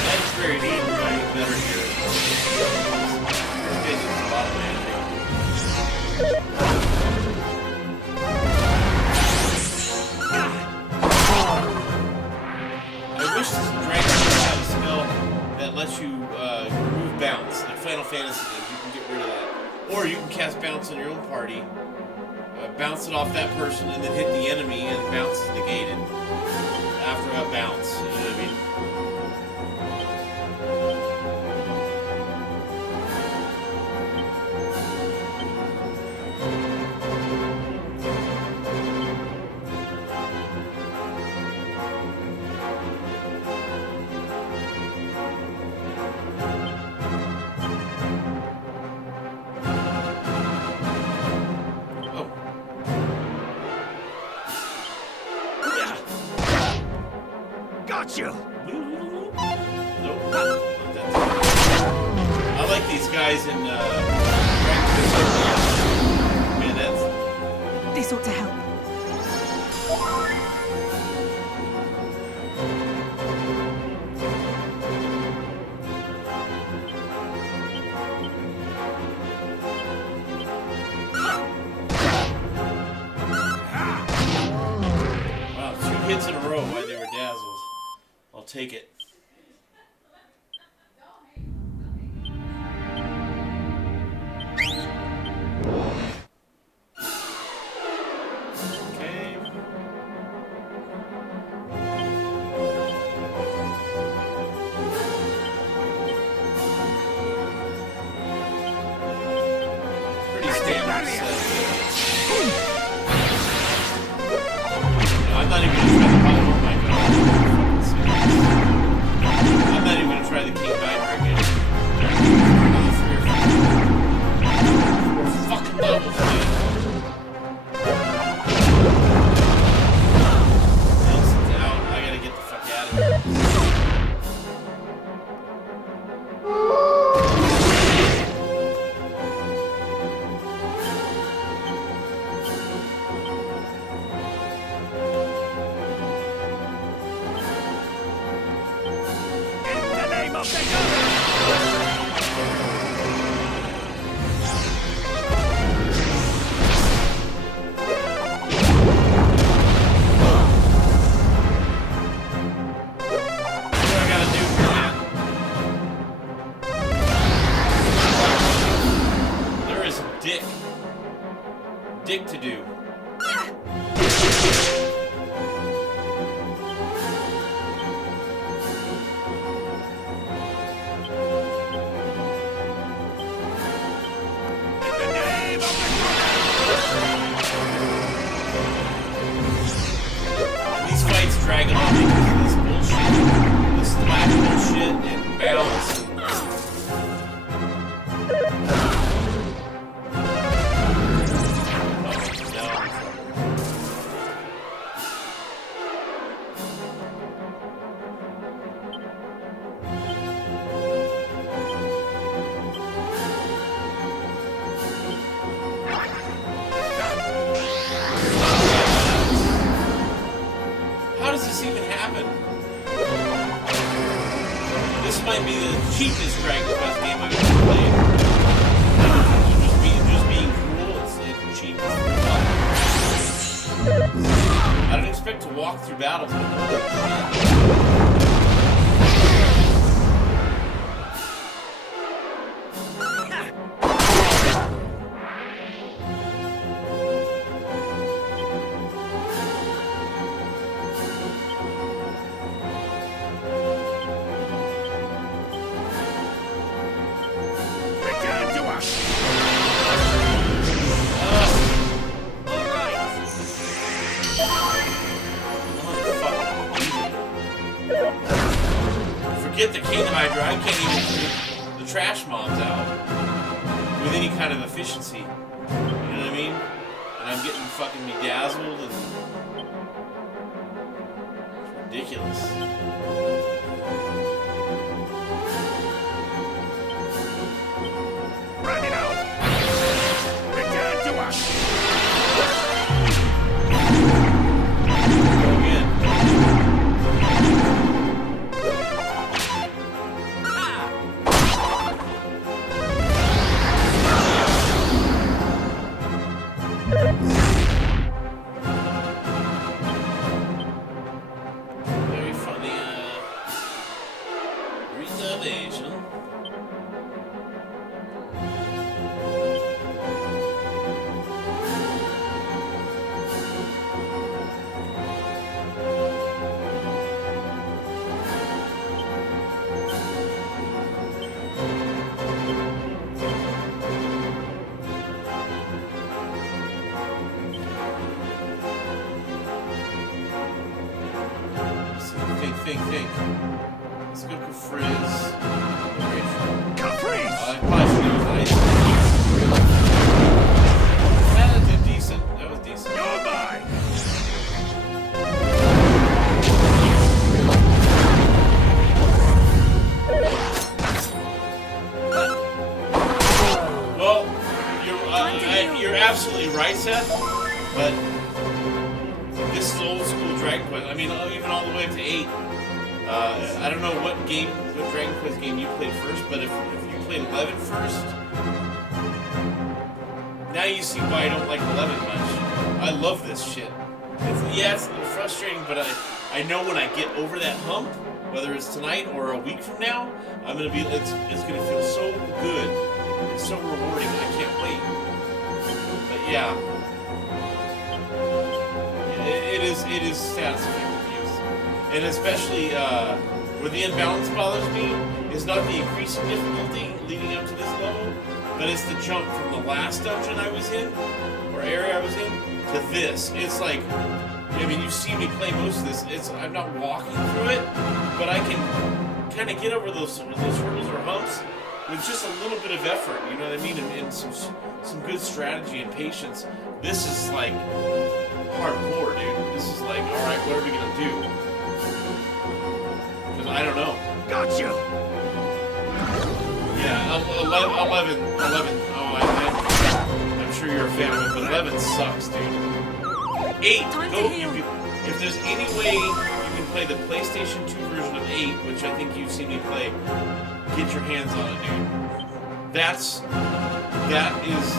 Magic barrier needs to be better here. This guy does a lot of magic. I wish this dragon would have a skill that lets you remove bounce, like Final Fantasy does. You can get rid of that. Or you can cast bounce on your own party, bounce it off that person, and then hit the enemy, and bounce is negated after a bounce. You know what I mean? You. Nope. I like these guys in man, that's... This ought to help. Wow, 2 hits in a row while they were dazzled. I'll take it. Okay. Pretty standard set. No, I'm not even gonna try the bottom. Oh my god. I'm not even gonna try the King Hydra again. We're fucking levels, man. Nelson's out. I gotta get the fuck out of here. Dick to do. These fights drag on because of this bullshit. This slash bullshit and balance. This might be the cheapest Dragon Quest game I've ever played. Just be walk through battles. Return to us! Forget the King Hydra, I can't even keep the trash mobs out with any kind of efficiency. You know what I mean? And I'm getting fucking bedazzled and it's ridiculous. Bring it out! Return to us! Go again. Very funny, reservation. Think. Let's go to Frizz. Caprice! I probably should use ice. That did decent. That was decent. You're mine! Well, you're absolutely right, Seth. But this is old school Dragon Quest. I mean, even all the way up to 8. I don't know what Dragon Quest game you played first, but if you played 11 first, now you see why I don't like 11 much. I love this shit. It's a little frustrating, but I know when I get over that hump, whether it's tonight or a week from now, it's gonna feel so good. It's so rewarding. I can't wait. But yeah, it is satisfying. And especially where the imbalance bothers me is not the increasing difficulty leading up to this level, but it's the jump from the last dungeon I was in, or area I was in, to this. It's like, I mean, you see me play most of this. I'm not walking through it, but I can kind of get over those hurdles or humps with just a little bit of effort. You know what I mean? And some good strategy and patience. This is like hardcore, dude. This is like, all right, what are we gonna do? I don't know. Got you! Yeah, 11. Oh, I'm sure you're a fan of it, but 11 sucks, dude. 8. Time Go. to heal. If there's any way you can play the PlayStation 2 version of 8, which I think you've seen me play, get your hands on it, dude. That is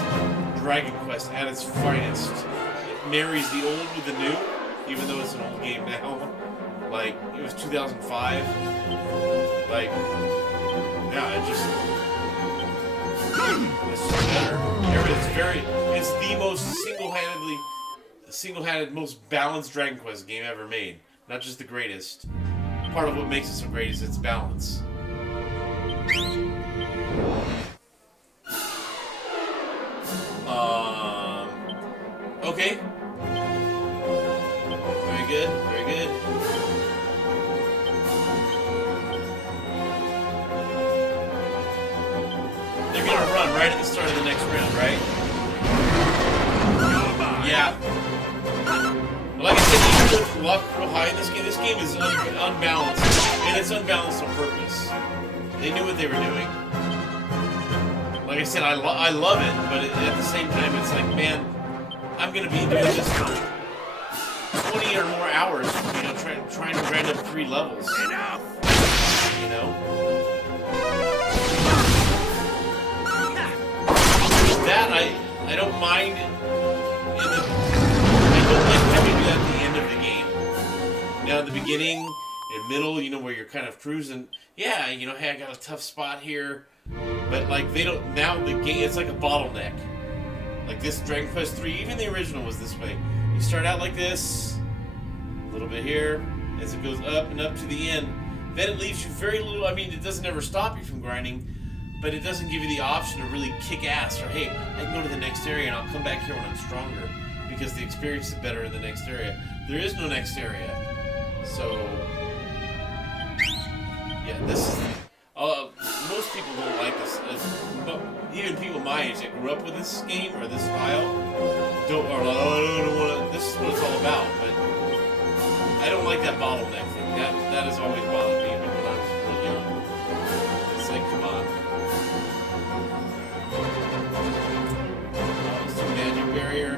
Dragon Quest at its finest. It marries the old with the new, even though it's an old game now. Like, it was 2005. Like, yeah, it's just better. It's the most single-handed, most balanced Dragon Quest game ever made. Not just the greatest. Part of what makes it so great is its balance. Okay. Very good. They're gonna run right at the start of the next round, right? Yeah. Like I said, even with luck real high in this game is unbalanced. And it's unbalanced on purpose. They knew what they were doing. Like I said, I love it, but at the same time, it's like, man, I'm gonna be doing this for 20 or more hours, you know, trying to grind up 3 levels. Enough! You know? That I don't mind. I don't like having to do that at the end of the game. Now at the beginning and middle, you know, where you're kind of cruising, yeah, you know, hey, I got a tough spot here. But like they don't, now the game, it's like a bottleneck. Like this Dragon Quest 3, even the original was this way. You start out like this, a little bit here, as it goes up and up to the end. Then it leaves you very little, I mean, it doesn't ever stop you from grinding, but it doesn't give you the option to really kick ass, or hey, I can go to the next area and I'll come back here when I'm stronger, because the experience is better in the next area. There is no next area. So, yeah, this is, most people don't like this. But even people my age that grew up with this game or this style, are like, oh, I don't want to, this is what it's all about, but I don't like that bottleneck thing. That has always bothered me when I was real young. It's like, come on. Oh, it's the magic barrier.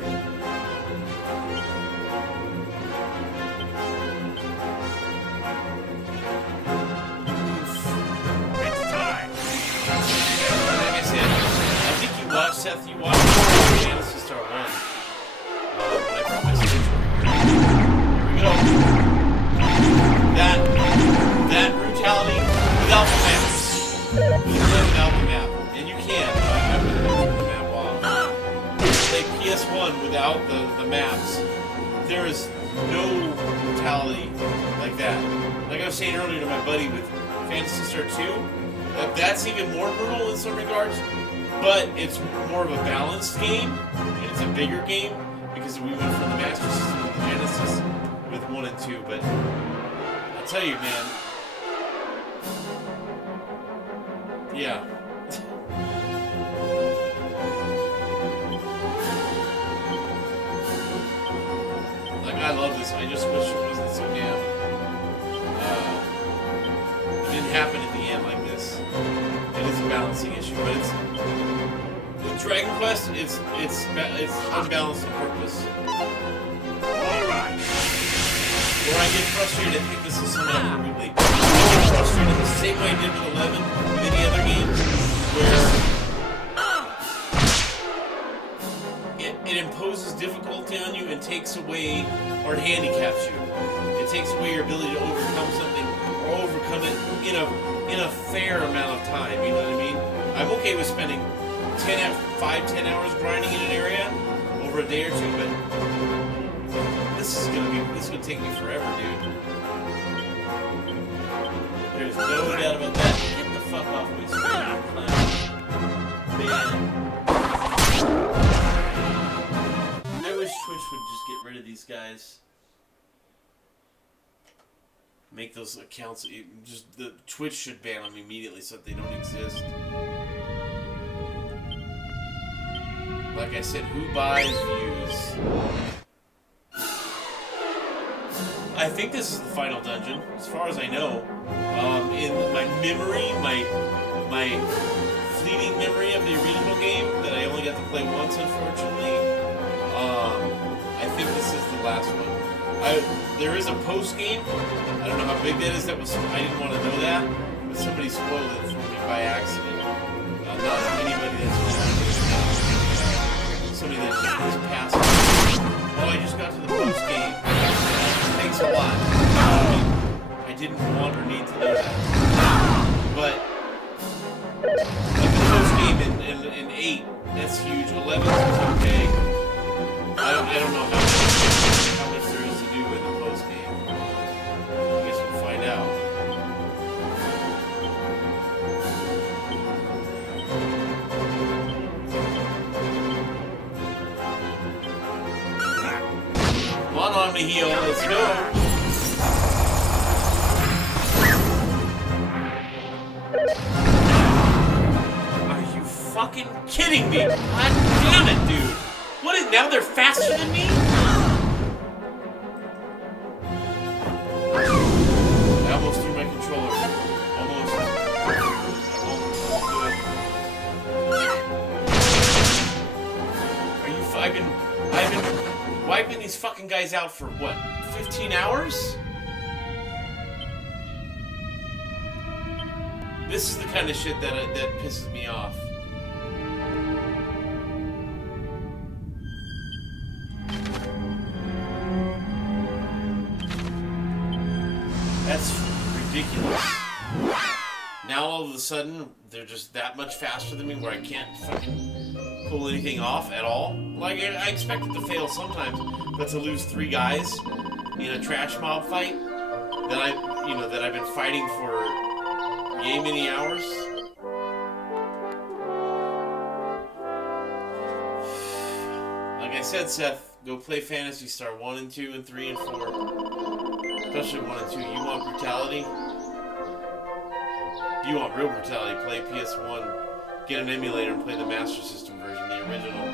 It's time! Like I said, I think you watched, Seth, you watched Fantasy Star 1. When I brought my Switch over here. Here we go. That brutality without the maps. You can play without the map. And you can. I would turn the map off. Like PS1 without the maps. There is no brutality like that. Like I was saying earlier to my buddy with Phantasy Star 2, that's even more brutal in some regards, but it's more of a balanced game, and it's a bigger game, because we went from the Master System to the Genesis with 1 and 2, but I'll tell you, man, yeah. Like, I love this, I just wish it wasn't so damn, it didn't happen at the end like this. It is a balancing issue, but it's with Dragon Quest. It's unbalanced on purpose. All right! Where I get frustrated, I think this is something I'm completely frustrated the same way I did with 11 with any other games, where it imposes difficulty on you and takes away, or it handicaps you. It takes away your ability to overcome something, or overcome it in a fair amount of time, you know what I mean? I'm okay with spending 10 hours grinding in an area over a day or two, but this is gonna take me forever, dude. There's no doubt about that. Get the fuck off my screen, man. I wish Twitch would just get rid of these guys. Make those accounts, just the Twitch should ban them immediately so that they don't exist. Like I said, who buys views? I think this is the final dungeon, as far as I know. In my memory, my fleeting memory of the original game that I only got to play once, unfortunately. I think this is the last one. There is a post game. I don't know how big that is. I didn't want to know that, but somebody spoiled it for me by accident. Not anybody that's somebody that just was passing. Oh, I just got to the post game. Thanks a lot. I didn't want or need to know that. But like the post game in 8, that's huge. 11 is okay. I don't know how much there is to do in the post game. I guess we'll find out. Come on, Omni-Heal, let's go! Are you fucking kidding me? God damn it, dude! What is, now they're faster than me? I almost threw my controller. Almost. Are you I've been wiping these fucking guys out for what, 15 hours? This is the kind of shit that pisses me off. That's ridiculous. Now all of a sudden, they're just that much faster than me where I can't fucking pull anything off at all. Like, I expect it to fail sometimes, but to lose 3 guys in a trash mob fight that I've been fighting for yay many hours. Like I said, Seth, go play Phantasy Star 1 and 2 and 3 and 4. Especially 1 and 2. You want brutality? You want real brutality, play PS1, get an emulator and play the Master System version, the original.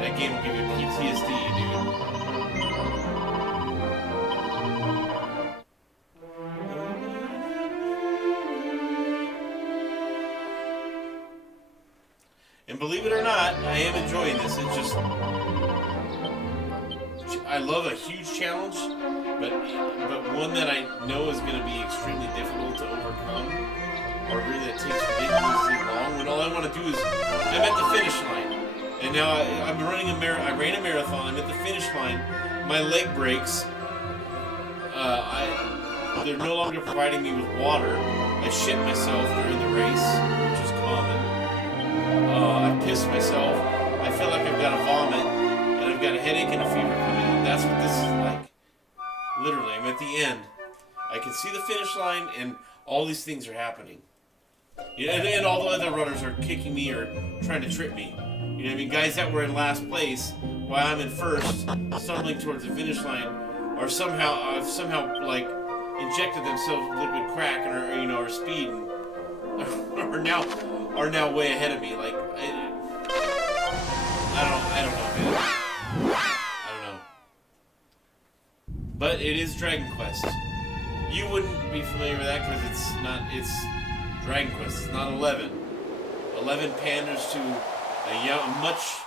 That game will give you PTSD, dude. And believe it or not, I am enjoying this. It's just... I love a huge challenge, but one that I know is going to be extremely difficult to overcome, or really that takes ridiculously long, when all I want to do is, I'm at the finish line, and now I'm running I ran a marathon, I'm at the finish line, my leg breaks, they're no longer providing me with water, I shit myself during the race, which is common, I pissed myself, I feel like I've got a vomit, and I've got a headache and a fever coming on. That's what this is like. Literally, I'm at the end. I can see the finish line, and all these things are happening. Yeah, and all the other runners are kicking me or trying to trip me. You know what I mean? Guys that were in last place, while I'm in first, stumbling towards the finish line, or somehow like injected themselves with liquid crack or speed, and are now way ahead of me. Like I don't know, man. I don't know. But it is Dragon Quest. You wouldn't be familiar with that because it's Dragon Quest. It's not 11. 11 panders to a much,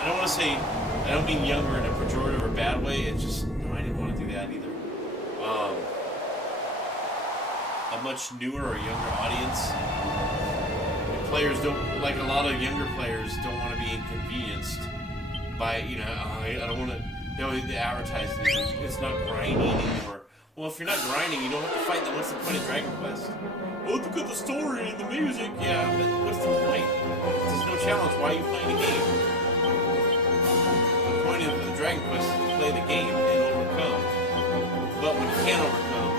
I don't mean younger in a pejorative or bad way. It's just, no, I didn't want to do that either. A much newer or younger audience. Players don't, like a lot of younger players, don't want to be inconvenienced by, I don't want to, they advertise it. It's not grinding anymore. Well, if you're not grinding, you don't have to fight them. What's the point of Dragon Quest? Oh, look at the story and the music. Yeah, but what's the point? If there's no challenge, why are you playing the game? The point of the Dragon Quest is to play the game and overcome. But when you can't overcome,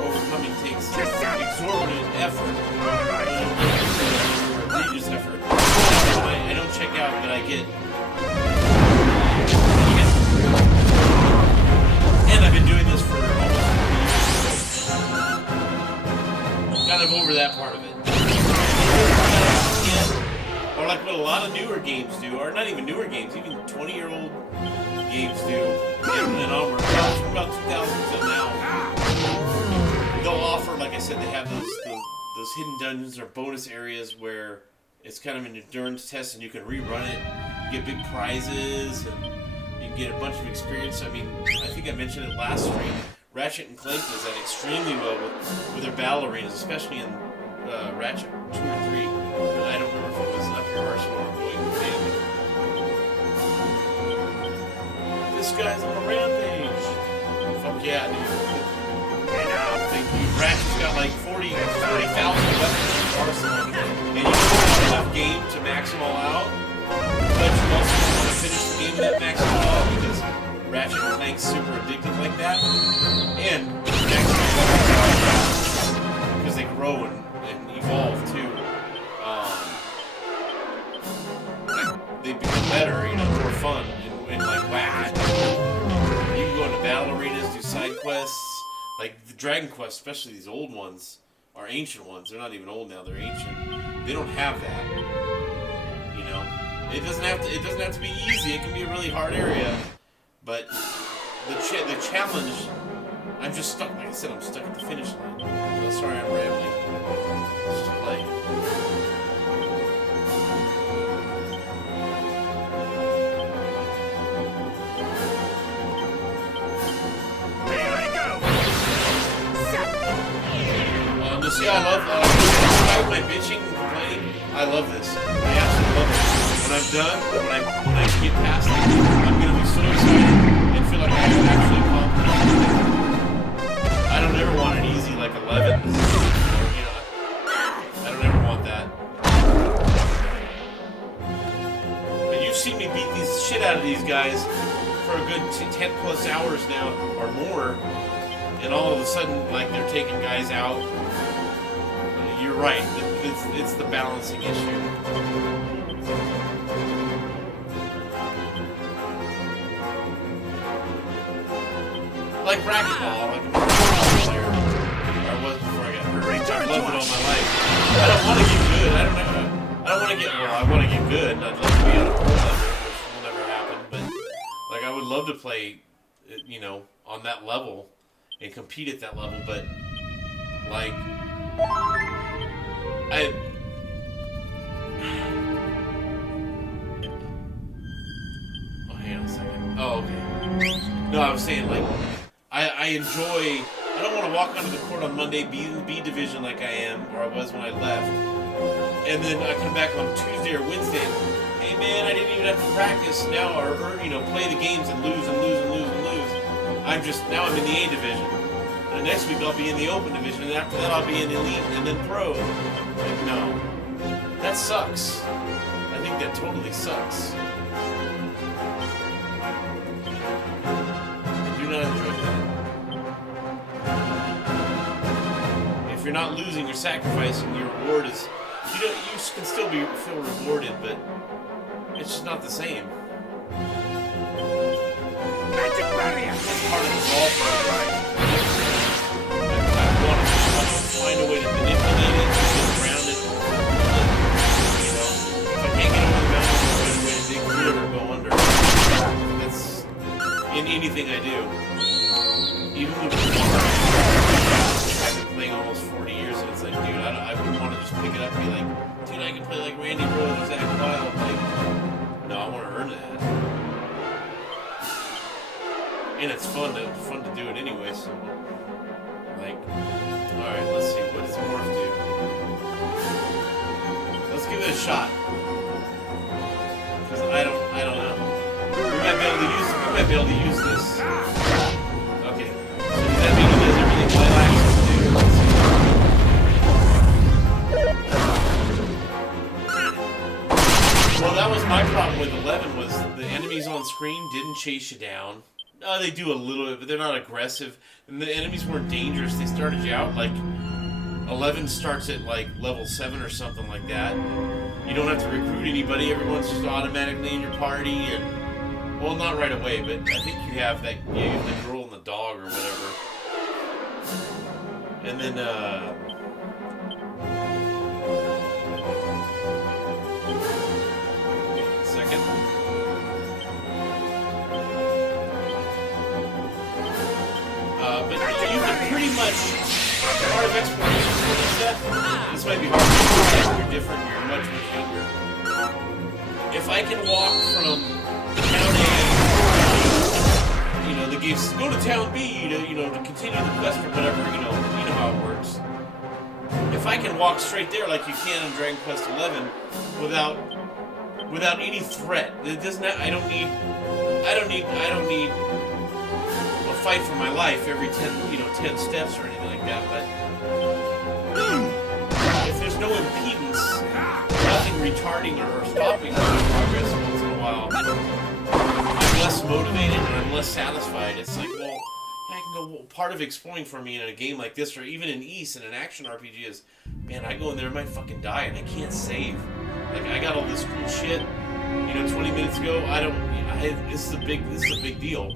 overcoming takes exorbitant effort. Egregious effort. I don't check out, but I get... And I've been doing this for almost 4 years. Kind of over that part of it. Or like what a lot of newer games do, or not even newer games, even 20-year-old games do, and onward, from about 2000 till now. They'll offer, like I said, they have those hidden dungeons or bonus areas where it's kind of an endurance test and you can rerun it, you get big prizes, and you can get a bunch of experience. I mean, I think I mentioned it last stream, Ratchet & Clank does that extremely well with their battle arenas, especially in Ratchet 2 or 3. I don't remember if it was Up Your Arsenal or Going Family. This guy's on a rampage! Fuck yeah, dude. Ratchet's got like 40,000 weapons in his arsenal, and you don't have enough game to max them all out, but you also don't want to finish the game without maxing them all out because Ratchet and Clank's super addictive like that, and because they grow and evolve too. They become better, more fun, and like wacky. You can go into battle arenas, do side quests. Like the Dragon Quest, especially these old ones, or ancient ones, they're not even old now, they're ancient. They don't have that. It doesn't have to be easy, it can be a really hard area. But the challenge, I'm just stuck, like I said, I'm stuck at the finish line. Oh, sorry, I'm rambling. Let's just play. See, I love my bitching and complaining. I love this. I absolutely love it. When I'm done, when I get past it, I'm gonna be so excited and feel like I have actually accomplished ever want it easy like 11. You know, I don't ever want that. But you've seen me beat these shit out of these guys for a good 10 plus hours now or more, and all of a sudden, like, they're taking guys out. You're right. It's the balancing issue. Like racquetball, like a player. Or I was before I got hurt. I've loved it all my life. I don't want to get good. I don't want to get, well, I want to get good. I'd love to be on a pro level, which will never happen. But, like, I would love to play, you know, on that level and compete at that level. But, like, oh, hang on a second. Oh, okay. No, I was saying, like, I enjoy. I don't want to walk onto the court on Monday, be in the B division like I am, or I was when I left, and then I come back on Tuesday or Wednesday. Hey man, I didn't even have to practice now, or you know, play the games and lose and lose and lose and lose. I'm in the A division. And next week I'll be in the Open division, and after that I'll be in Elite and then Pro. Like, no, that sucks. I think that totally sucks. I do not enjoy that. If you're not losing, you're sacrificing. Your reward is you can still feel rewarded, but it's just not the same. Magic barrier. It's part of the ball right? I want to find a way to manipulate it, to get around it. You know, if I can't get over the mountain, I'll find a way to dig through it or go under. That's in anything I do. Even with I've been playing almost 40 years, and it's like, dude, I wouldn't want to just pick it up and be like, dude, I can play like Randy Rhoads or Zach Wild. Like, no, I want to earn that. And it's fun to do it anyway, so, like, alright, let's see, what does Morph do? Let's give it a shot. Because I don't know. We might be able to use this. Okay. So does that mean he does everything my life to do? Well, that was my problem with 11, was the enemies on screen didn't chase you down. No, they do a little bit, but they're not aggressive. And the enemies weren't dangerous. They started you out, like, 11 starts at, like, level 7 or something like that. You don't have to recruit anybody. Everyone's just automatically in your party. And, well, not right away, but I think you have the girl and the dog or whatever. And then, second. But you can pretty much, part of exploration for this stuff, this might be hard to do, you're different, you're much, much younger. If I can walk from town A, you know, the games, go to town B, to continue the quest or whatever, you know how it works. If I can walk straight there like you can in Dragon Quest XI without any threat, it doesn't, I don't need fight for my life every 10 steps or anything like that, but if there's no impedance, nothing retarding or stopping my progress once in a while, I'm less motivated and I'm less satisfied. It's like, well, I can go, part of exploring for me in a game like this, or even in East in an action RPG is, man, I go in there, I might fucking die and I can't save. Like, I got all this cool shit, 20 minutes ago, this is a big deal,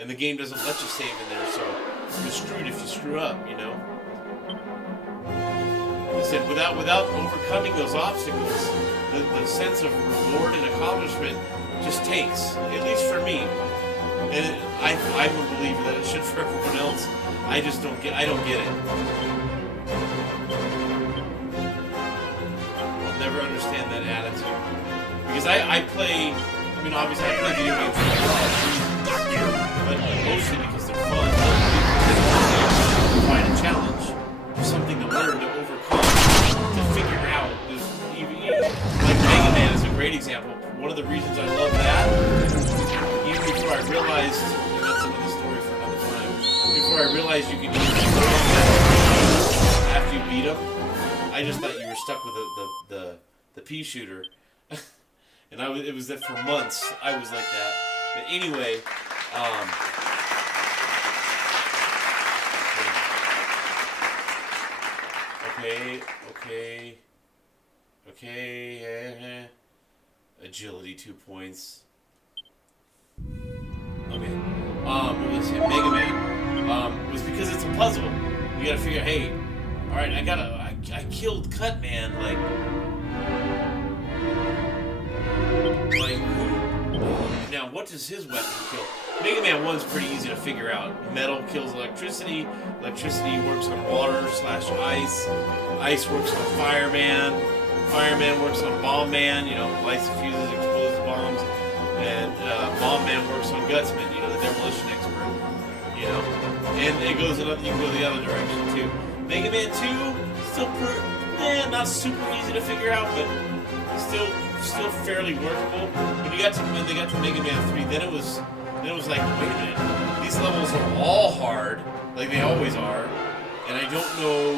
and the game doesn't let you save in there, so you're screwed if you screw up, I said, without overcoming those obstacles, the sense of reward and accomplishment just takes, at least for me. And I'm a believer that it should for everyone else. I don't get it. I'll never understand that attitude. Because I play, obviously I play video games for a lot of reasons, but mostly because they're fun. To find a challenge, something to learn, to overcome, to figure out. Like Mega Man is a great example. One of the reasons I love that, even before I realized, and that's another story for another time, before before I realized you could use it after you beat them. I just thought you were stuck with the pea shooter. And it was that for months I was like that. But anyway, okay. Agility 2 points. Okay. What was it? Mega Man. Was because it's a puzzle. You gotta figure, hey, alright, I killed Cutman, like who? Now, what does his weapon kill? Mega Man 1's pretty easy to figure out. Metal kills electricity. Electricity works on water/ice. Ice works on Fireman. Fireman works on Bomb Man. You know, lights the fuses, explodes bombs. And Bomb Man works on Gutsman. You know, the demolition expert. You know, and it goes another. You can go the other direction too. Mega Man 2 still not super easy to figure out, but still fairly workable. When they got to Mega Man 3, then it was like, wait a minute, these levels are all hard, like they always are, and I don't know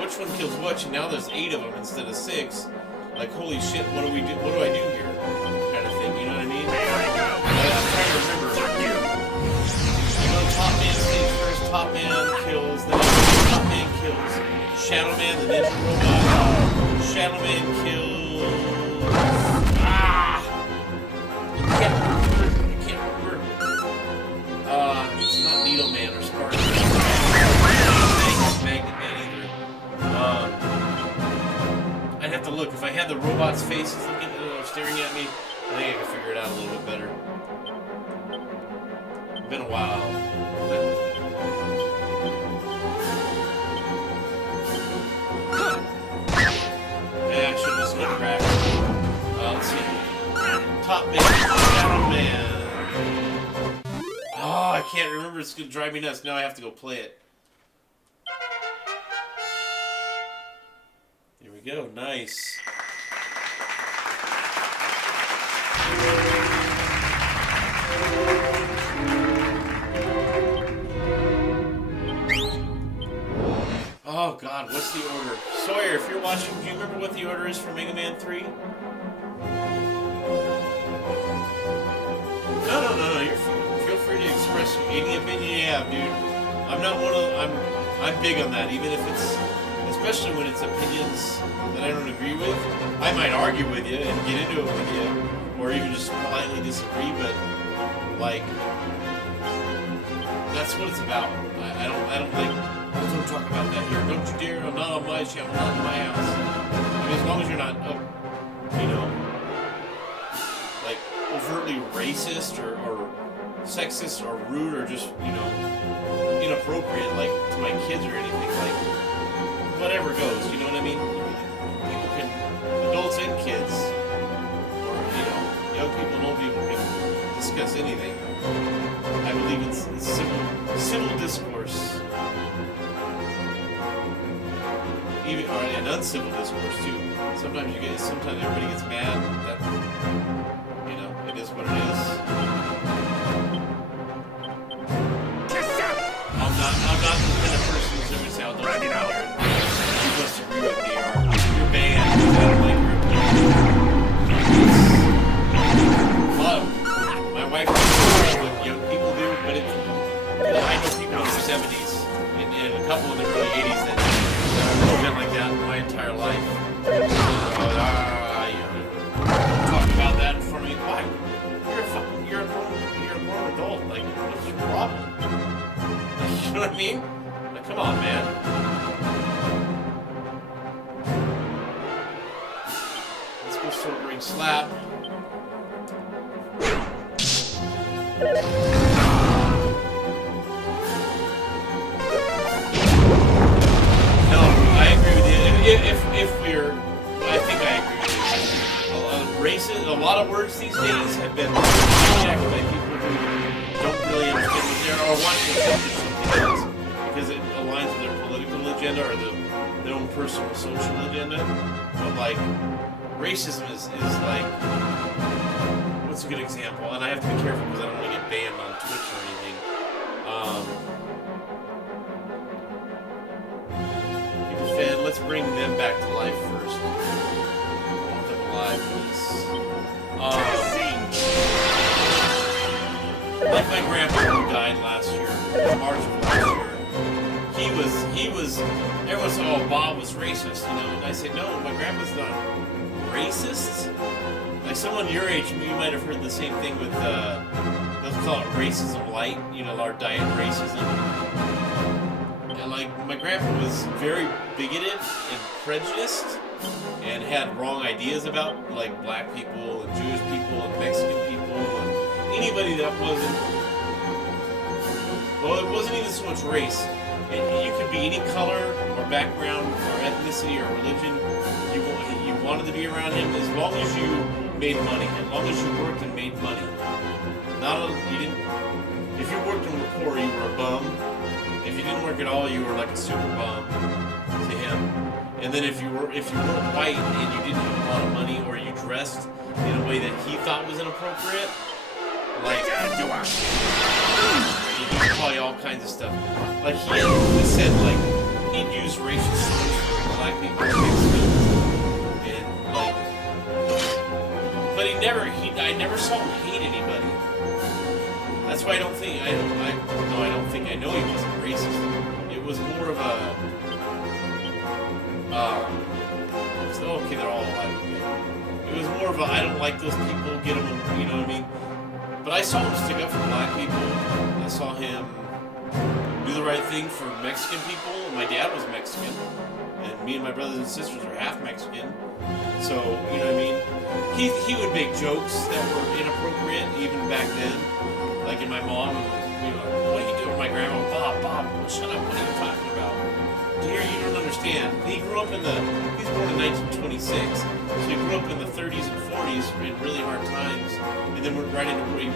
which one kills which, and now there's 8 of them instead of 6. Like, holy shit, what do I do here? Kind of thing, you know what I mean? I'm trying to remember. You know, Top Man stays first, Top Man kills, then Top Man kills Shadow Man, the ninja robot. Shadow Man kills... I can't remember. It's not Needle Man or Spark Man. Magnet Man either. I'd have to look. If I had the robot's faces staring at me, I think I could figure it out a little bit better. It's been a while. Yeah, I should have just went crack. Let's see. Top Man, Shadow Man. Oh, I can't remember. It's gonna drive me nuts. Now I have to go play it. Here we go. Nice. Oh God, what's the order? Sawyer, if you're watching, do you remember what the order is for Mega Man 3? No. Feel free to express any opinion you have, dude. I'm big on that, even if it's, especially when it's opinions that I don't agree with. I might argue with you and get into it with you, or even just politely disagree. But like, that's what it's about. I don't like. Don't talk about that here. Don't you dare. I'm not on my channel. Not in my house. I mean, as long as you're not, you know, like overtly racist or sexist or rude or just, you know, inappropriate, like to my kids or anything, like whatever goes. You know what I mean? People can, adults and kids, or you know, young people and old people can discuss anything. I believe it's civil discourse. Even, or an uncivil discourse too. Sometimes everybody gets mad. That, you know, it is what it is. I'm not the kind of person who's ever say, "Oh, don't you know? You must agree with me," or "You're banned." I don't like your my wife does what young people do, but I know people in their 70s and a couple in their early 80s that. I've been like that my entire life. Talk about that in front of me. Why? You're a grown adult. Like, what's your problem? You know what I mean? Like, come on, man. Let's go sobering slap. I think I agree with you. A lot of words these days have been hijacked by people who don't really understand what they are or want to accept something else because it aligns with their political agenda or their own personal social agenda. But like, racism is like, what's a good example? And I have to be careful because I don't want to get banned on Twitch or anything. like my grandpa who died last year, in March of last year. Everyone said, oh, Bob was racist, you know? And I said, no, my grandpa's not racist. Like, someone your age, you might have heard the same thing with, they'll call it racism light, you know, our diet racism. And, like, my grandpa was very bigoted and prejudiced and had wrong ideas about, like, black people and Jewish people and Mexican people and anybody that wasn't, well, it wasn't even so much race. You could be any color or background or ethnicity or religion. You wanted to be around him as long as you made money, as long as you worked and made money. If you worked and were poor, you were a bum. If you didn't work at all, you were like a super bum to him. And then if you weren't white and you didn't have a lot of money or you dressed in a way that he thought was inappropriate, like he would call you all kinds of stuff. Like he said, like he'd use racial slurs for black people and Mexicans, and like, but I never saw him hate anybody. That's why I don't think I know he wasn't racist. It was more of a okay, they're all alive. Okay. It was more of a I don't like those people, get them, you know what I mean? But I saw him stick up for black people. I saw him do the right thing for Mexican people. My dad was Mexican, and me and my brothers and sisters are half Mexican. So, you know what I mean? He would make jokes that were inappropriate even back then. Like in my mom, you know, what are you doing? My grandma, Bob, shut up, what are you talking about? Dear, you don't understand. He's born in 1926, so he grew up in the 30s and 40s in really hard times, and then went right into he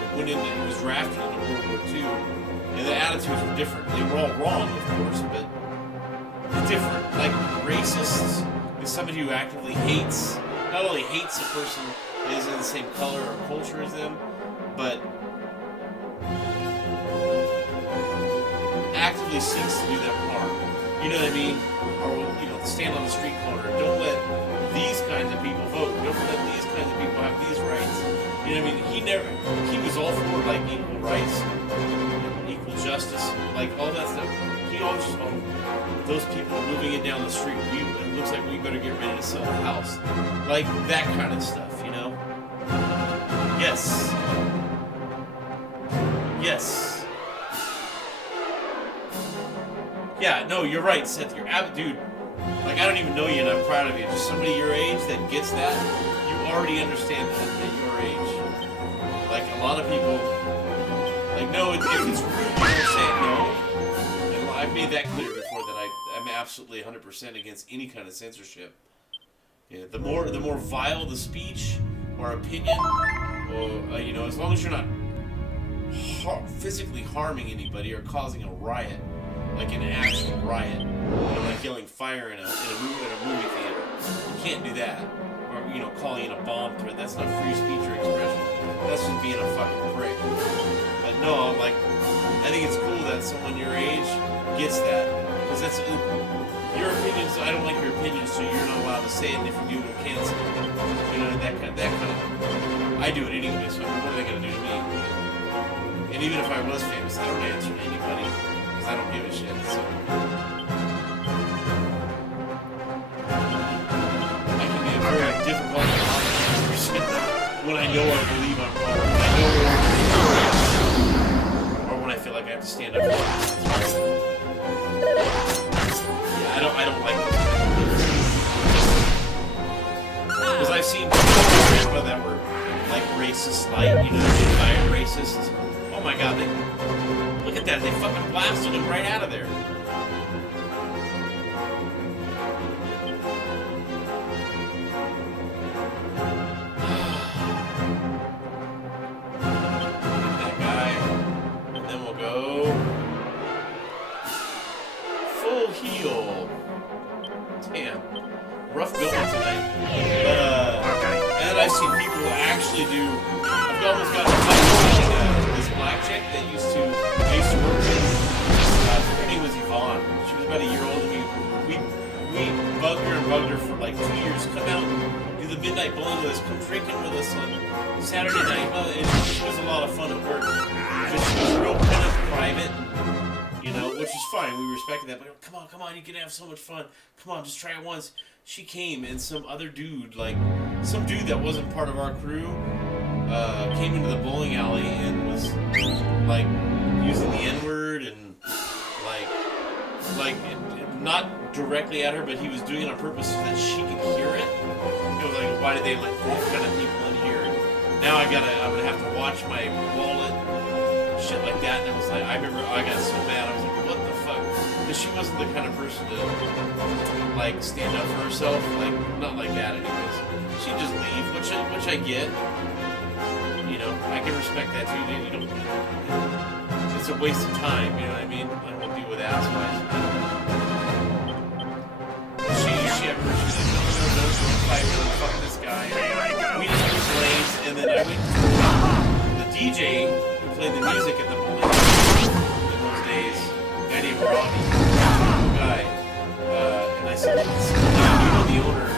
was drafted into World War II, and the attitudes were different. They were all wrong, of course, but different. Like racists is somebody who actively hates, not only hates a person that is in the same color or culture as them, but actively seeks to do them harm. You know what I mean? Or, you know, stand on the street corner. Don't let these kinds of people vote. Don't let these kinds of people have these rights. You know what I mean? He was all for, like, equal rights, equal justice, like, all that stuff. He always just, those people are moving it down the street. It looks like we better get ready to sell a house. Like, that kind of stuff, you know? Yes. Yes. Yeah, no, you're right, Seth. Dude. Like, I don't even know you, and I'm proud of you. Just somebody your age that gets that, you already understand that at your age. Like, a lot of people, like, no, if it's rude, you don't say it, no. And I've made that clear before that I'm absolutely 100% against any kind of censorship. Yeah, the more vile the speech or opinion, or, you know, as long as you're not physically harming anybody or causing a riot, like an actual riot, you know, like yelling fire in a movie theater. You can't do that. Or, you know, calling in a bomb threat. That's not free speech or expression. That's just being a fucking prick. But no, like, I think it's cool that someone your age gets that. Because that's, your opinions, I don't like your opinions, so you're not allowed to say it, and if you do, we'll cancel it. You know, that kind of, I do it anyway, so what are they going to do to me? And even if I was famous, I don't answer to anybody. I don't give a shit, so I can be a very difficult person when I know I believe I'm wrong, or when I feel like I have to stand up for myself. Yeah, I don't like this. Because I've seen people that were like racist, like, you know, giant racists. Oh my god, look at that, they fucking blasted him right out of there. That guy. And then we'll go full heal. Damn. Rough going tonight. But, and then I've seen people who actually do, I've almost got this black chick that I used to work with. Her name was Yvonne. She was about a year older than me. We bugged her for like 2 years. Come out, do the midnight bowling with us. Come drinking with us on Saturday night. And she was a lot of fun at work. Just private, you know, which is fine. We respected that. But come on, you can have so much fun. Come on, just try it once. She came, and some other dude, like some dude that wasn't part of our crew, came into the bowling alley and was like using the N-word and like not directly at her, but he was doing it on purpose so that she could hear it. It was like, why did they let that kind of people in here? Now I'm gonna have to watch my wallet, shit like that. And it was like, I remember I got so mad. I was like, what the fuck? Because she wasn't the kind of person to like stand up for herself, like not like that. Anyways, she'd just leave, which I get. You know, I can respect that too. You don't. It's a waste of time. You know what I mean? I won't deal with asswives. She had purchased no, fight with fuck this guy. We just were slaves, and then I went to the DJ who played the music at the bowling in those days, a guy named Robbie, and I said, you know the owner,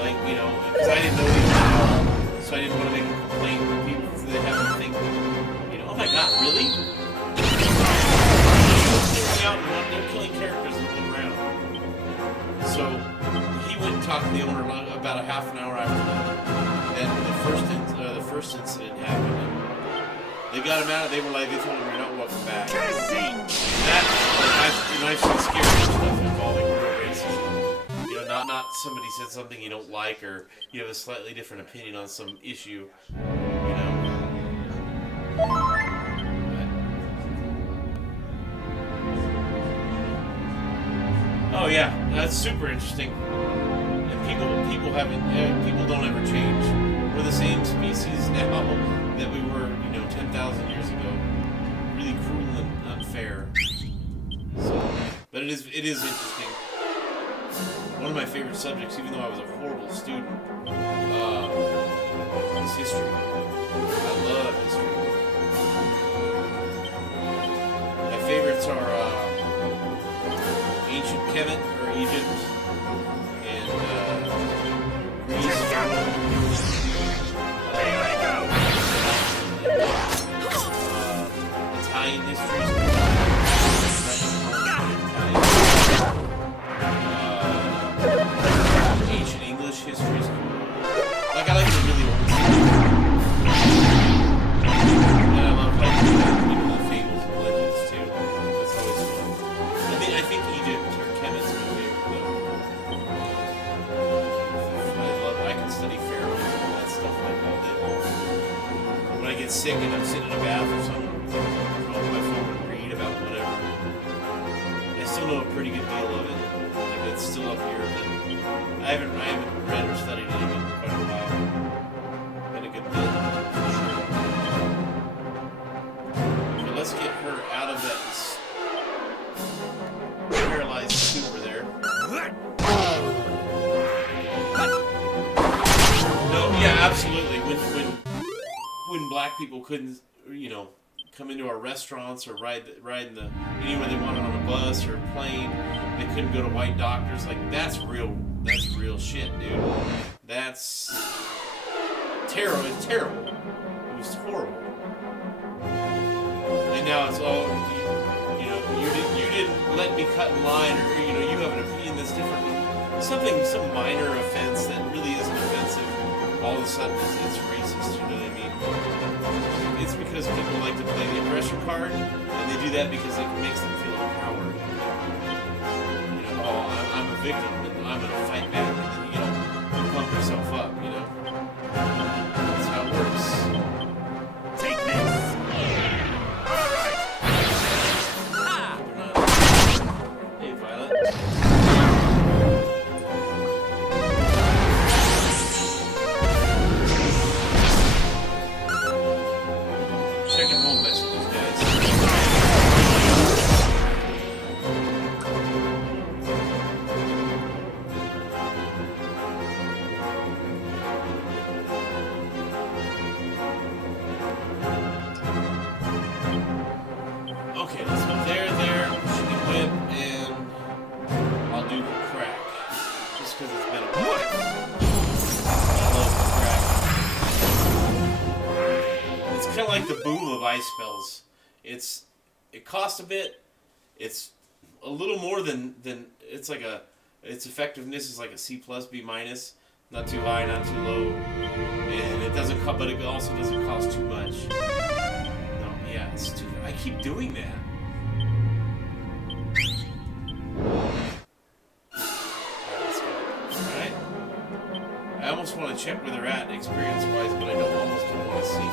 like, you know, because I didn't know the owner at all, so I didn't want to make a complaint with people so they have to think, you know, oh my god, really? They're killing characters in one round. So he went and talked to the owner about a half an hour after that. And the first incident happened. And they got him out. They told him, "You're not welcome back." I've seen scary stuff involving real racism. You know, not somebody said something you don't like, or you have a slightly different opinion on some issue. You know. Oh yeah, that's super interesting. And people don't ever change. We're the same species now that we were, 10,000 years ago. Really cruel and unfair. So, but it is interesting. One of my favorite subjects, even though I was a horrible student, is history. I love history. My favorites are ancient Kemet, or Egypt, and Greece. Italian history. Ancient English history is cool. Like, I like the really old stuff. And I love the fables and legends too. That's always fun. I think Egypt or Kemet's my favorite though. I can study pharaohs and all that stuff like all day long. When I get sick and I'm sitting in a bath or something, I'll open my phone and read about whatever. I still know a pretty good deal of it. Like, it's still up here, but I haven't read or studied any of it in quite a while. Been a good bit, for sure. Okay, let's get her out of that paralyzed super there. No, yeah, absolutely. When black people couldn't, come into our restaurants or ride anywhere they wanted on a bus or a plane, they couldn't go to white doctors. Like, that's real shit, dude. That's terrible. It's terrible. It was horrible. And now it's all, you didn't let me cut in line, or you have an opinion that's different. Some minor offense that really isn't offensive, all of a sudden it's racist. You know what I mean? It's because people like to play the aggression card, and they do that because it makes them feel empowered. I'm a victim, and I'm gonna fight back, and then pump yourself up. That's how it works. Take this. All right. Hey, Violet. Checking home messages, guys. Okay, let's go there, she can whip, and I'll do crack. Just because it's been a while. I love crack. It's kind of like the boom of ice spells. It's it costs a bit. It's a little more than it's like its effectiveness is like a C plus B minus, not too high, not too low, and it doesn't cost, but it also doesn't cost too much. No, yeah, it's too. I keep doing that. I almost want to check where they're at experience-wise, but I almost don't want to see.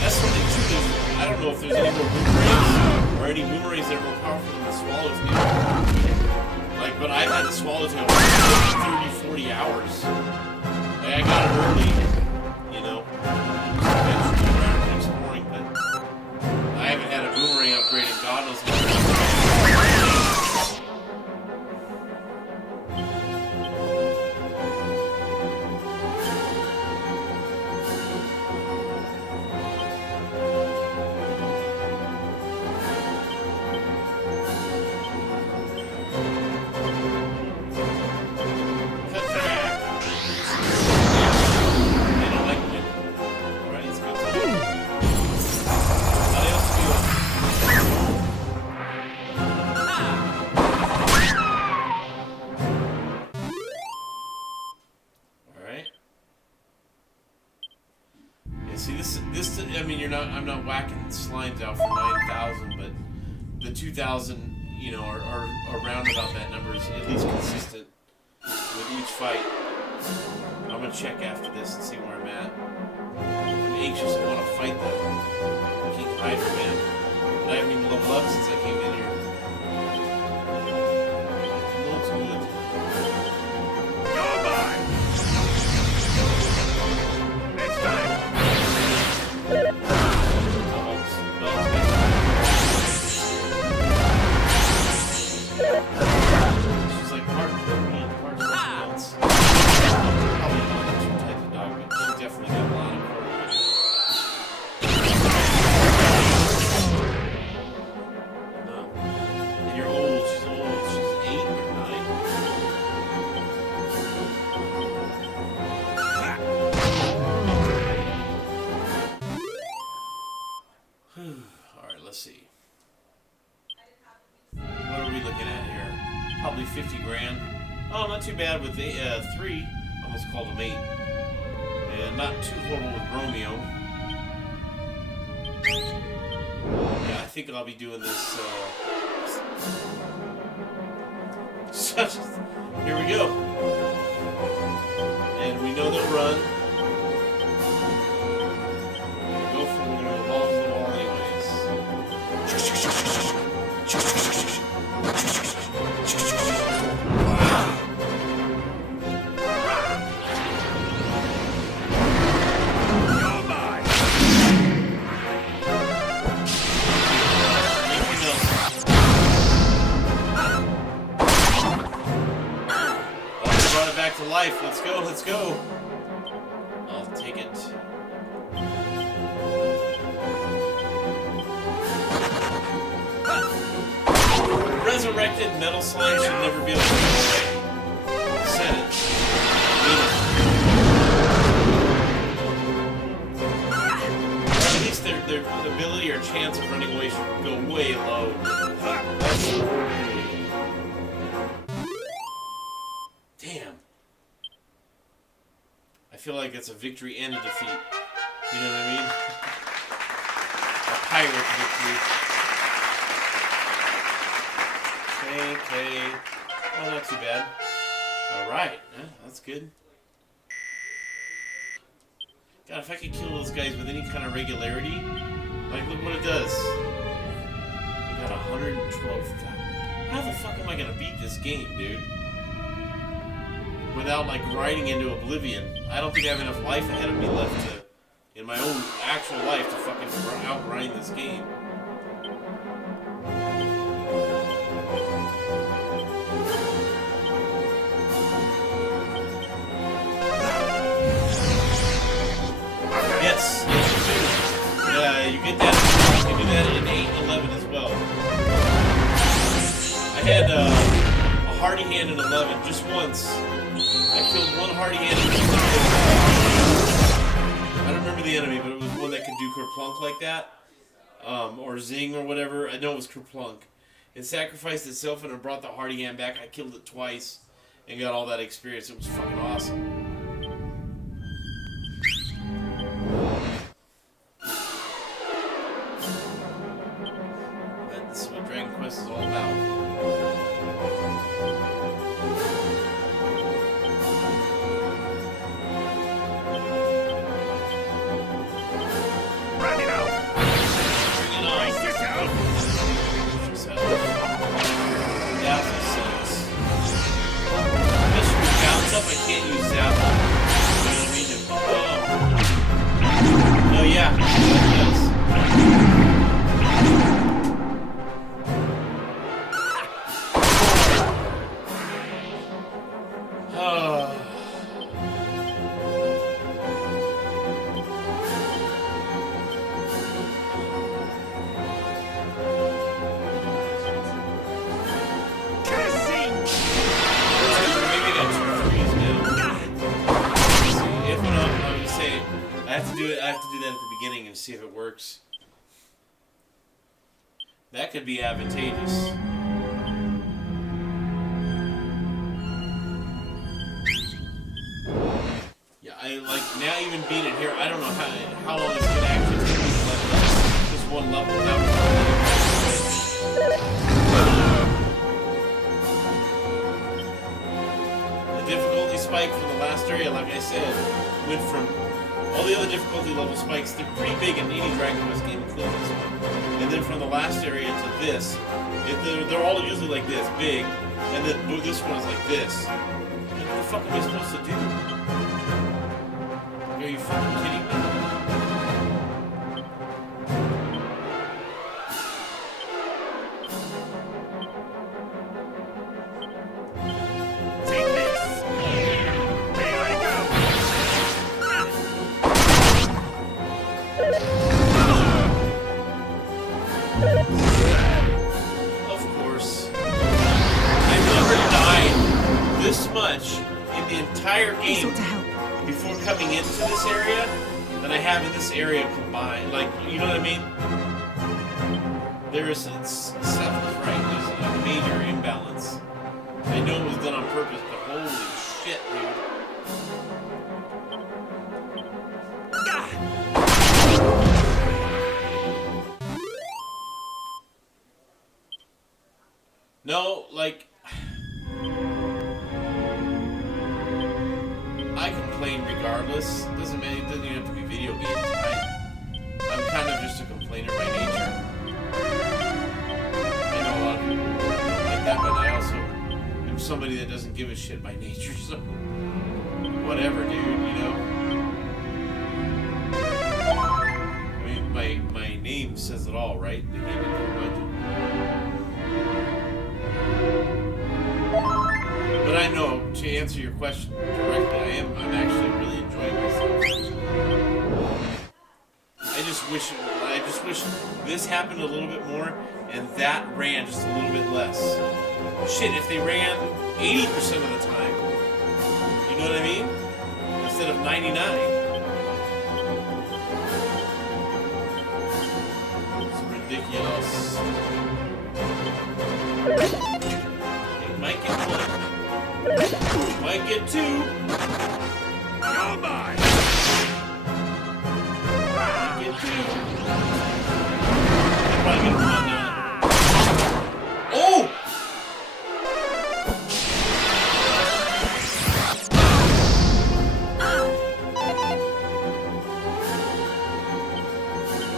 That's something too. I don't know if there's any more boomerangs or any boomerangs that are more powerful than the swallowtail. Like, but I've had the swallowtail for 30, 40 hours. Like, I got it early, you know. I haven't had a boomerang upgrade in God knows how long. They don't like me. Alright, let's go. I mean, I'm not whacking slimes out for 9,000, but the 2,000, you know, are around about that number is at least consistent with each fight. I'm gonna check after this and see where I'm at. I'm anxious to want to fight the King Hydra man, but I haven't even leveled up since I came in here. Looks good. You're mine. Next time. She's like part Korean, part something else. Probably one of the two types of dog, but she definitely got a lot of Korean. No. And you're old, she's old. She's 8 or 9. Alright, let's see. What are we looking at here? Probably 50 grand. Oh, not too bad with the 3. Almost called them 8. And not too horrible with Romeo. Yeah, I think I'll be doing this. Here we go. And we know they'll run. We're gonna go balls to the wall anyways. Back to life. Let's go, let's go. I'll take it. Resurrected metal slime should never be able to go away. Said it. Or at least their ability or chance of running away should go way low. Damn. I feel like it's a victory and a defeat. You know what I mean? A pirate victory. Okay. Oh, not too bad. Alright. Yeah, that's good. God, if I could kill those guys with any kind of regularity, like, look what it does. We got 112,000. How the fuck am I gonna beat this game, dude? Without, like, riding into oblivion. I don't think I have enough life ahead of me left to, in my own actual life, to fucking outrind this game. Yes, you do. You get that. You can do that in 8 and 11 as well. I had a hard hardy hand in 11 just once. I killed one hardy hand. I don't remember the enemy, but it was one that could do kerplunk like that. Or zing or whatever. I know it was kerplunk. It sacrificed itself and it brought the hardy hand back. I killed it twice and got all that experience. It was fucking awesome. This is what Dragon Quest is all about. Bring it out! Bring it on. Brace yourself! Yeah, this sucks. Just bounce up, I can't use that one. You know what I mean? Oh yeah, that does. I have to do that at the beginning and see if it works. That could be advantageous. Yeah, I like now even beat it here. I don't know how long it's gonna actually take me to level up. Just one level without the difficulty spike from the last area, like I said, went from all the other difficulty level spikes, they're pretty big in any Dragon Quest game, including this one. And then from the last area to this, they're all usually like this, big. And then this one is like this. What the fuck am I supposed to do? Are you fucking kidding me? Before coming into this area than I have in this area combined. Like, you know what I mean? There is Seth was right. There's a major imbalance. I know it was done on purpose, but holy shit, dude. No, like I complain regardless. Doesn't matter. It doesn't even have to be video games. I'm kind of just a complainer by nature. I know a lot of people don't like that, but I also am somebody that doesn't give a shit by nature. So whatever, dude. You know. I mean, my name says it all, right? The game and budget. But I know, to answer your question directly, I'm actually really enjoying myself. I just wish this happened a little bit more and that ran just a little bit less. Shit, if they ran 80% of the time, you know what I mean? Instead of 99. It's ridiculous. It might get one. Might get two. You're mine. Might get two. I'm probably gonna run now. Oh!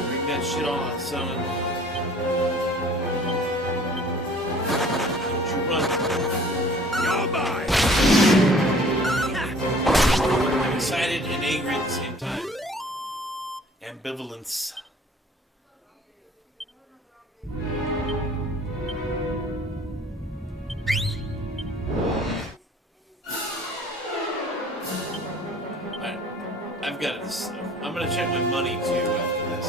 Bring that shit on, son. Don't you run. You're mine. I'm excited and angry at the same time. Ambivalence. I've got this. I'm gonna check my money too after this.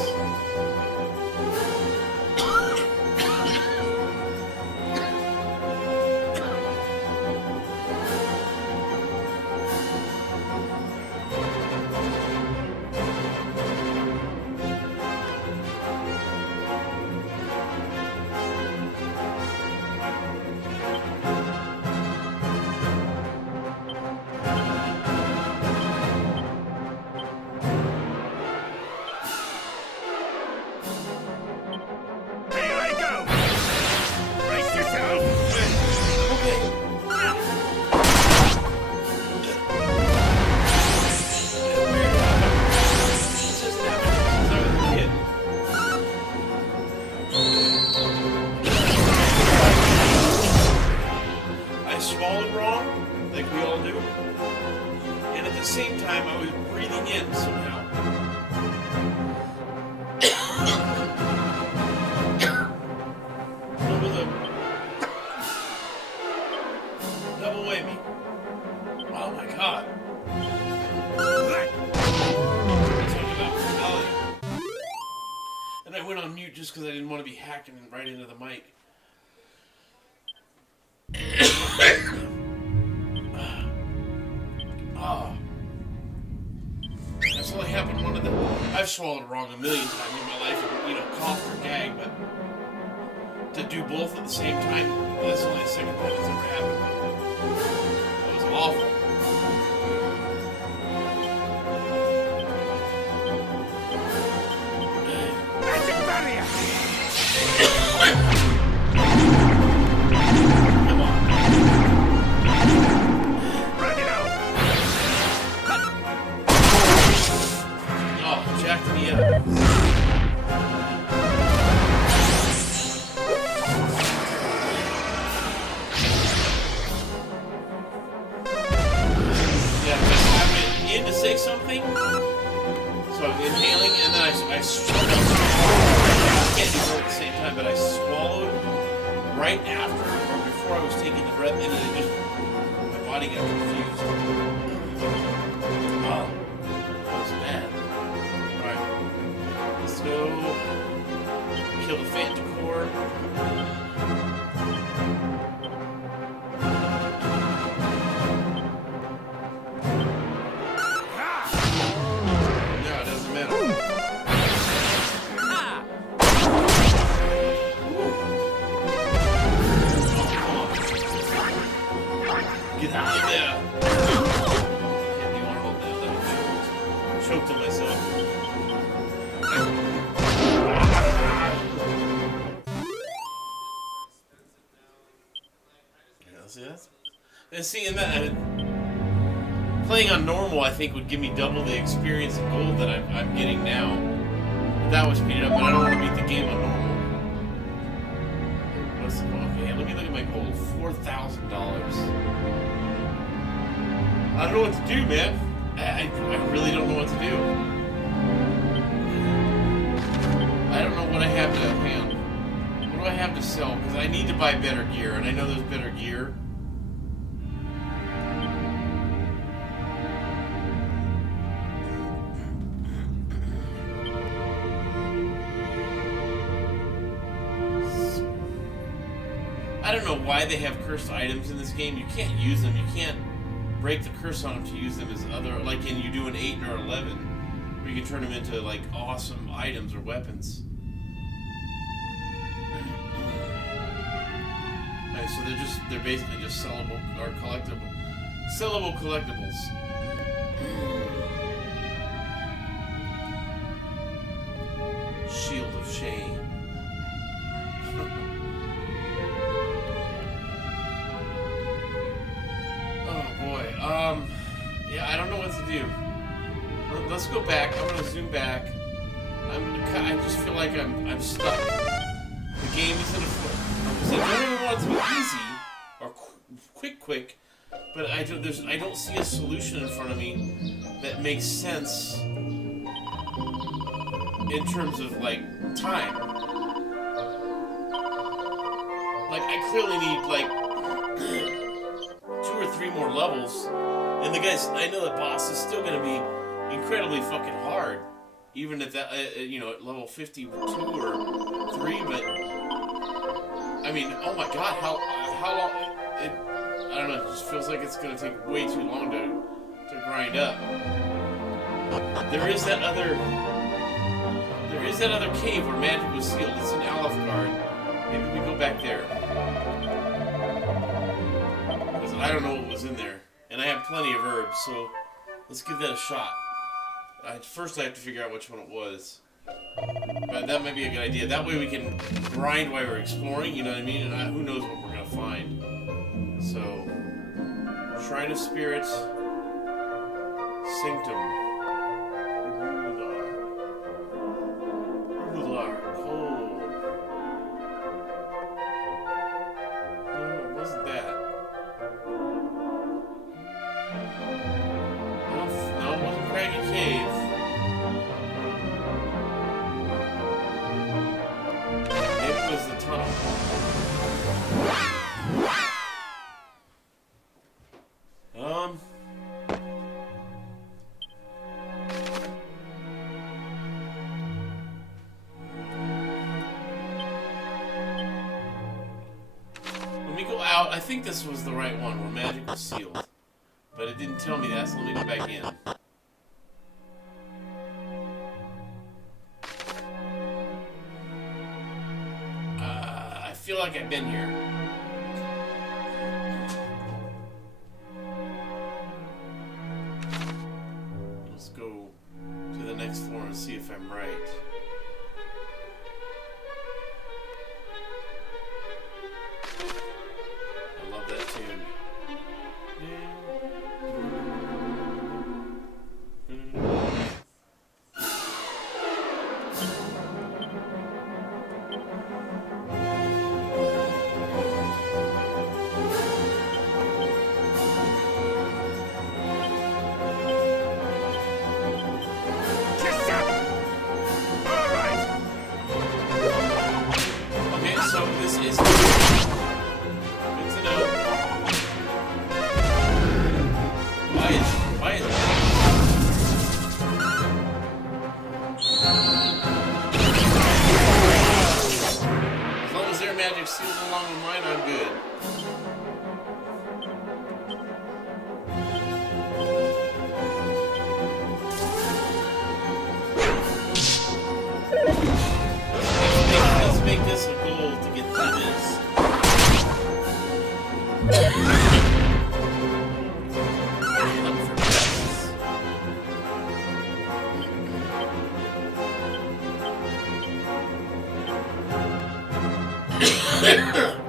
sneaking in somehow. Double wave me. Oh my god. And I went on mute just because I didn't want to be hacking right into the mic. Oh. That's only happened one of the... I've swallowed wrong a million times in my life, and, you know, coughed or gagged, but to do both at the same time, that's only the second time it's ever happened. That was awful. Magic barrier! Come on. Bring it out! Oh, jacked me up. Yeah, I went in to say something, so I'm inhaling, and then I swallowed. I can't do both at the same time, but I swallowed right after, or before I was taking the breath in, and it just, my body got confused. Oh, that was bad. Alright, let's go kill the Fantacore. No, it doesn't matter. Get out of there! Can't be Arnold now that I'm choked on myself. Yeah, see that? And see, and that playing on normal, I think, would give me double the experience and gold that I'm getting now. But that was speeded up, but I don't want to beat the game on normal. What's the okay? Let me look at my gold. $4,000. I don't know what to do, man. I really don't know what to do. I don't know what I have to hand. What do I have to sell? Because I need to buy better gear, and I know there's better gear. I don't know why they have cursed items in this game. You can't use them. You can't break the curse on them to use them as other, like in you do an 8 or 11, where you can turn them into like awesome items or weapons. Okay, so they're basically just sellable or sellable collectibles. Shield of Shame. Yeah, I don't know what to do. Let's go back. I'm gonna zoom back. I just feel like I'm stuck. The game isn't a foot. I don't want it to be easy or quick, but I don't see a solution in front of me that makes sense in terms of like time. Like I clearly need like 2 or 3 more levels, and the guys, I know the boss is still going to be incredibly fucking hard, even at that, you know, at level 52 or 3. But I mean, oh my god, how long? I don't know. It just feels like it's going to take way too long to grind up. There is that other cave where magic was sealed. It's in Alfgard. Maybe we go back there. I don't know what was in there, and I have plenty of herbs, so let's give that a shot. First I have to figure out which one it was, but that might be a good idea. That way we can grind while we're exploring, you know what I mean, and who knows what we're going to find. So, Shrine of Spirits, Sanctum, Ular, Cold. No, it wasn't that. No, it wasn't Craggy Cave. me go out. I think this was the right one where magic was sealed. But it didn't tell me that, so let me go back in. I feel like I've been here. Let's go to the next floor and see if I'm right. I love that tune. Sealed along with mine, I'm good. Let's make this a goal to get through this.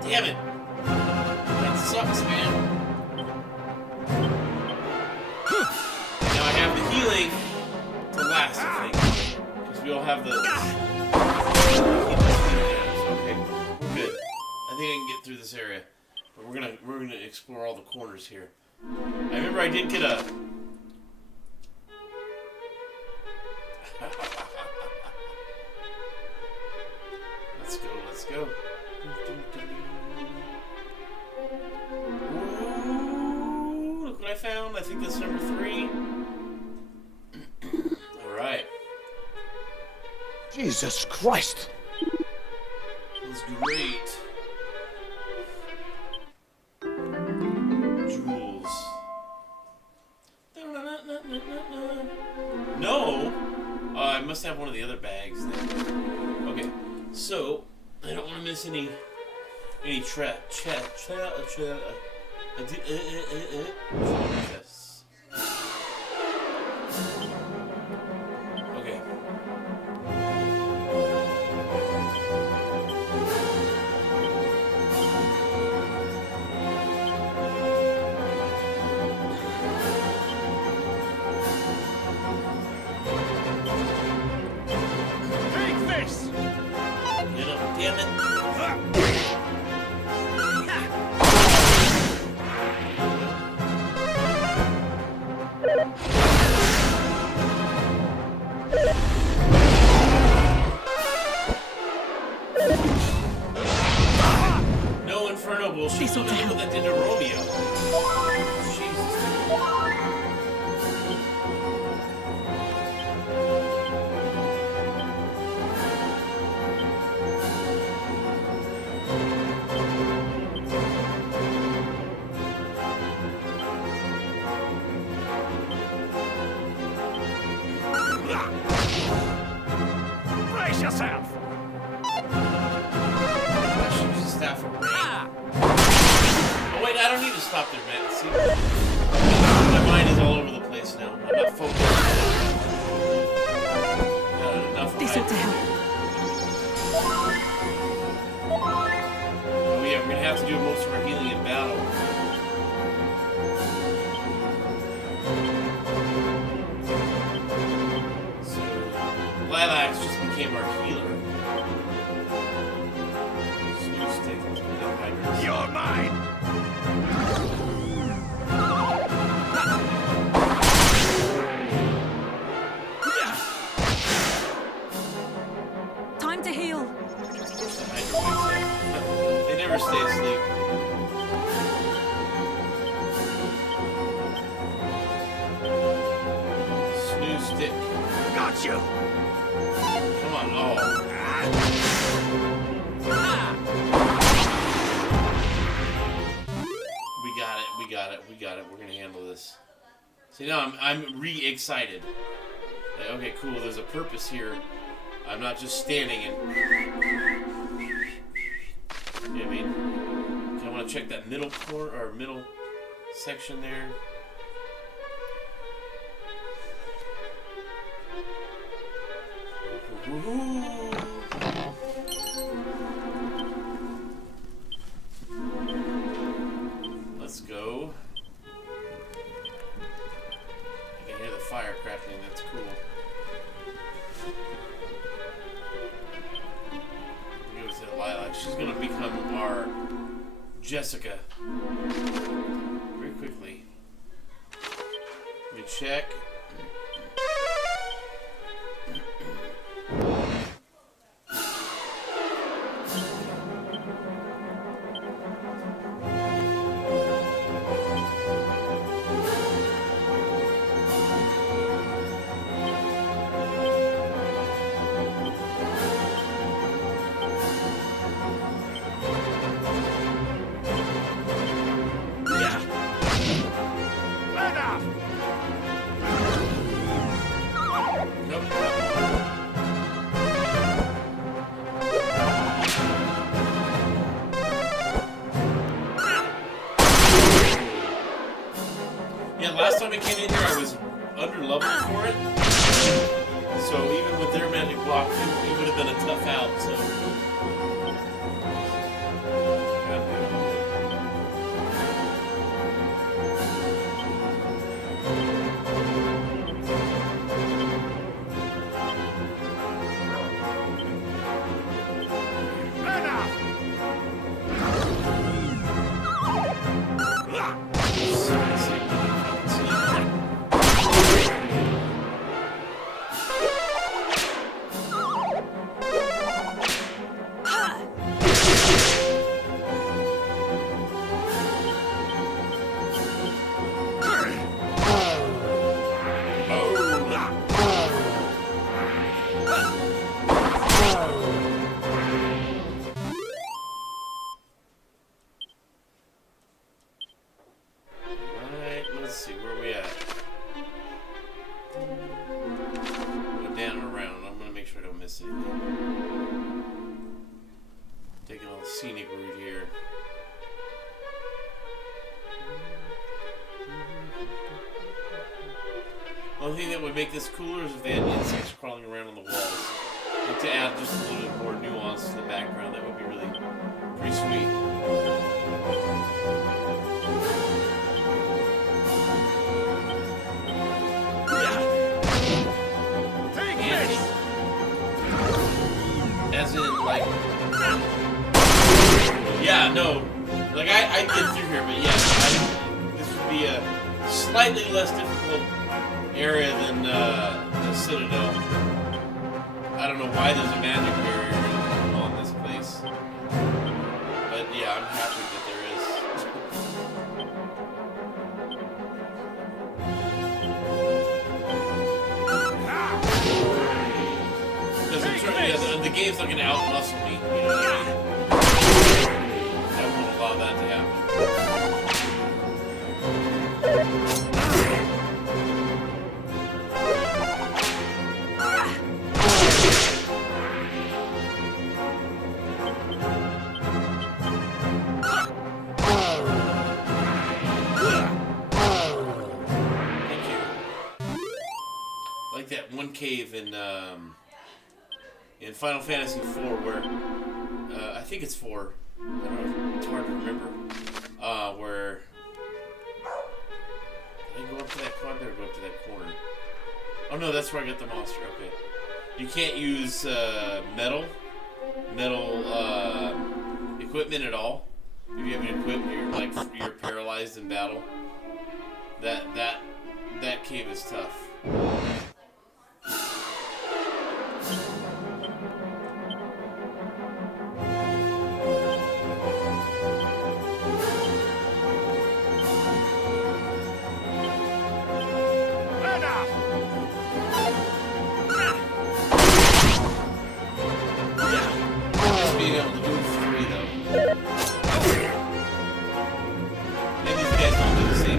Damn it! That sucks, man. Now I have the healing to last, I think. Because we all have the... Okay, we're good. I think I can get through this area. But we're gonna explore all the corners here. I remember I did get a... Let's go, let's go. Ooh, look what I found. I think that's number 3. Alright. Jesus Christ! That's great. Jewels. No! I must have one of the other bags then. Okay, so I don't want to miss any chests. Okay. Take this! Get up, damn it. No Inferno bullshit. This ought to help. That did to Romeo. Jesus. Brace yourself! Staff for rain. Oh wait, I don't need to stop there, man. See, my mind is all over the place now. I'm not focused. Enough. This ought to help. Oh yeah, we're gonna have to do most of our healing in battle. So, Lilax just became our healer. You're mine! Time to heal. They never stay asleep. Snooze stick. Got you! Come on, oh. it. We got it. We're gonna handle this. See, now I'm re-excited. Like, okay, cool. There's a purpose here. I'm not just standing and. You know what I mean? I want to check that middle corner or middle section there. Woohoo! Let's go. I can hear the fire crackling. That's cool. Give it to Lilac. She's gonna become our Jessica very quickly. Let me check. Last time I came in here, I was under level for it. So even with their magic block, it would have been a tough out. So. Taking all the scenic route here. One thing that would make this cooler is if they had insects crawling around on the walls. Like to add just a little bit more nuance to the background, that would be really pretty sweet. As in, like, yeah, no, like I get through here, but yeah, this would be a slightly less difficult area than the Citadel. I don't know why there's a magic barrier on this place, but yeah, I'm happy that there is. The game's not going to out-muscle me, you know what I mean? I won't allow that to happen. Thank you. Like that one cave in Final Fantasy IV, where I think it's 4. I don't know. It's hard to remember. Where did I go up to that corner? Or go up to that corner? Oh no, that's where I got the monster. Okay. You can't use metal equipment at all. If you have an equipment, you're paralyzed in battle. That cave is tough. Maybe if you guys don't do the same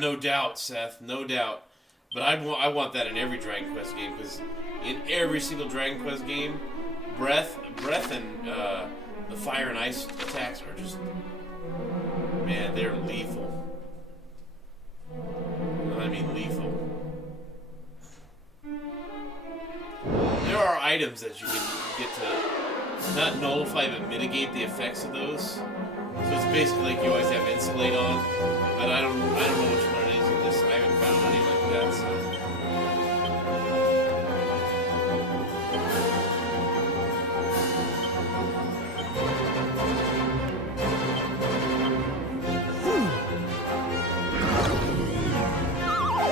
no doubt, Seth. No doubt. But I want that in every Dragon Quest game, because in every single Dragon Quest game, breath and the fire and ice attacks are just, man, they're lethal. I mean lethal. There are items that you can get to not nullify but mitigate the effects of those. So it's basically like you always have insulate on, but I don't know which one it is in this. I haven't found any like that. So.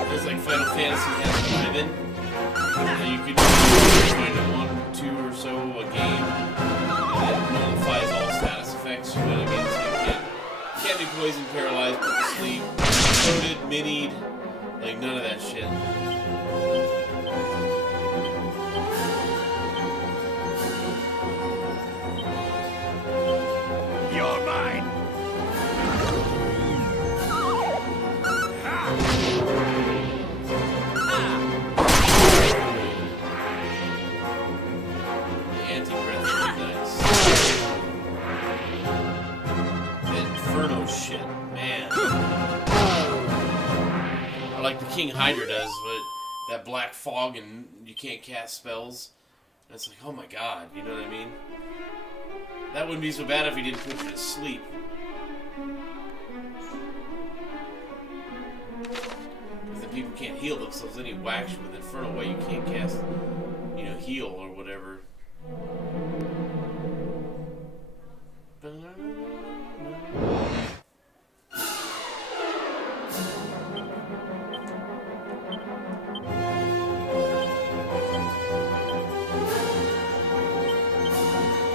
There's like Final Fantasy has Ivan. You could find it 1, 2 or so a game, and it nullifies all status effects. You know what I mean? So you can't be poisoned, paralyzed, put to sleep, loaded, minied, like none of that shit. You're mine! Anti-breath is nice. Inferno shit, man. I like the King Hydra does, but that black fog and you can't cast spells. It's like, oh my god, you know what I mean? That wouldn't be so bad if he didn't put you to sleep. Because then people can't heal themselves, then he whacks you with Inferno while you can't cast, you know, heal or whatever.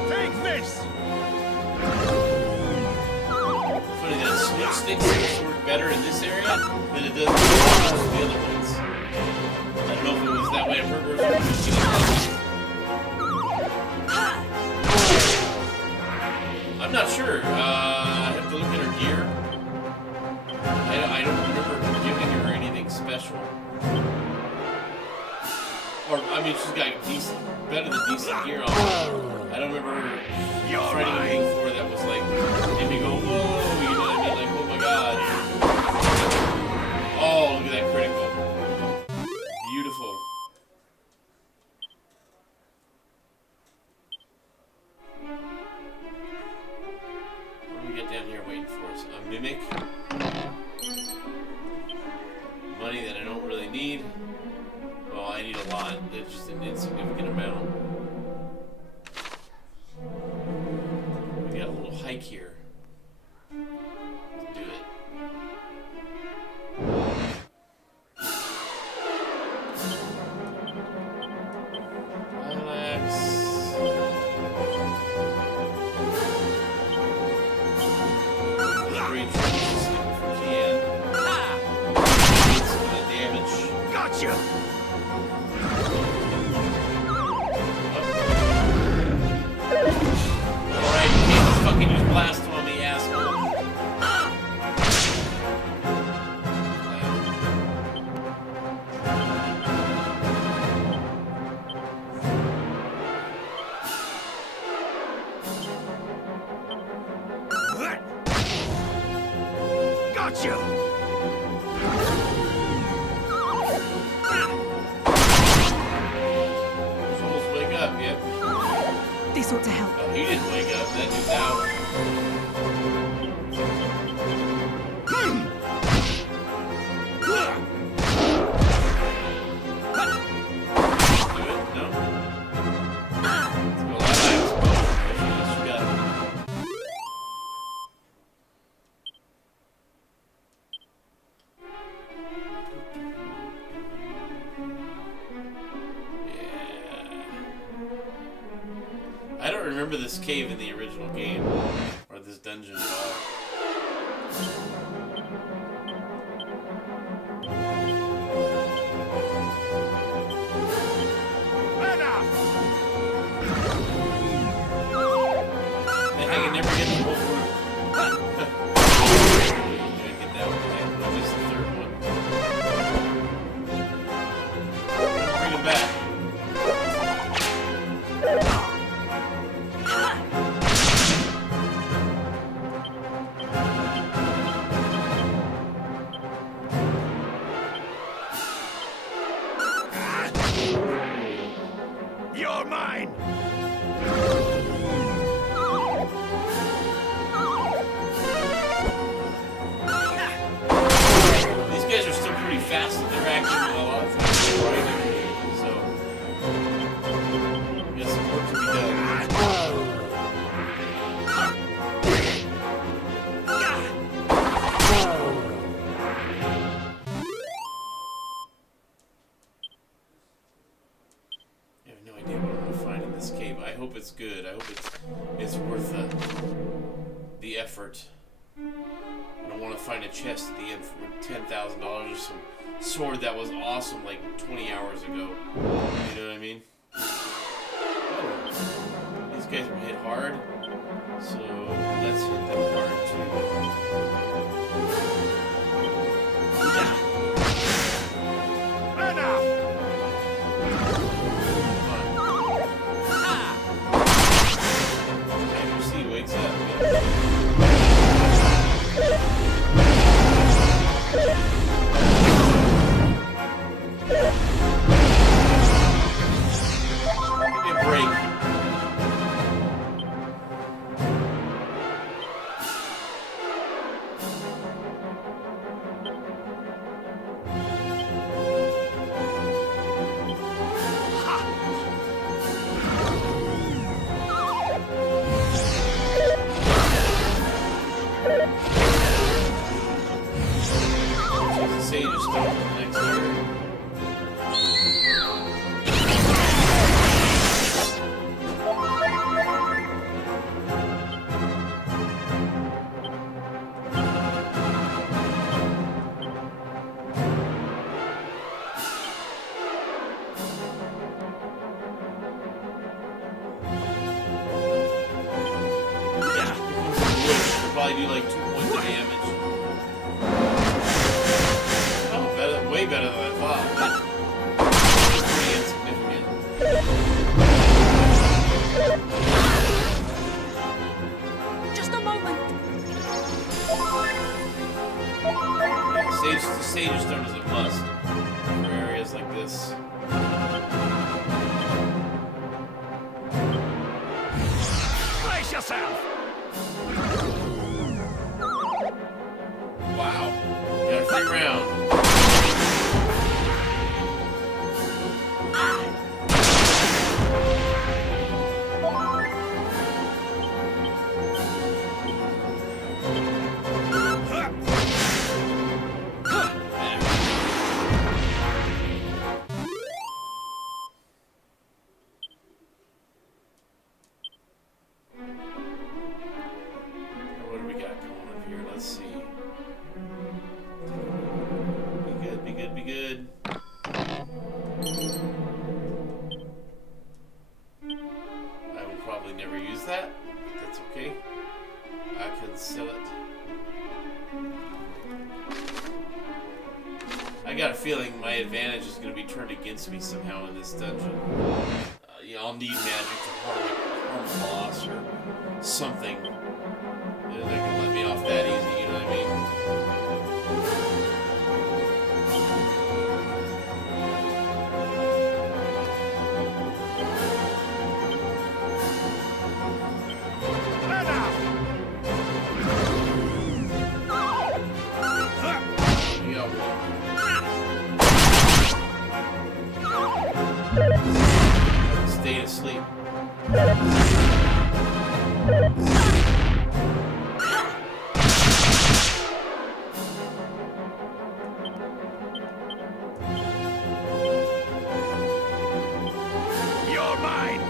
Take this! Funny that switch stick seems to work better in this area than it does in the other ones. I don't know if it was that way on purpose or just getting I'm not sure. I have to look at her gear. I don't remember her giving her anything special. Or, I mean, she's got decent, better than decent gear on. I don't remember her fighting anything for her that was like, made me go, whoa, you know what I mean? Like, oh my god. Oh, look at that critical. Beautiful. What do we get down here waiting for us? A mimic. Money that I don't really need. Well, I need a lot. It's just an insignificant amount. We got a little hike here. Let's do it. Relax. Upgrade troops if we can. Get some of the damage. Gotcha! Alright, you can't fucking use blast on me, asshole. Gotcha! Souls wake up, yep. This ought to help. Oh, he didn't wake up. That dude's out. Do it? No? Let's go live. Yes, you got it. I don't remember this cave in the original game, or this dungeon at all. Enough! Man, I can never get the whole room. Get that one. I missed the third one. You're mine! These guys are still pretty fast and they're actually a lot of times right in the so I guess some work to be done. I have no idea what I'm gonna find in this cave. I hope it's good. I hope it's worth the effort. I don't want to find a chest at the end for $10,000 or some sword that was awesome like 20 hours ago. You know what I mean? Oh, these guys were hit hard, so let's hit them hard too. Enough! Hydra C wakes up. Give me a break. Sage is starting the next turn. Probably do like 2 points of damage. Oh, better, way better than I thought. Pretty insignificant. Just a moment. Yeah, Sage Stone is a must for areas like this. Brace yourself! Wow. Got a free round. What do we got going on here? Let's see. Be good, be good, be good. I will probably never use that, but that's okay. I can sell it. I got a feeling my advantage is going to be turned against me somehow in this dungeon. You know, I'll need magic to harm a boss or something. They're not going to let me off that easy, you know what I mean? Stay asleep. You're mine!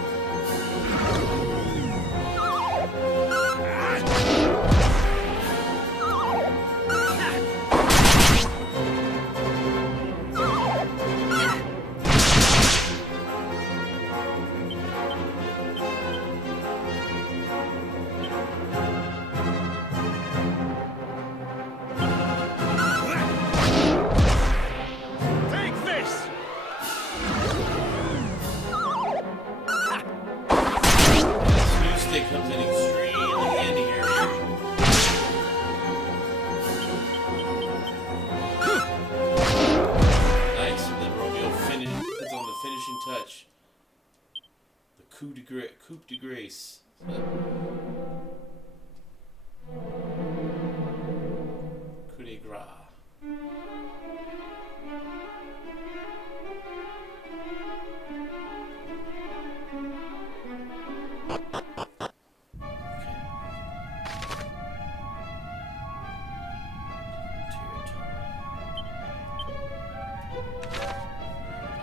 Take this! This new stick comes in extremely handy here. Nice, and then Romeo puts on the finishing touch. coup de grace. Coup de grace.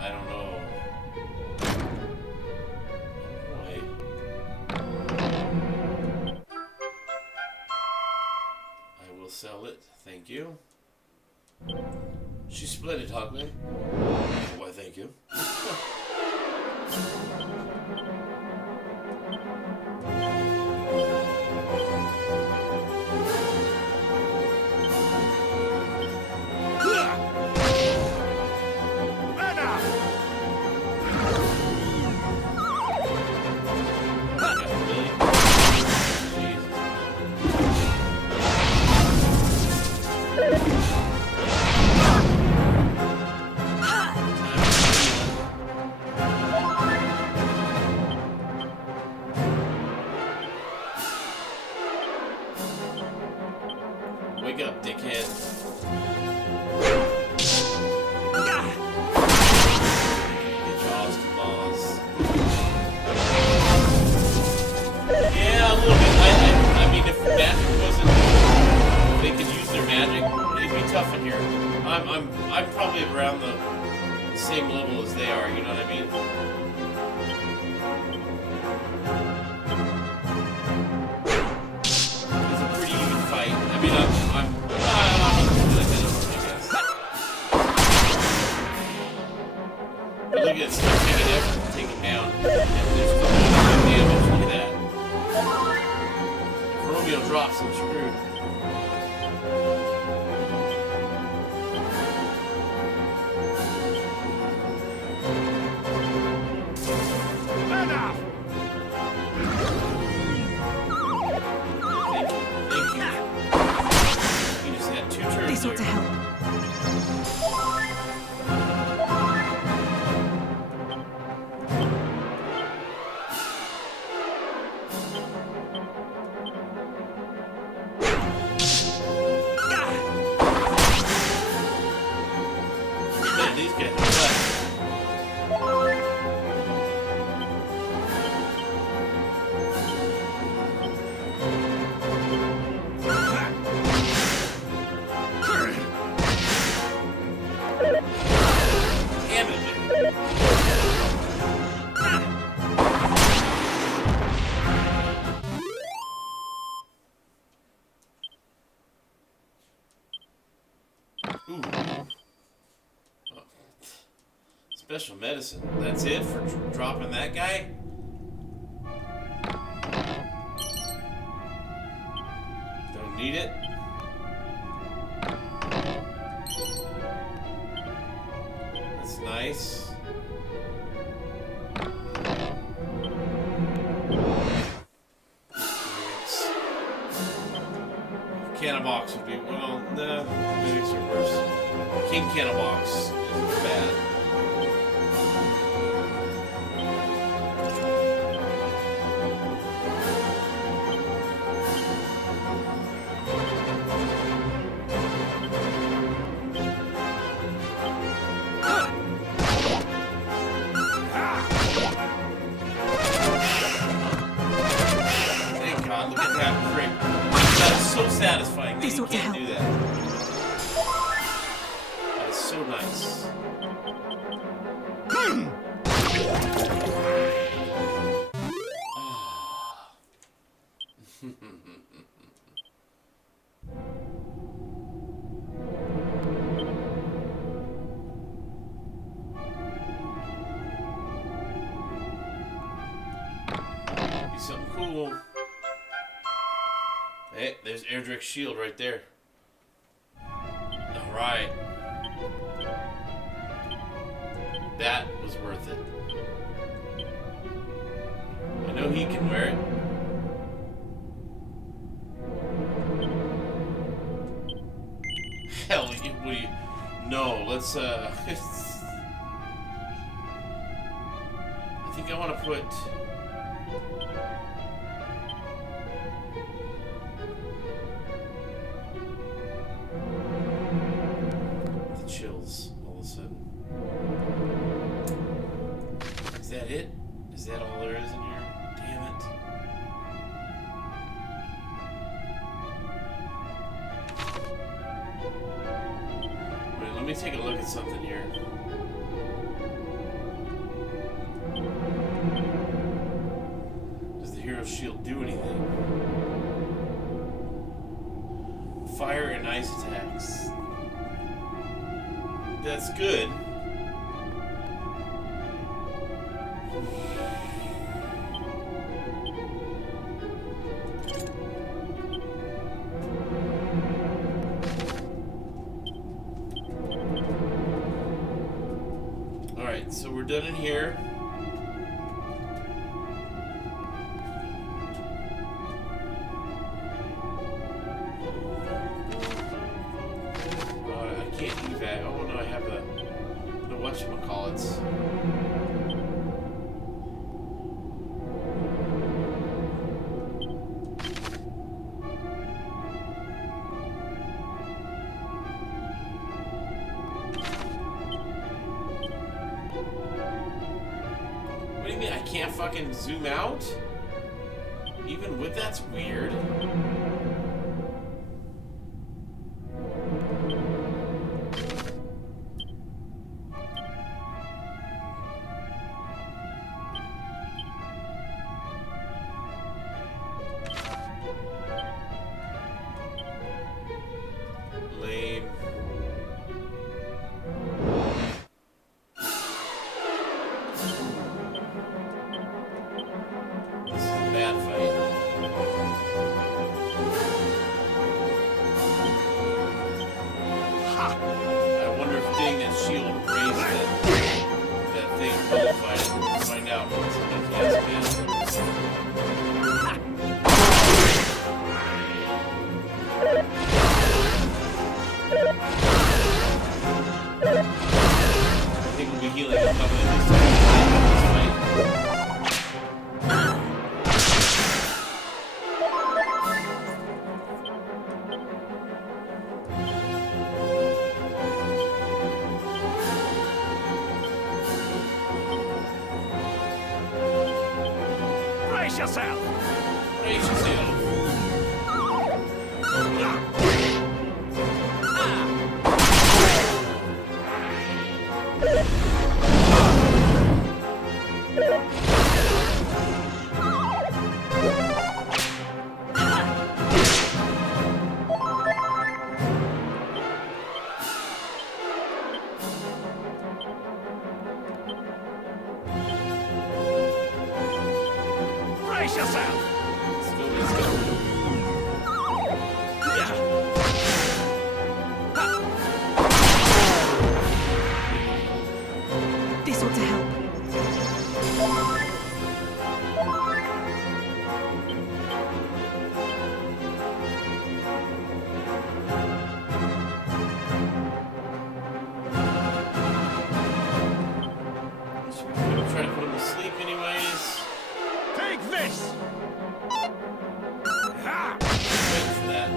I don't know. Boy. I will sell it. Thank you. She's splendid, Hogman. Why, thank you. Wake up, dickhead. Get jaws to boss. Yeah, a little bit. I mean, if magic wasn't, if they could use their magic, it'd be tough in here. I'm probably around the same level as they are. You know what I mean? It's a pretty even fight. I mean, I'm good at it, I guess. But look at it, still taking effort to take him down. And there's still no damage. Look at that. If Romeo drops, I'm screwed. This ought to help. Man, these guys are tough. Ooh. Oh. Special medicine. That's it for dropping that guy? Don't need it. That's nice. Cannonbox would be, well, no, maybe it's reverse. King Cannonbox is bad. Thank God, look at that crit. That's so satisfying that you can't do that. That is so nice. Be something cool. Hey, there's Erdrick's shield right there. Alright. That was worth it. I know he can wear it. Hell, what do you... No, let's, I think I want to put... the chills all of a sudden. Is that it? Is that all there is in here? Damn it. Wait, let me take a look at something here. Does the hero shield do anything? Fire and ice attacks. That's good. Alright, so we're done in here. I can't evac. Oh no, I have the whatchamacallits. What do you mean I can't fucking zoom out? Even with that's weird. Lame. This is a bad fight. Ha! I wonder if getting that shield raised that thing will fight. We'll find out. Yes, I think we'll be healing a couple of these times. Brace yourself! Brace yourself. Brace yourself! Let's go, let's go. This ought to help. We'll try to put him to sleep anyways. Take this! Ha! Waiting for that.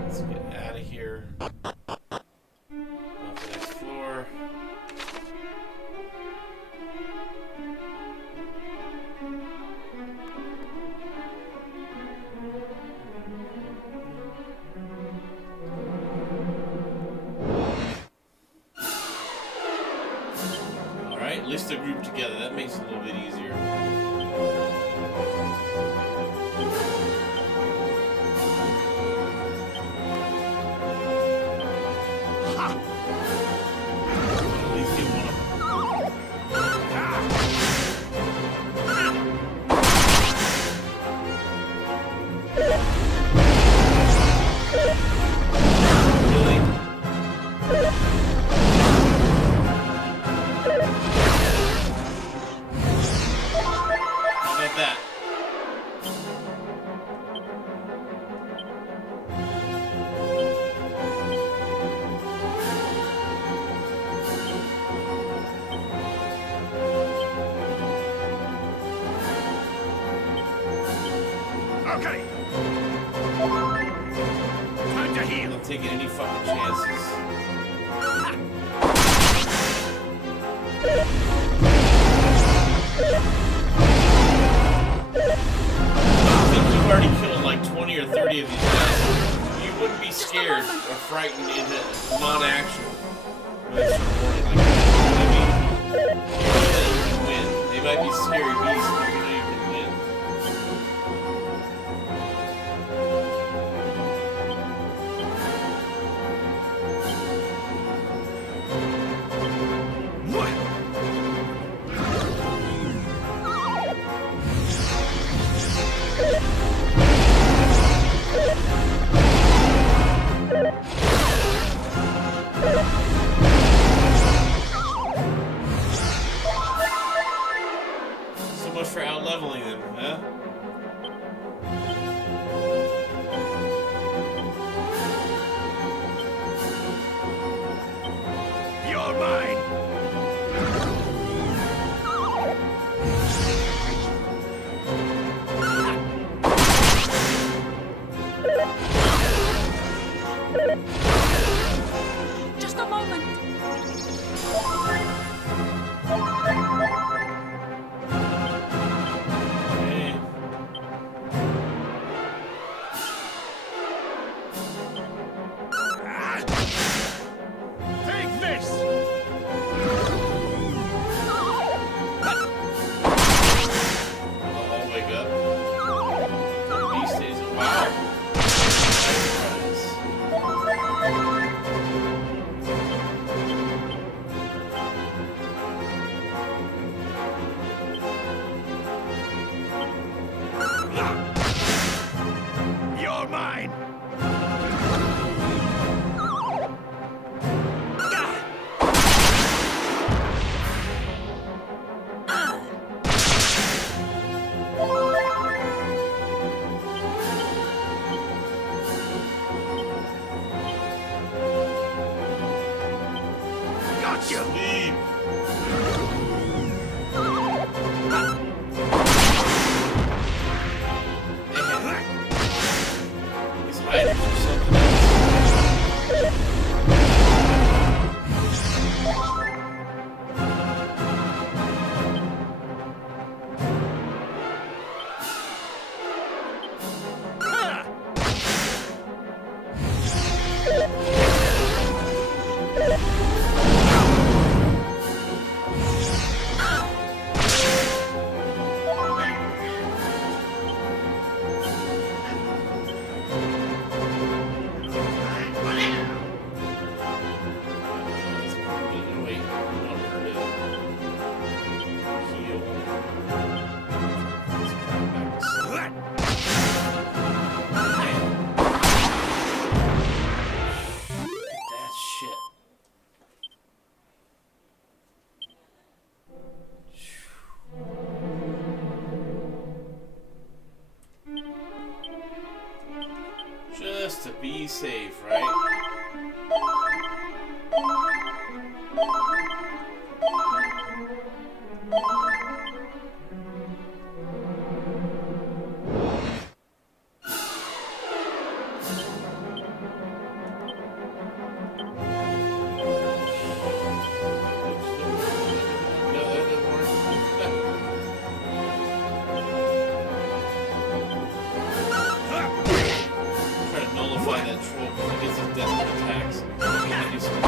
Let's get out of here. Off the next floor. Alright, at least they're grouped together. That makes it a little bit easier. At least get one of them. taking any fucking chances. I think you've already killed like 20 or 30 of these guys. You wouldn't be scared or frightened into non-action. You can win. They might be scary beasts, but you know you can win. So much for out-leveling them, huh? You're mine! Just a moment. Okay. Take this! They'll all wake up. Beast days. Wow. You're mine! Gotcha! Sleep. He's hiding from something else. Wait, I want her to heal. Let's come back to sleep. That shit. Just to be safe, right? Try to nullify that troll because he gets his desperate attacks. He can do some-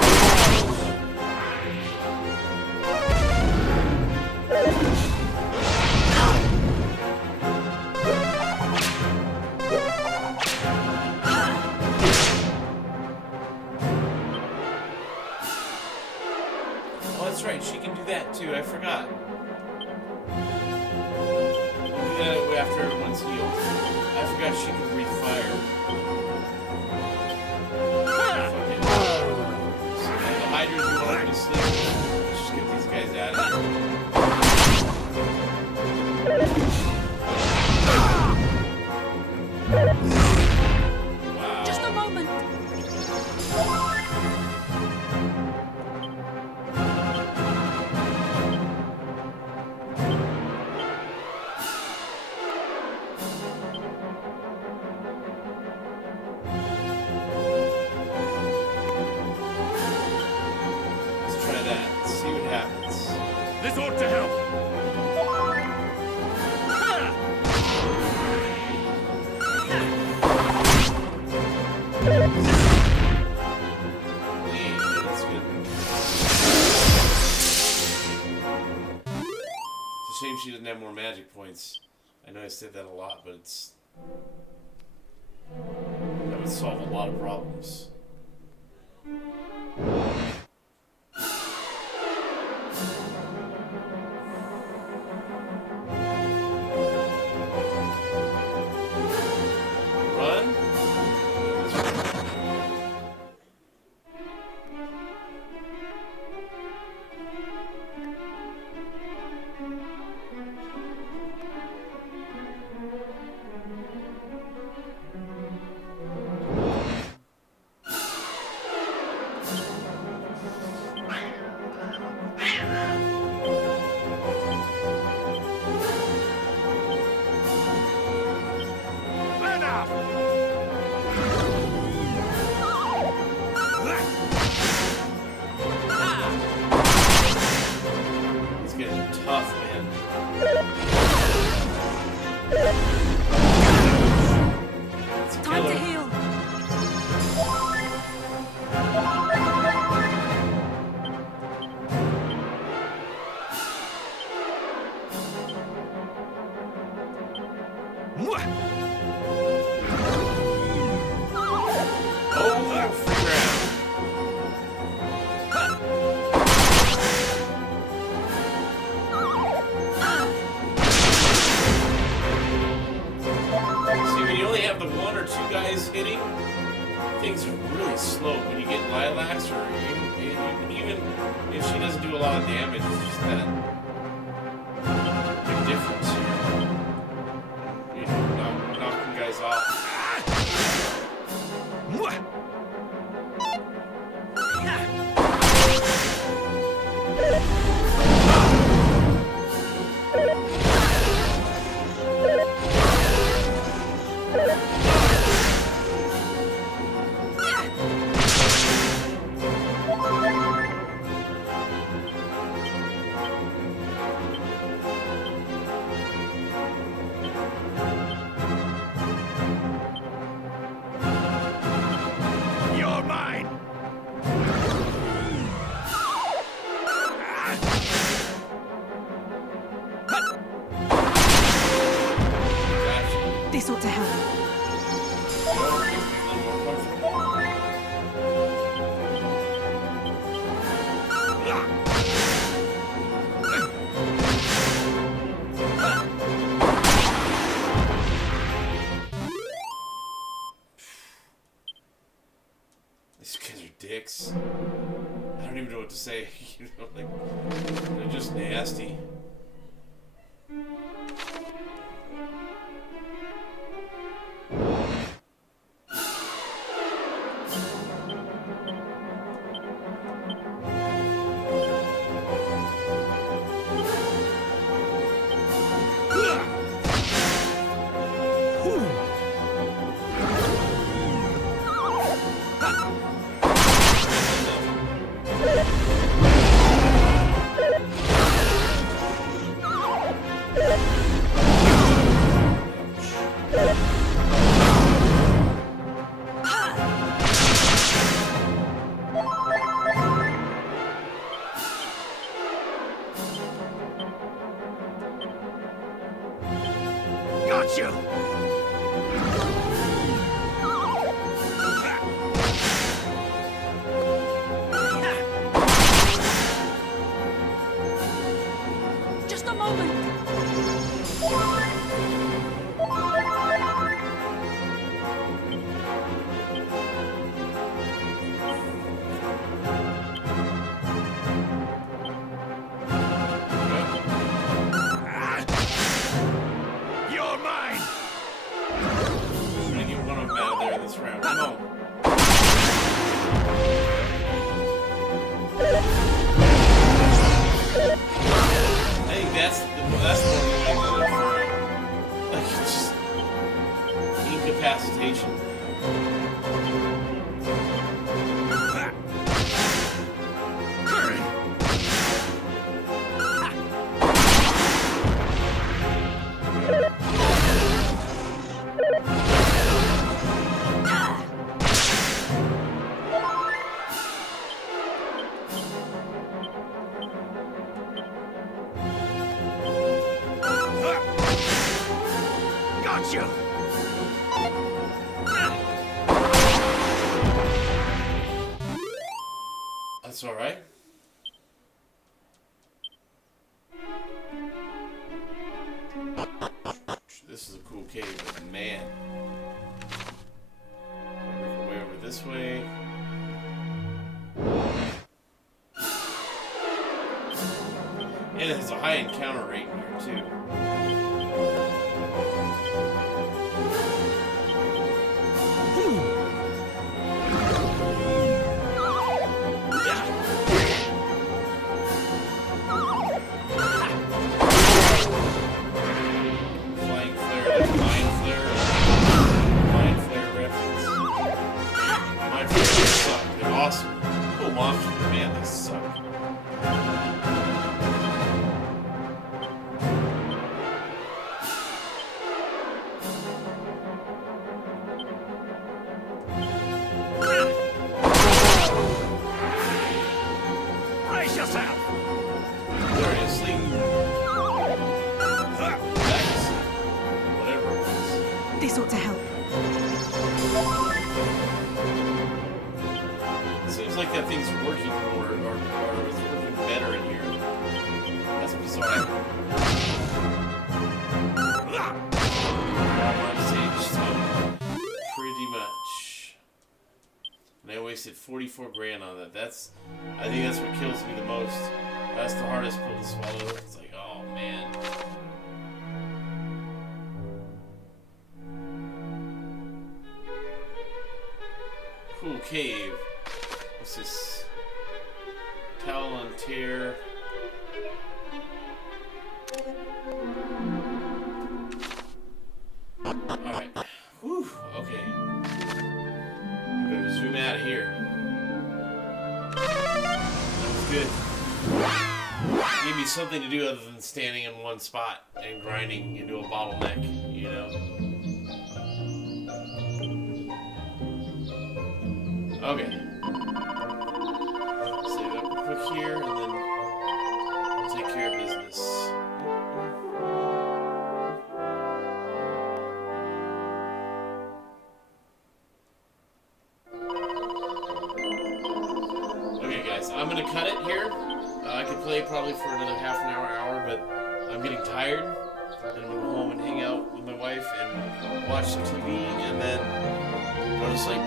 Oh, that's right. She can do that too. I forgot. We'll do that after everyone's healed. I forgot she can breathe fire. Fucking. So the Hydras, you want them to sleep? Let's just get these guys out of here. Wow. Just a moment. This ought to help. Yeah, that's good. It's a shame she doesn't have more magic points. I know I said that a lot, but it's... that would solve a lot of problems. Run? It's getting tough, man. It's a Time to killer. heal. Oh, free round. See, when you only have the one or two guys hitting, things are really slow. When you get Lilacs, or even if she doesn't do a lot of damage, it's just that big difference. You know, knocking guys off. You're mine. Gotcha. This ought to help. These guys are dicks. I don't even know what to say. You know, like, they're just nasty. Got you. Just a moment. You're mine. I'm gonna get one of them out of there this round. Come on. I think that's more annoying than like just incapacitation. Hurry. That's alright. This is a cool cave, but man. Make our way over this way. And it has a high encounter rate in here, too. This ought to help. Seems like that thing's working or it's working better in here. That's bizarre. Pretty much. And I wasted 44 grand on that. I think that's what kills me the most. That's the hardest pill to swallow. It's like, oh man. Cool cave. What's this? Towel on tear. Alright. Whew. Okay. I'm gonna zoom out of here. That was good. Gave me something to do other than standing in one spot and grinding into a bottleneck, you know? Okay. Save up real quick here, and then we'll take care of business. Okay, guys, I'm gonna cut it here. I could play probably for another half an hour, but I'm getting tired. And I'm gonna go home and hang out with my wife and watch some TV, and then go to sleep.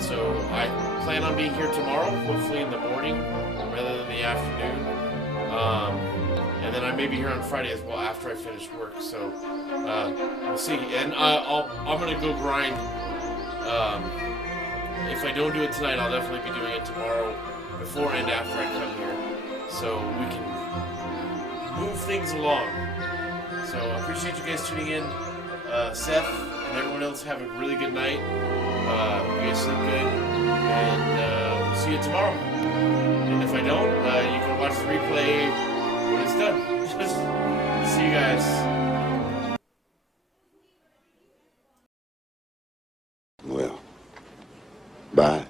So I plan on being here tomorrow, hopefully in the morning rather than the afternoon. And then I may be here on Friday as well after I finish work. So we'll see. And I'm gonna go grind. If I don't do it tonight, I'll definitely be doing it tomorrow, before and after I come here, so we can move things along. So I appreciate you guys tuning in. Seth and everyone else, have a really good night. You guys sleep good, and we'll see you tomorrow. And if I don't, you can watch the replay when it's done. See you guys. Well, bye.